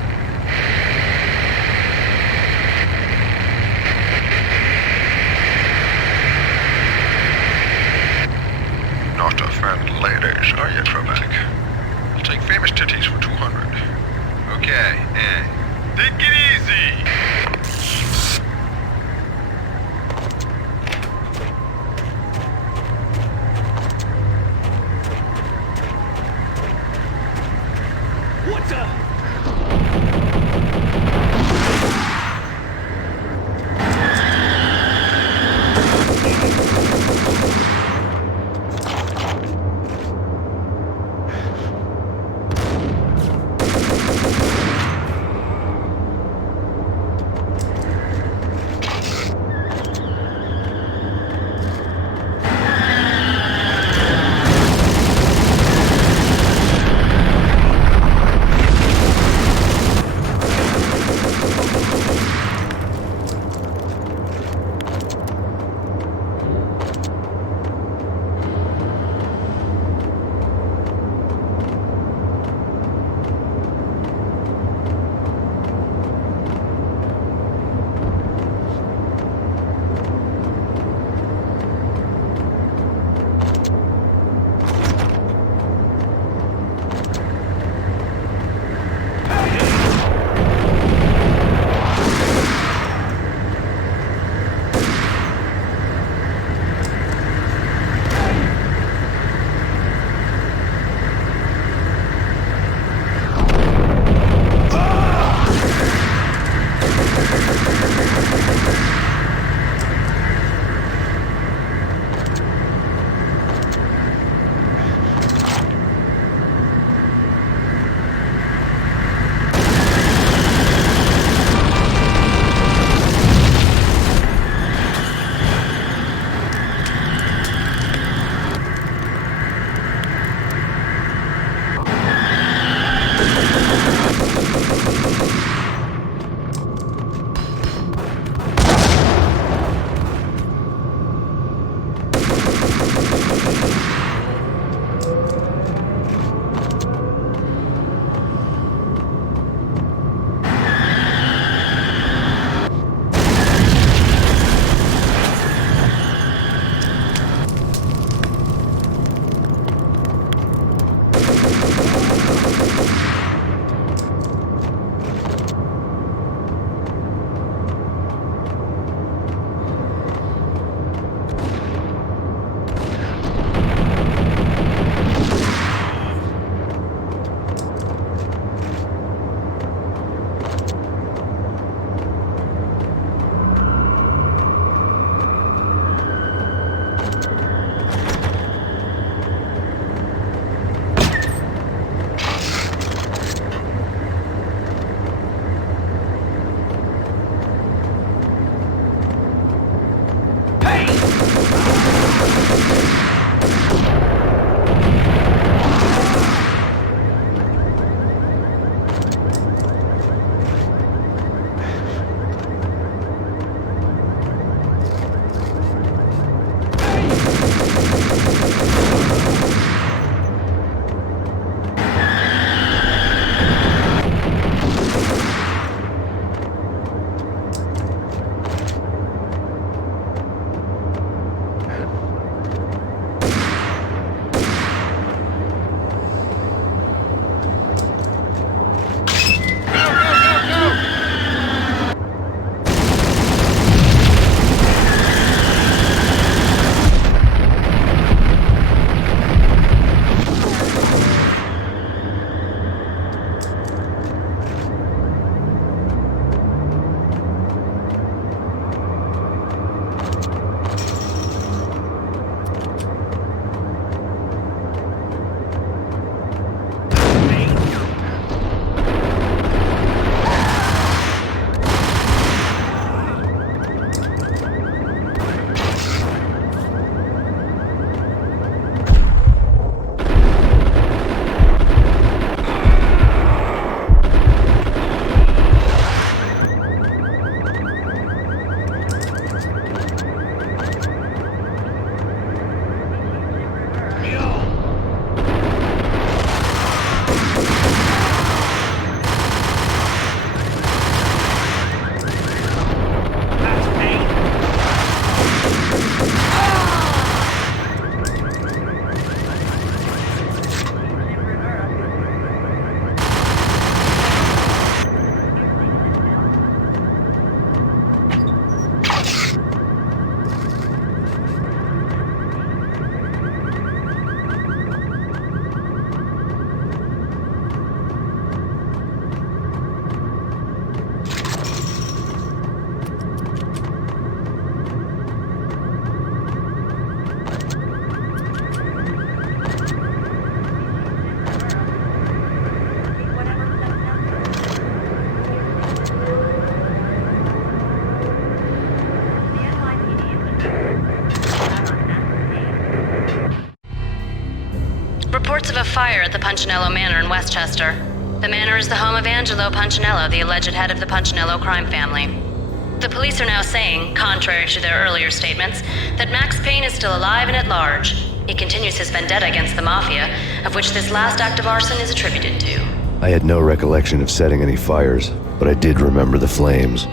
Not offend ladies, are you, Trebek? I'll take famous titties for 200. Okay, take it easy. What the? reports of a fire at the Punchinello Manor in Westchester. The manor is the home of Angelo Punchinello, the alleged head of the Punchinello crime family. The police are now saying, contrary to their earlier statements, that Max Payne is still alive and at large. He continues his vendetta against the Mafia, of which this last act of arson is attributed to. I had no recollection of setting any fires, but I did remember the flames.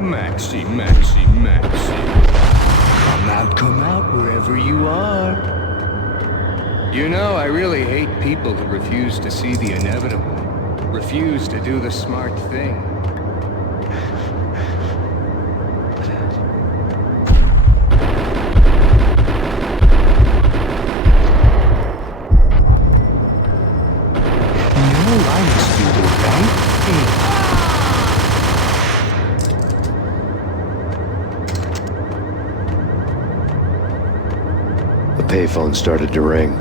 Maxie, Maxie, Maxie. Come out wherever you are. You know, I really hate people who refuse to see the inevitable, refuse to do the smart thing. No, I must do the right thing. The payphone started to ring.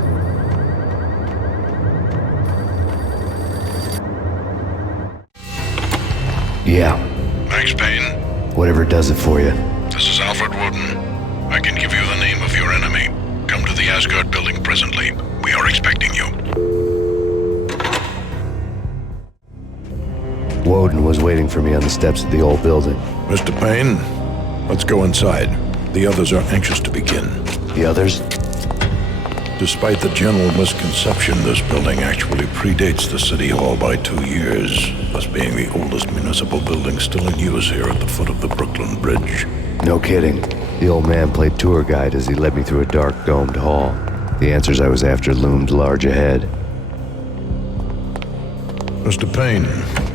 Yeah. Thanks, Payne. Whatever does it for you. This is Alfred Wooden. I can give you the name of your enemy. Come to the Asgard building presently. We are expecting you. Woden was waiting for me on the steps of the old building. Mr. Payne, let's go inside. The others are anxious to begin. The others? Despite the general misconception, this building actually predates the City Hall by 2 years, thus being the oldest municipal building still in use here at the foot of the Brooklyn Bridge. No kidding. The old man played tour guide as he led me through a dark domed hall. The answers I was after loomed large ahead. Mr. Payne,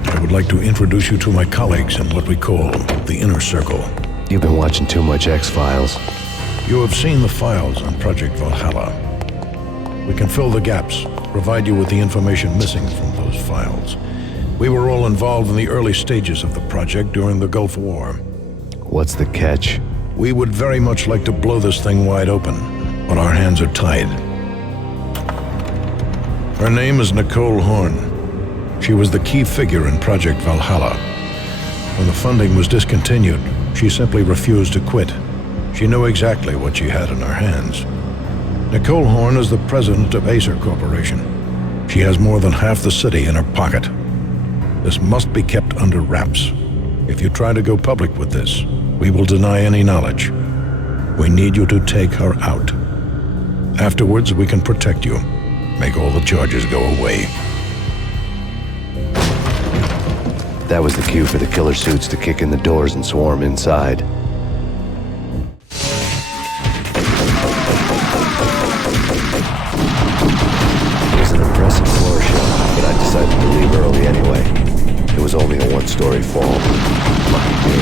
I would like to introduce you to my colleagues in what we call the Inner Circle. You've been watching too much X-Files. You have seen the files on Project Valhalla. We can fill the gaps, provide you with the information missing from those files. We were all involved in the early stages of the project during the Gulf War. What's the catch? We would very much like to blow this thing wide open, but our hands are tied. Her name is Nicole Horn. She was the key figure in Project Valhalla. When the funding was discontinued, she simply refused to quit. She knew exactly what she had in her hands. Nicole Horn is the president of Acer Corporation. She has more than half the city in her pocket. This must be kept under wraps. If you try to go public with this, we will deny any knowledge. We need you to take her out. Afterwards, we can protect you. Make all the charges go away. That was the cue for the killer suits to kick in the doors and swarm inside. It was an impressive floor show, but I decided to leave early anyway. It was only a one-story fall. Lucky me.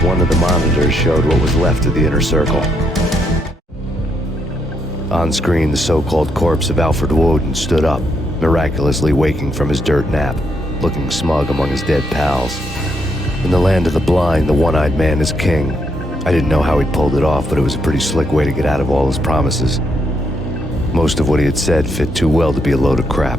One of the monitors showed what was left of the Inner Circle. On screen, the so-called corpse of Alfred Woden stood up, miraculously waking from his dirt nap, looking smug among his dead pals. In the land of the blind, the one-eyed man is king. I didn't know how he'd pulled it off, but it was a pretty slick way to get out of all his promises. Most of what he had said fit too well to be a load of crap.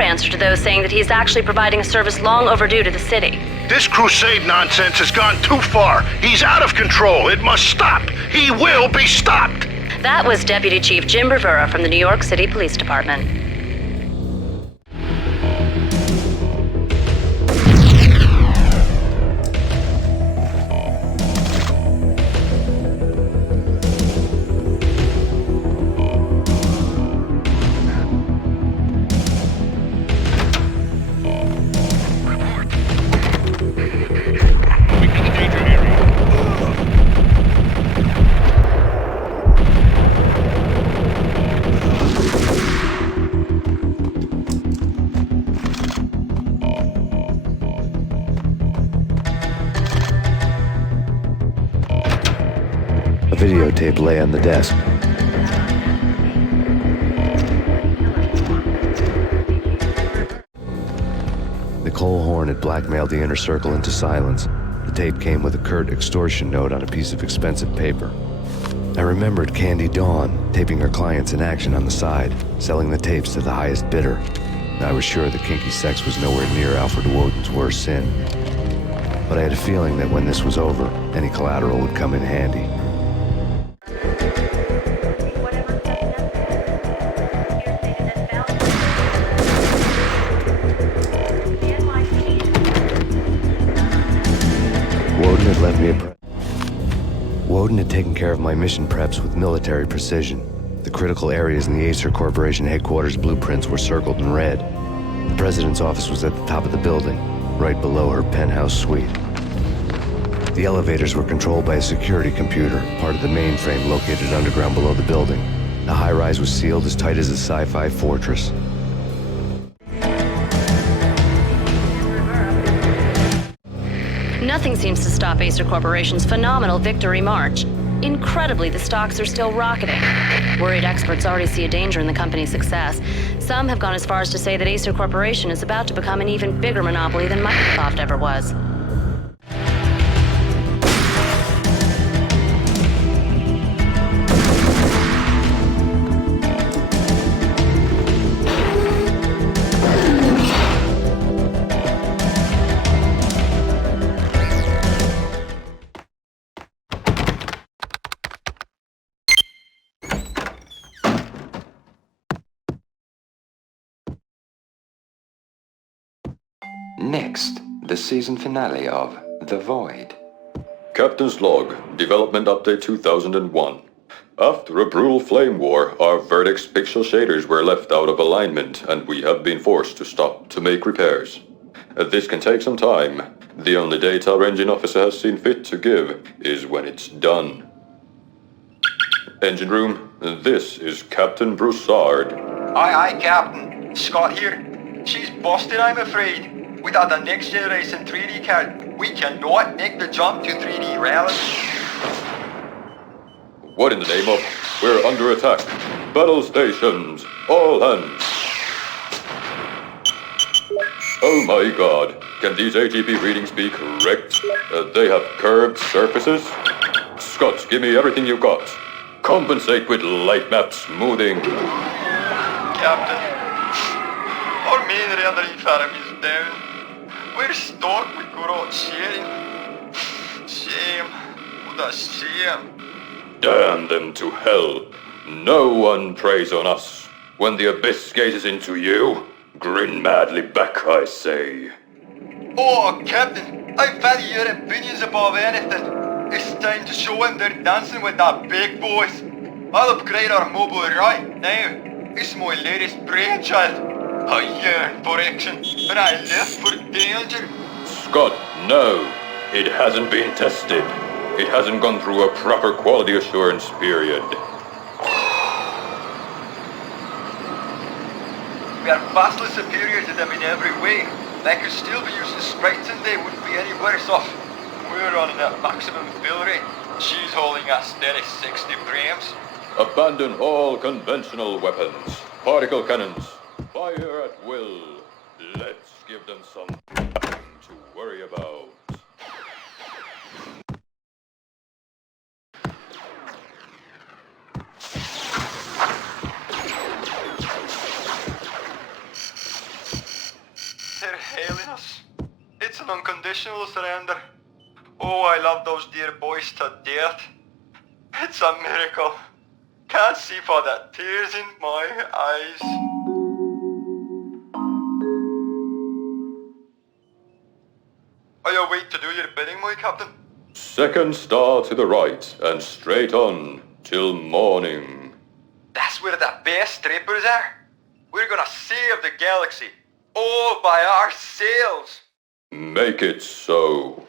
your answer to those saying that he's actually providing a service long overdue to the city. This crusade nonsense has gone too far. He's out of control. It must stop. He will be stopped. That was Deputy Chief Jim Rivera from the New York City Police Department. Videotape lay on the desk. Nicole Horn had blackmailed the inner circle into silence. The tape came with a curt extortion note on a piece of expensive paper. I remembered Candy Dawn taping her clients in action on the side, selling the tapes to the highest bidder. I was sure that kinky sex was nowhere near Alfred Woden's worst sin. But I had a feeling that when this was over, any collateral would come in handy. Woden had taken care of my mission preps with military precision. The critical areas in the Acer Corporation headquarters blueprints were circled in red. The president's office was at the top of the building, right below her penthouse suite. The elevators were controlled by a security computer, part of the mainframe located underground below the building. The high-rise was sealed as tight as a sci-fi fortress. Nothing seems to stop Acer Corporation's phenomenal victory march. Incredibly, the stocks are still rocketing. Worried experts already see a danger in the company's success. Some have gone as far as to say that Acer Corporation is about to become an even bigger monopoly than Microsoft ever was. Next, the season finale of The Void. Captain's log, development update 2001. After a brutal flame war, our Verdict's pixel shaders were left out of alignment, and we have been forced to stop to make repairs. This can take some time. The only date our engine officer has seen fit to give is when it's done. Engine room, this is Captain Broussard. Aye, Captain. Scott here. She's busted, I'm afraid. Without the next generation 3D card, we cannot make the jump to 3D reality. What in the name of? We're under attack. Battle stations, all hands. Oh my god, can these ATP readings be correct? They have curved surfaces? Scott, give me everything you've got. Compensate with light map smoothing. Captain, our main rendering farm is down. We're stuck with corrupt sharing. Shame. What a shame. Damn them to hell. No one preys on us. When the abyss gazes into you, grin madly back, I say. Oh, Captain, I value your opinions above anything. It's time to show them they're dancing with the big boys. I'll upgrade our mobile right now. It's my latest brainchild. I yearn for action, and I live for danger. Scott, no. It hasn't been tested. It hasn't gone through a proper quality assurance period. We are vastly superior to them in every way. They could still be using sprites and they wouldn't be any worse off. We're running at maximum fill rate. She's holding a steady 60 frames. Abandon all conventional weapons. Particle cannons. Fire at will. Let's give them something to worry about. Their Holiness. It's an unconditional surrender. Oh, I love those dear boys to death. It's a miracle. Can't see for the tears in my eyes. I await to do your bidding, my captain. Second star to the right, and straight on, till morning. That's where the best strippers are. We're gonna save the galaxy, all by ourselves. Make it so.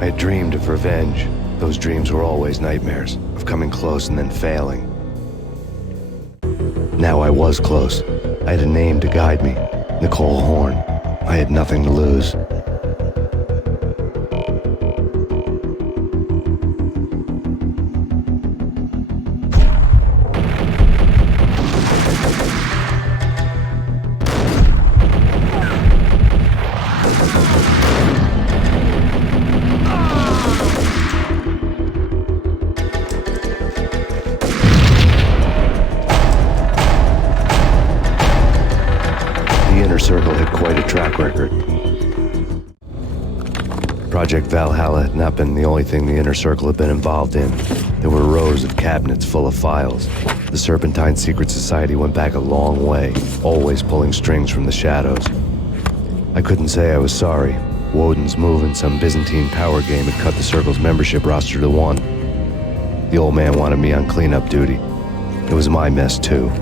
I had dreamed of revenge. Those dreams were always nightmares, of coming close and then failing. Now I was close. I had a name to guide me, Nicole Horn. I had nothing to lose. The Inner Circle had quite a track record. Project Valhalla had not been the only thing the Inner Circle had been involved in. There were rows of cabinets full of files. The Serpentine Secret Society went back a long way, always pulling strings from the shadows. I couldn't say I was sorry. Woden's move in some Byzantine power game had cut the Circle's membership roster to 1. The old man wanted me on cleanup duty. It was my mess, too.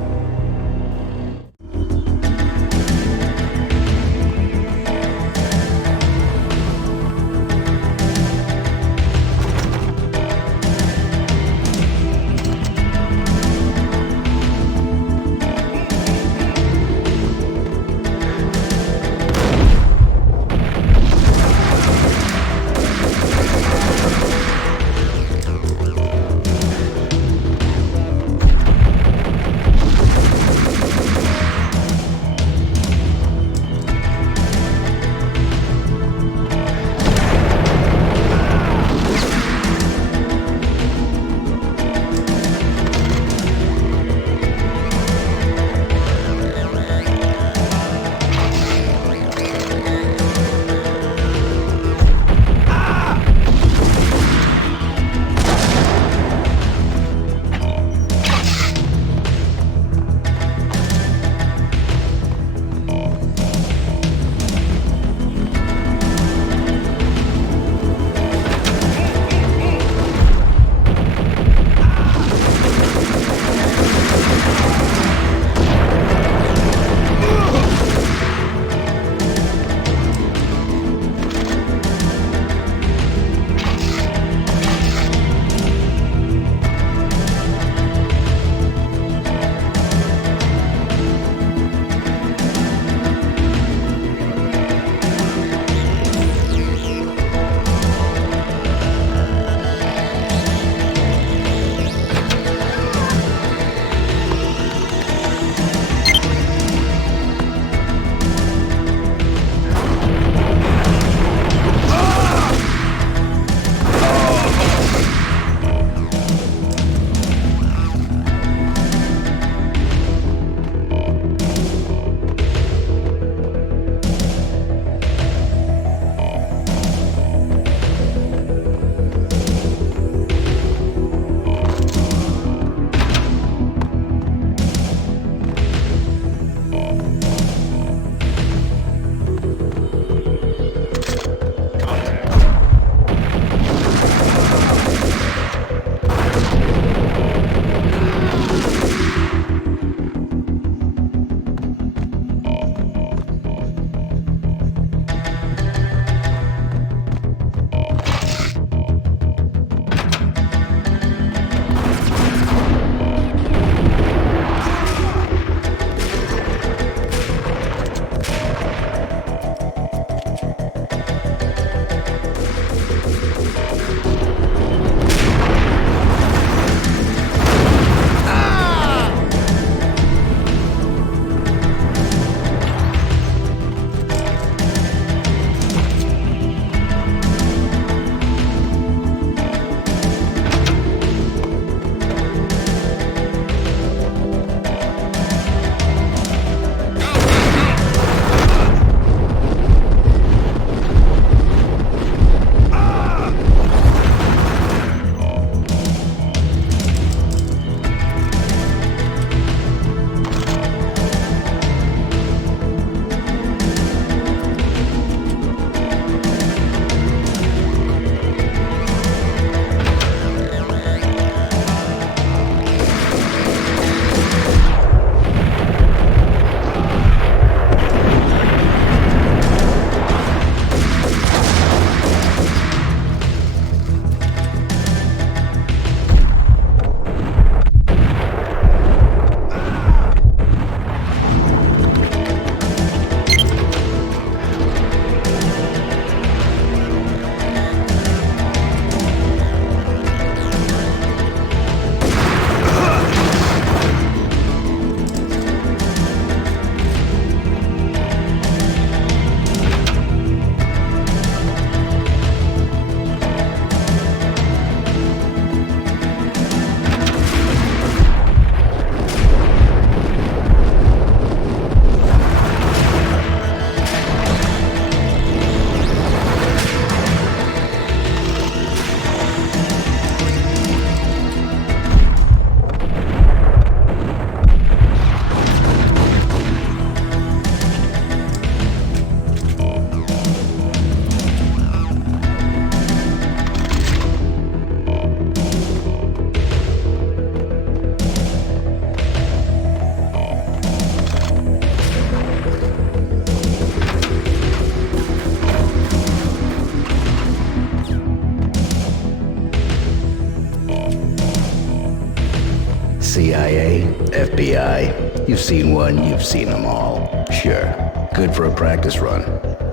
CIA, FBI, you've seen one, you've seen them all. Sure, good for a practice run.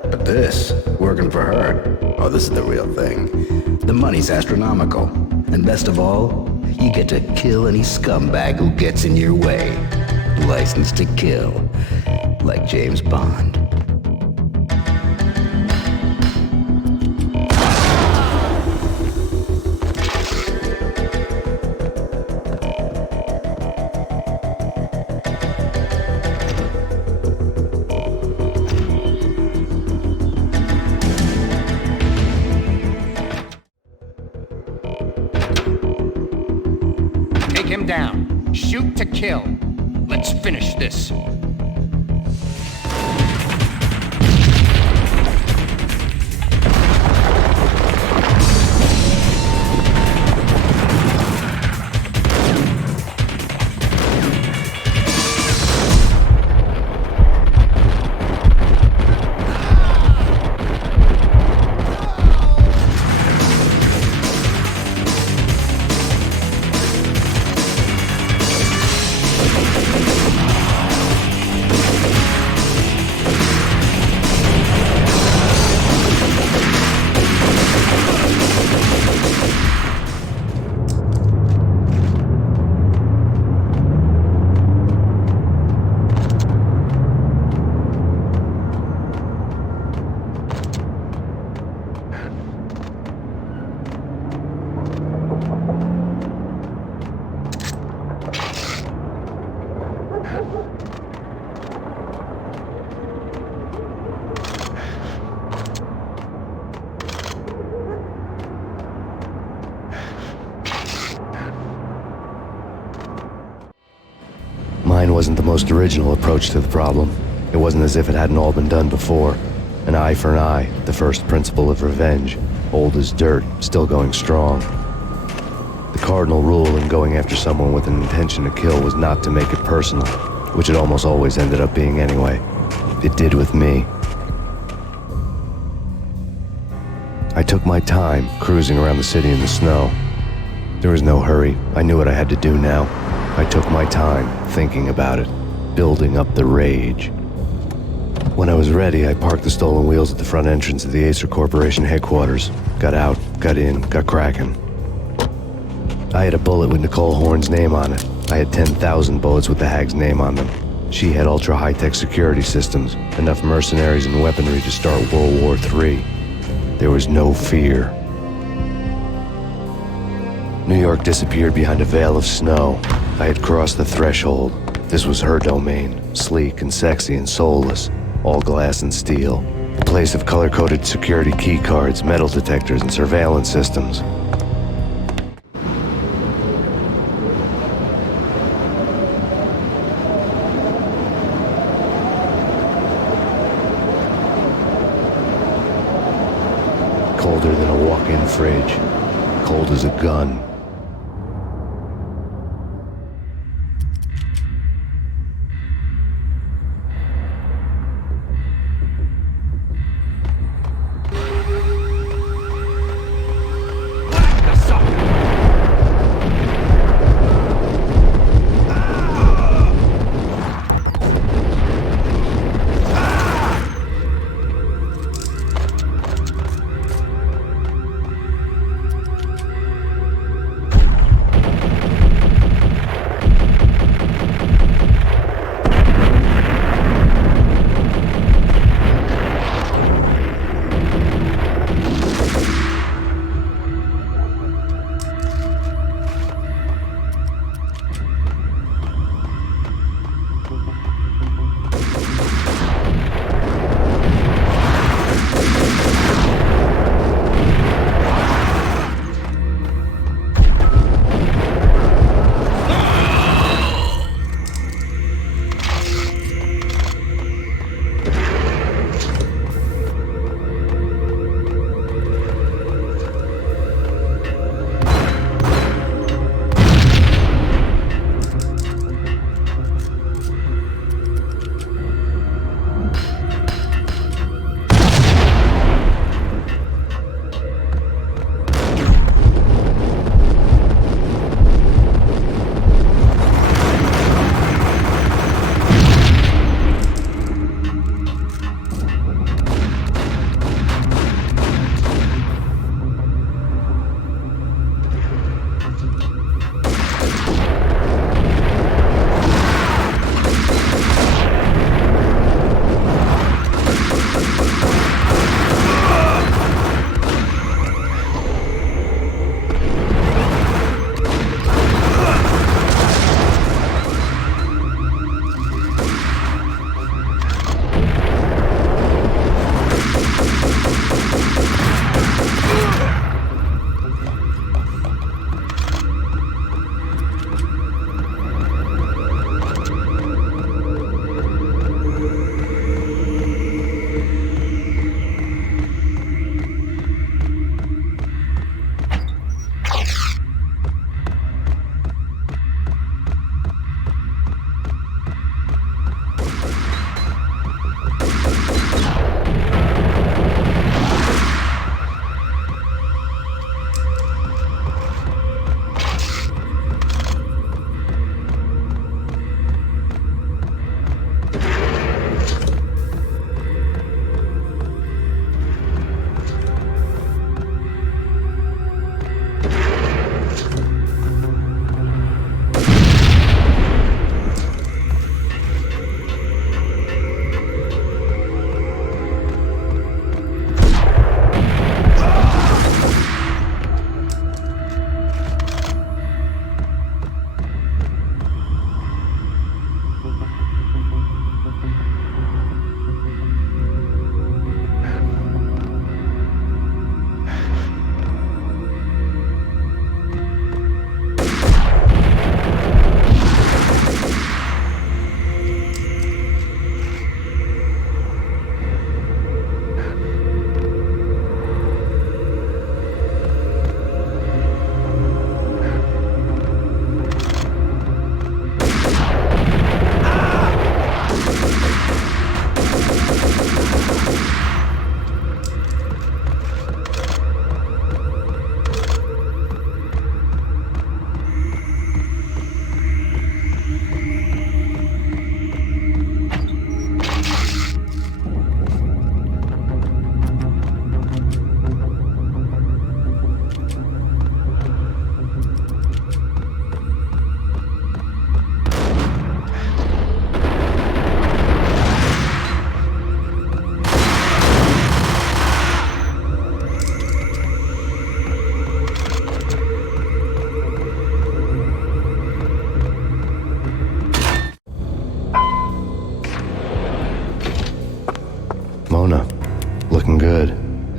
But this, working for her, oh, this is the real thing. The money's astronomical. And best of all, you get to kill any scumbag who gets in your way. License to kill, like James Bond. Take him down. Shoot to kill. Let's finish this. Mine wasn't the most original approach to the problem. It wasn't as if it hadn't all been done before. An eye for an eye, the first principle of revenge. Old as dirt, still going strong. The cardinal rule in going after someone with an intention to kill was not to make it personal, which it almost always ended up being anyway. It did with me. I took my time, cruising around the city in the snow. There was no hurry. I knew what I had to do now. I took my time, thinking about it, building up the rage. When I was ready, I parked the stolen wheels at the front entrance of the Acer Corporation headquarters. Got out, got in, got cracking. I had a bullet with Nicole Horn's name on it. I had 10,000 bullets with the Hag's name on them. She had ultra-high-tech security systems, enough mercenaries and weaponry to start World War III. There was no fear. New York disappeared behind a veil of snow. I had crossed the threshold. This was her domain, sleek and sexy and soulless, all glass and steel. A place of color-coded security key cards, metal detectors, and surveillance systems. Colder than a walk-in fridge. Cold as a gun.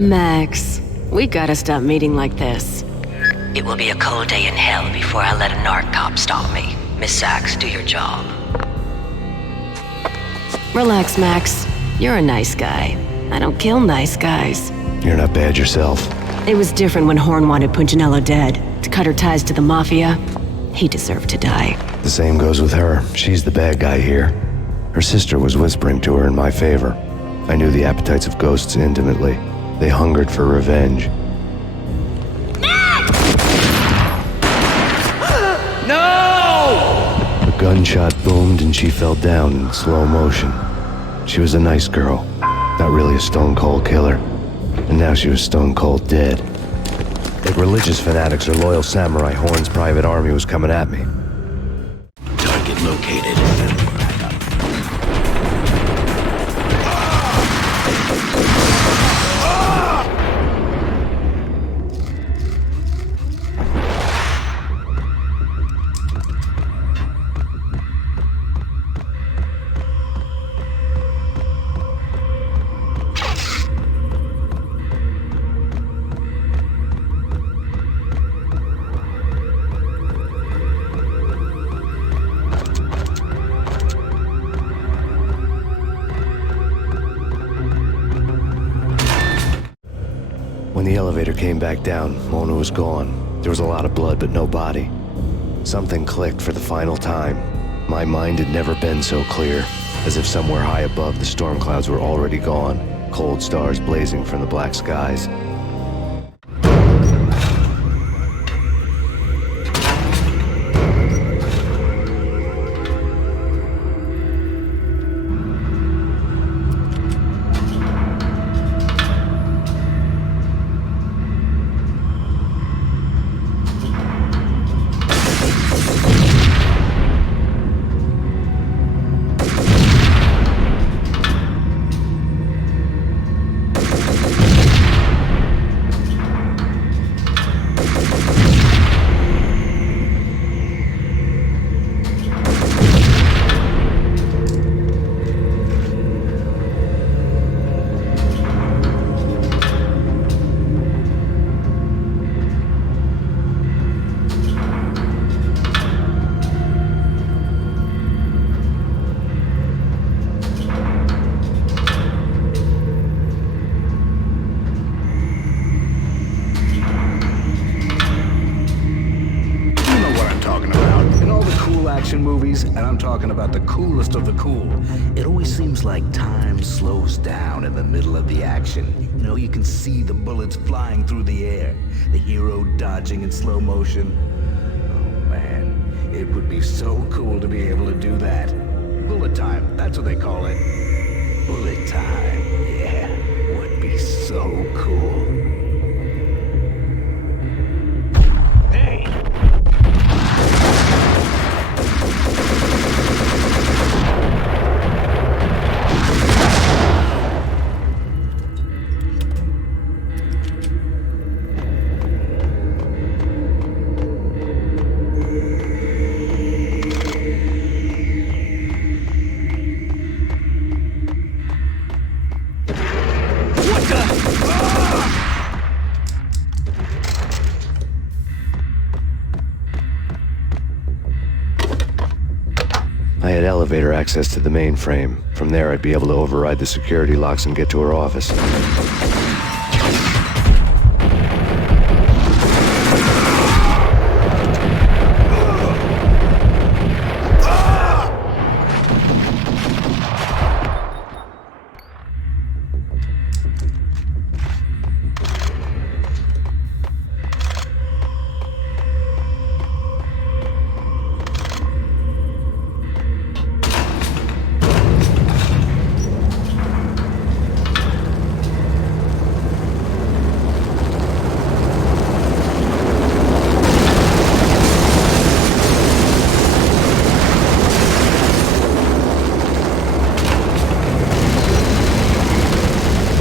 Max, we gotta stop meeting like this. It will be a cold day in hell before I let a narc cop stop me. Miss Sachs, do your job. Relax, Max. You're a nice guy. I don't kill nice guys. You're not bad yourself. It was different when Horn wanted Punchinello dead. To cut her ties to the Mafia, he deserved to die. The same goes with her. She's the bad guy here. Her sister was whispering to her in my favor. I knew the appetites of ghosts intimately. They hungered for revenge. No! A gunshot boomed and she fell down in slow motion. She was a nice girl, not really a stone-cold killer. And now she was stone-cold dead. Like religious fanatics or loyal samurai, Horn's private army was coming at me. Target located. When the elevator came back down, Mona was gone. There was a lot of blood, but no body. Something clicked for the final time. My mind had never been so clear, as if somewhere high above the storm clouds were already gone, cold stars blazing from the black skies. Movies, and I'm talking about the coolest of the cool. It always seems like time slows down in the middle of the action. You know, you can see the bullets flying through the air, the hero dodging in slow motion. Oh man, it would be so cool to be able to do that. Bullet time, that's what they call it. Bullet time, yeah, would be so cool. I had elevator access to the mainframe. From there, I'd be able to override the security locks and get to her office.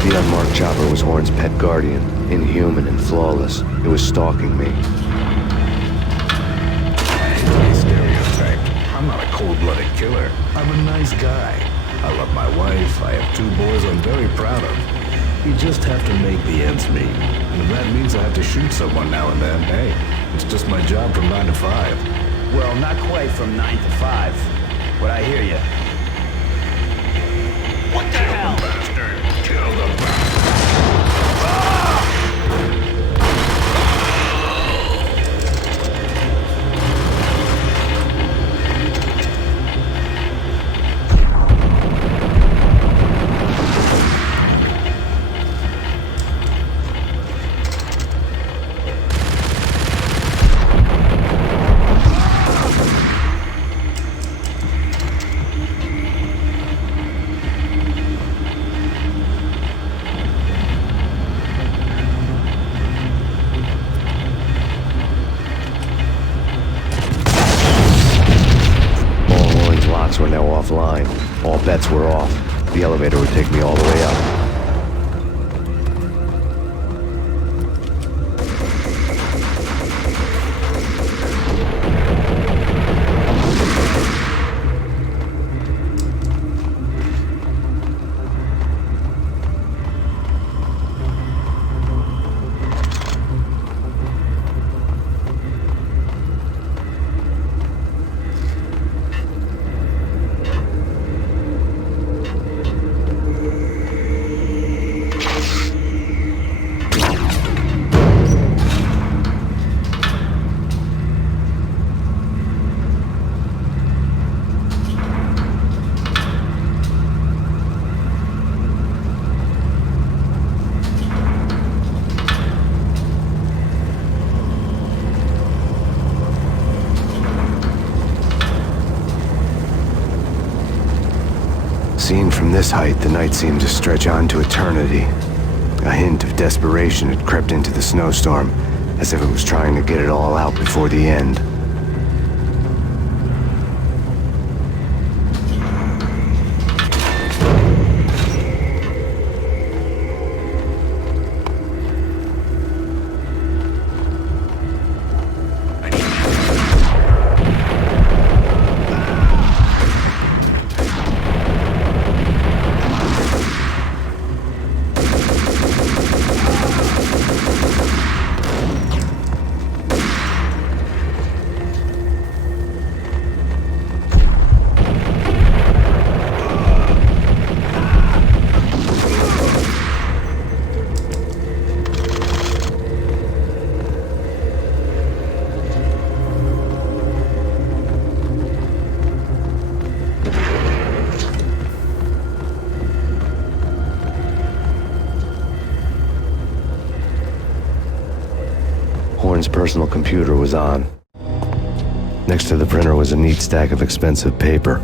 The unmarked chopper was Horn's pet guardian, inhuman and flawless. It was stalking me. Stereotype. I'm not a cold-blooded killer. I'm a nice guy. I love my wife. I have 2 boys I'm very proud of. You just have to make the ends meet. And if that means I have to shoot someone now and then, hey, it's just my job from 9 to 5. Well, not quite from 9 to 5. But I hear you. What the hell? Bastard! Kill the bastard! Were now offline. All bets were off. The elevator would take me all the way up. Seen from this height, the night seemed to stretch on to eternity. A hint of desperation had crept into the snowstorm, as if it was trying to get it all out before the end. Horn's personal computer was on. Next to the printer was a neat stack of expensive paper.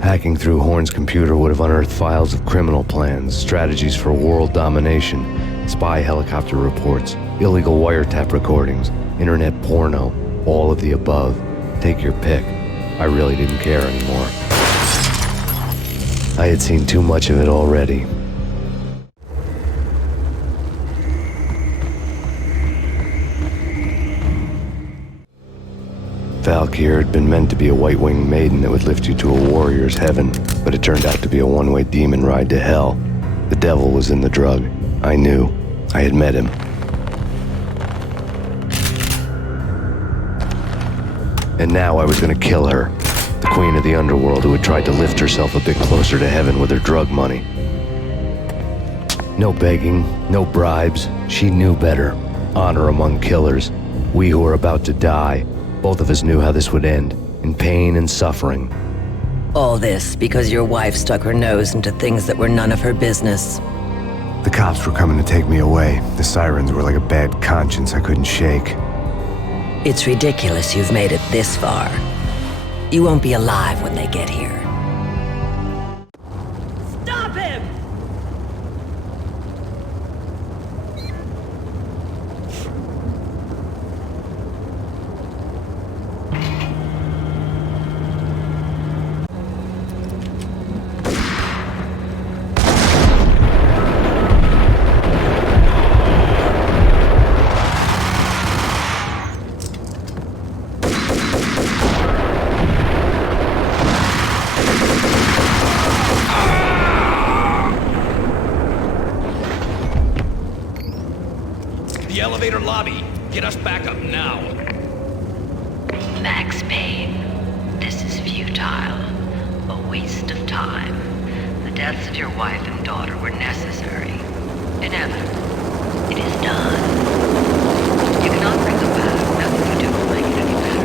Hacking through Horn's computer would have unearthed files of criminal plans, strategies for world domination, spy helicopter reports, illegal wiretap recordings, internet porno, all of the above. Take your pick. I really didn't care anymore. I had seen too much of it already. Valkyr had been meant to be a white-winged maiden that would lift you to a warrior's heaven, but it turned out to be a one-way demon ride to hell. The devil was in the drug. I knew. I had met him. And now I was gonna kill her, the queen of the underworld who had tried to lift herself a bit closer to heaven with her drug money. No begging, no bribes. She knew better. Honor among killers. We who were about to die. Both of us knew how this would end, in pain and suffering. All this because your wife stuck her nose into things that were none of her business. The cops were coming to take me away. The sirens were like a bad conscience I couldn't shake. It's ridiculous you've made it this far. You won't be alive when they get here. Stop him! elevator lobby. Get us back up now. Max Payne, this is futile. A waste of time. The deaths of your wife and daughter were necessary. Inevitable. It is done. You cannot bring them back. Nothing you do will make it any better.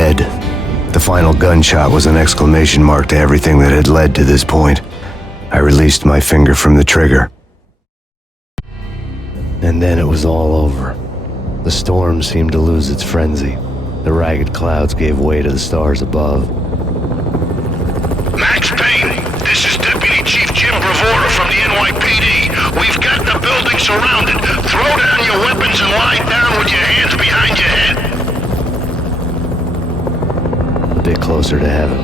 dead. The final gunshot was an exclamation mark to everything that had led to this point. I released my finger from the trigger. And then it was all over. The storm seemed to lose its frenzy. The ragged clouds gave way to the stars above. Max Payne, this is Deputy Chief Jim Bravura from the NYPD. We've got the building surrounded. Throw down your weapons and lie down with your hands behind your head. A bit closer to heaven.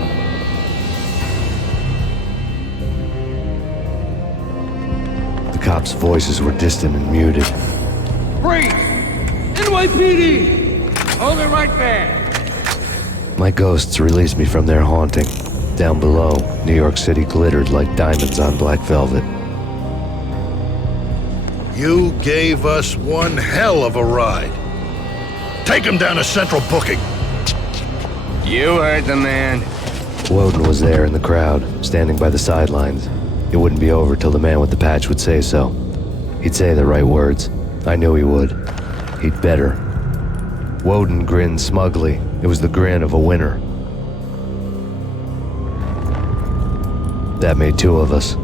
The cops' voices were distant and muted. Freeze! NYPD! Hold it right there! My ghosts released me from their haunting. Down below, New York City glittered like diamonds on black velvet. You gave us one hell of a ride. Take him down to Central Booking. You heard the man. Woden was there in the crowd, standing by the sidelines. It wouldn't be over till the man with the patch would say so. He'd say the right words. I knew he would. He'd better. Woden grinned smugly. It was the grin of a winner. That made two of us.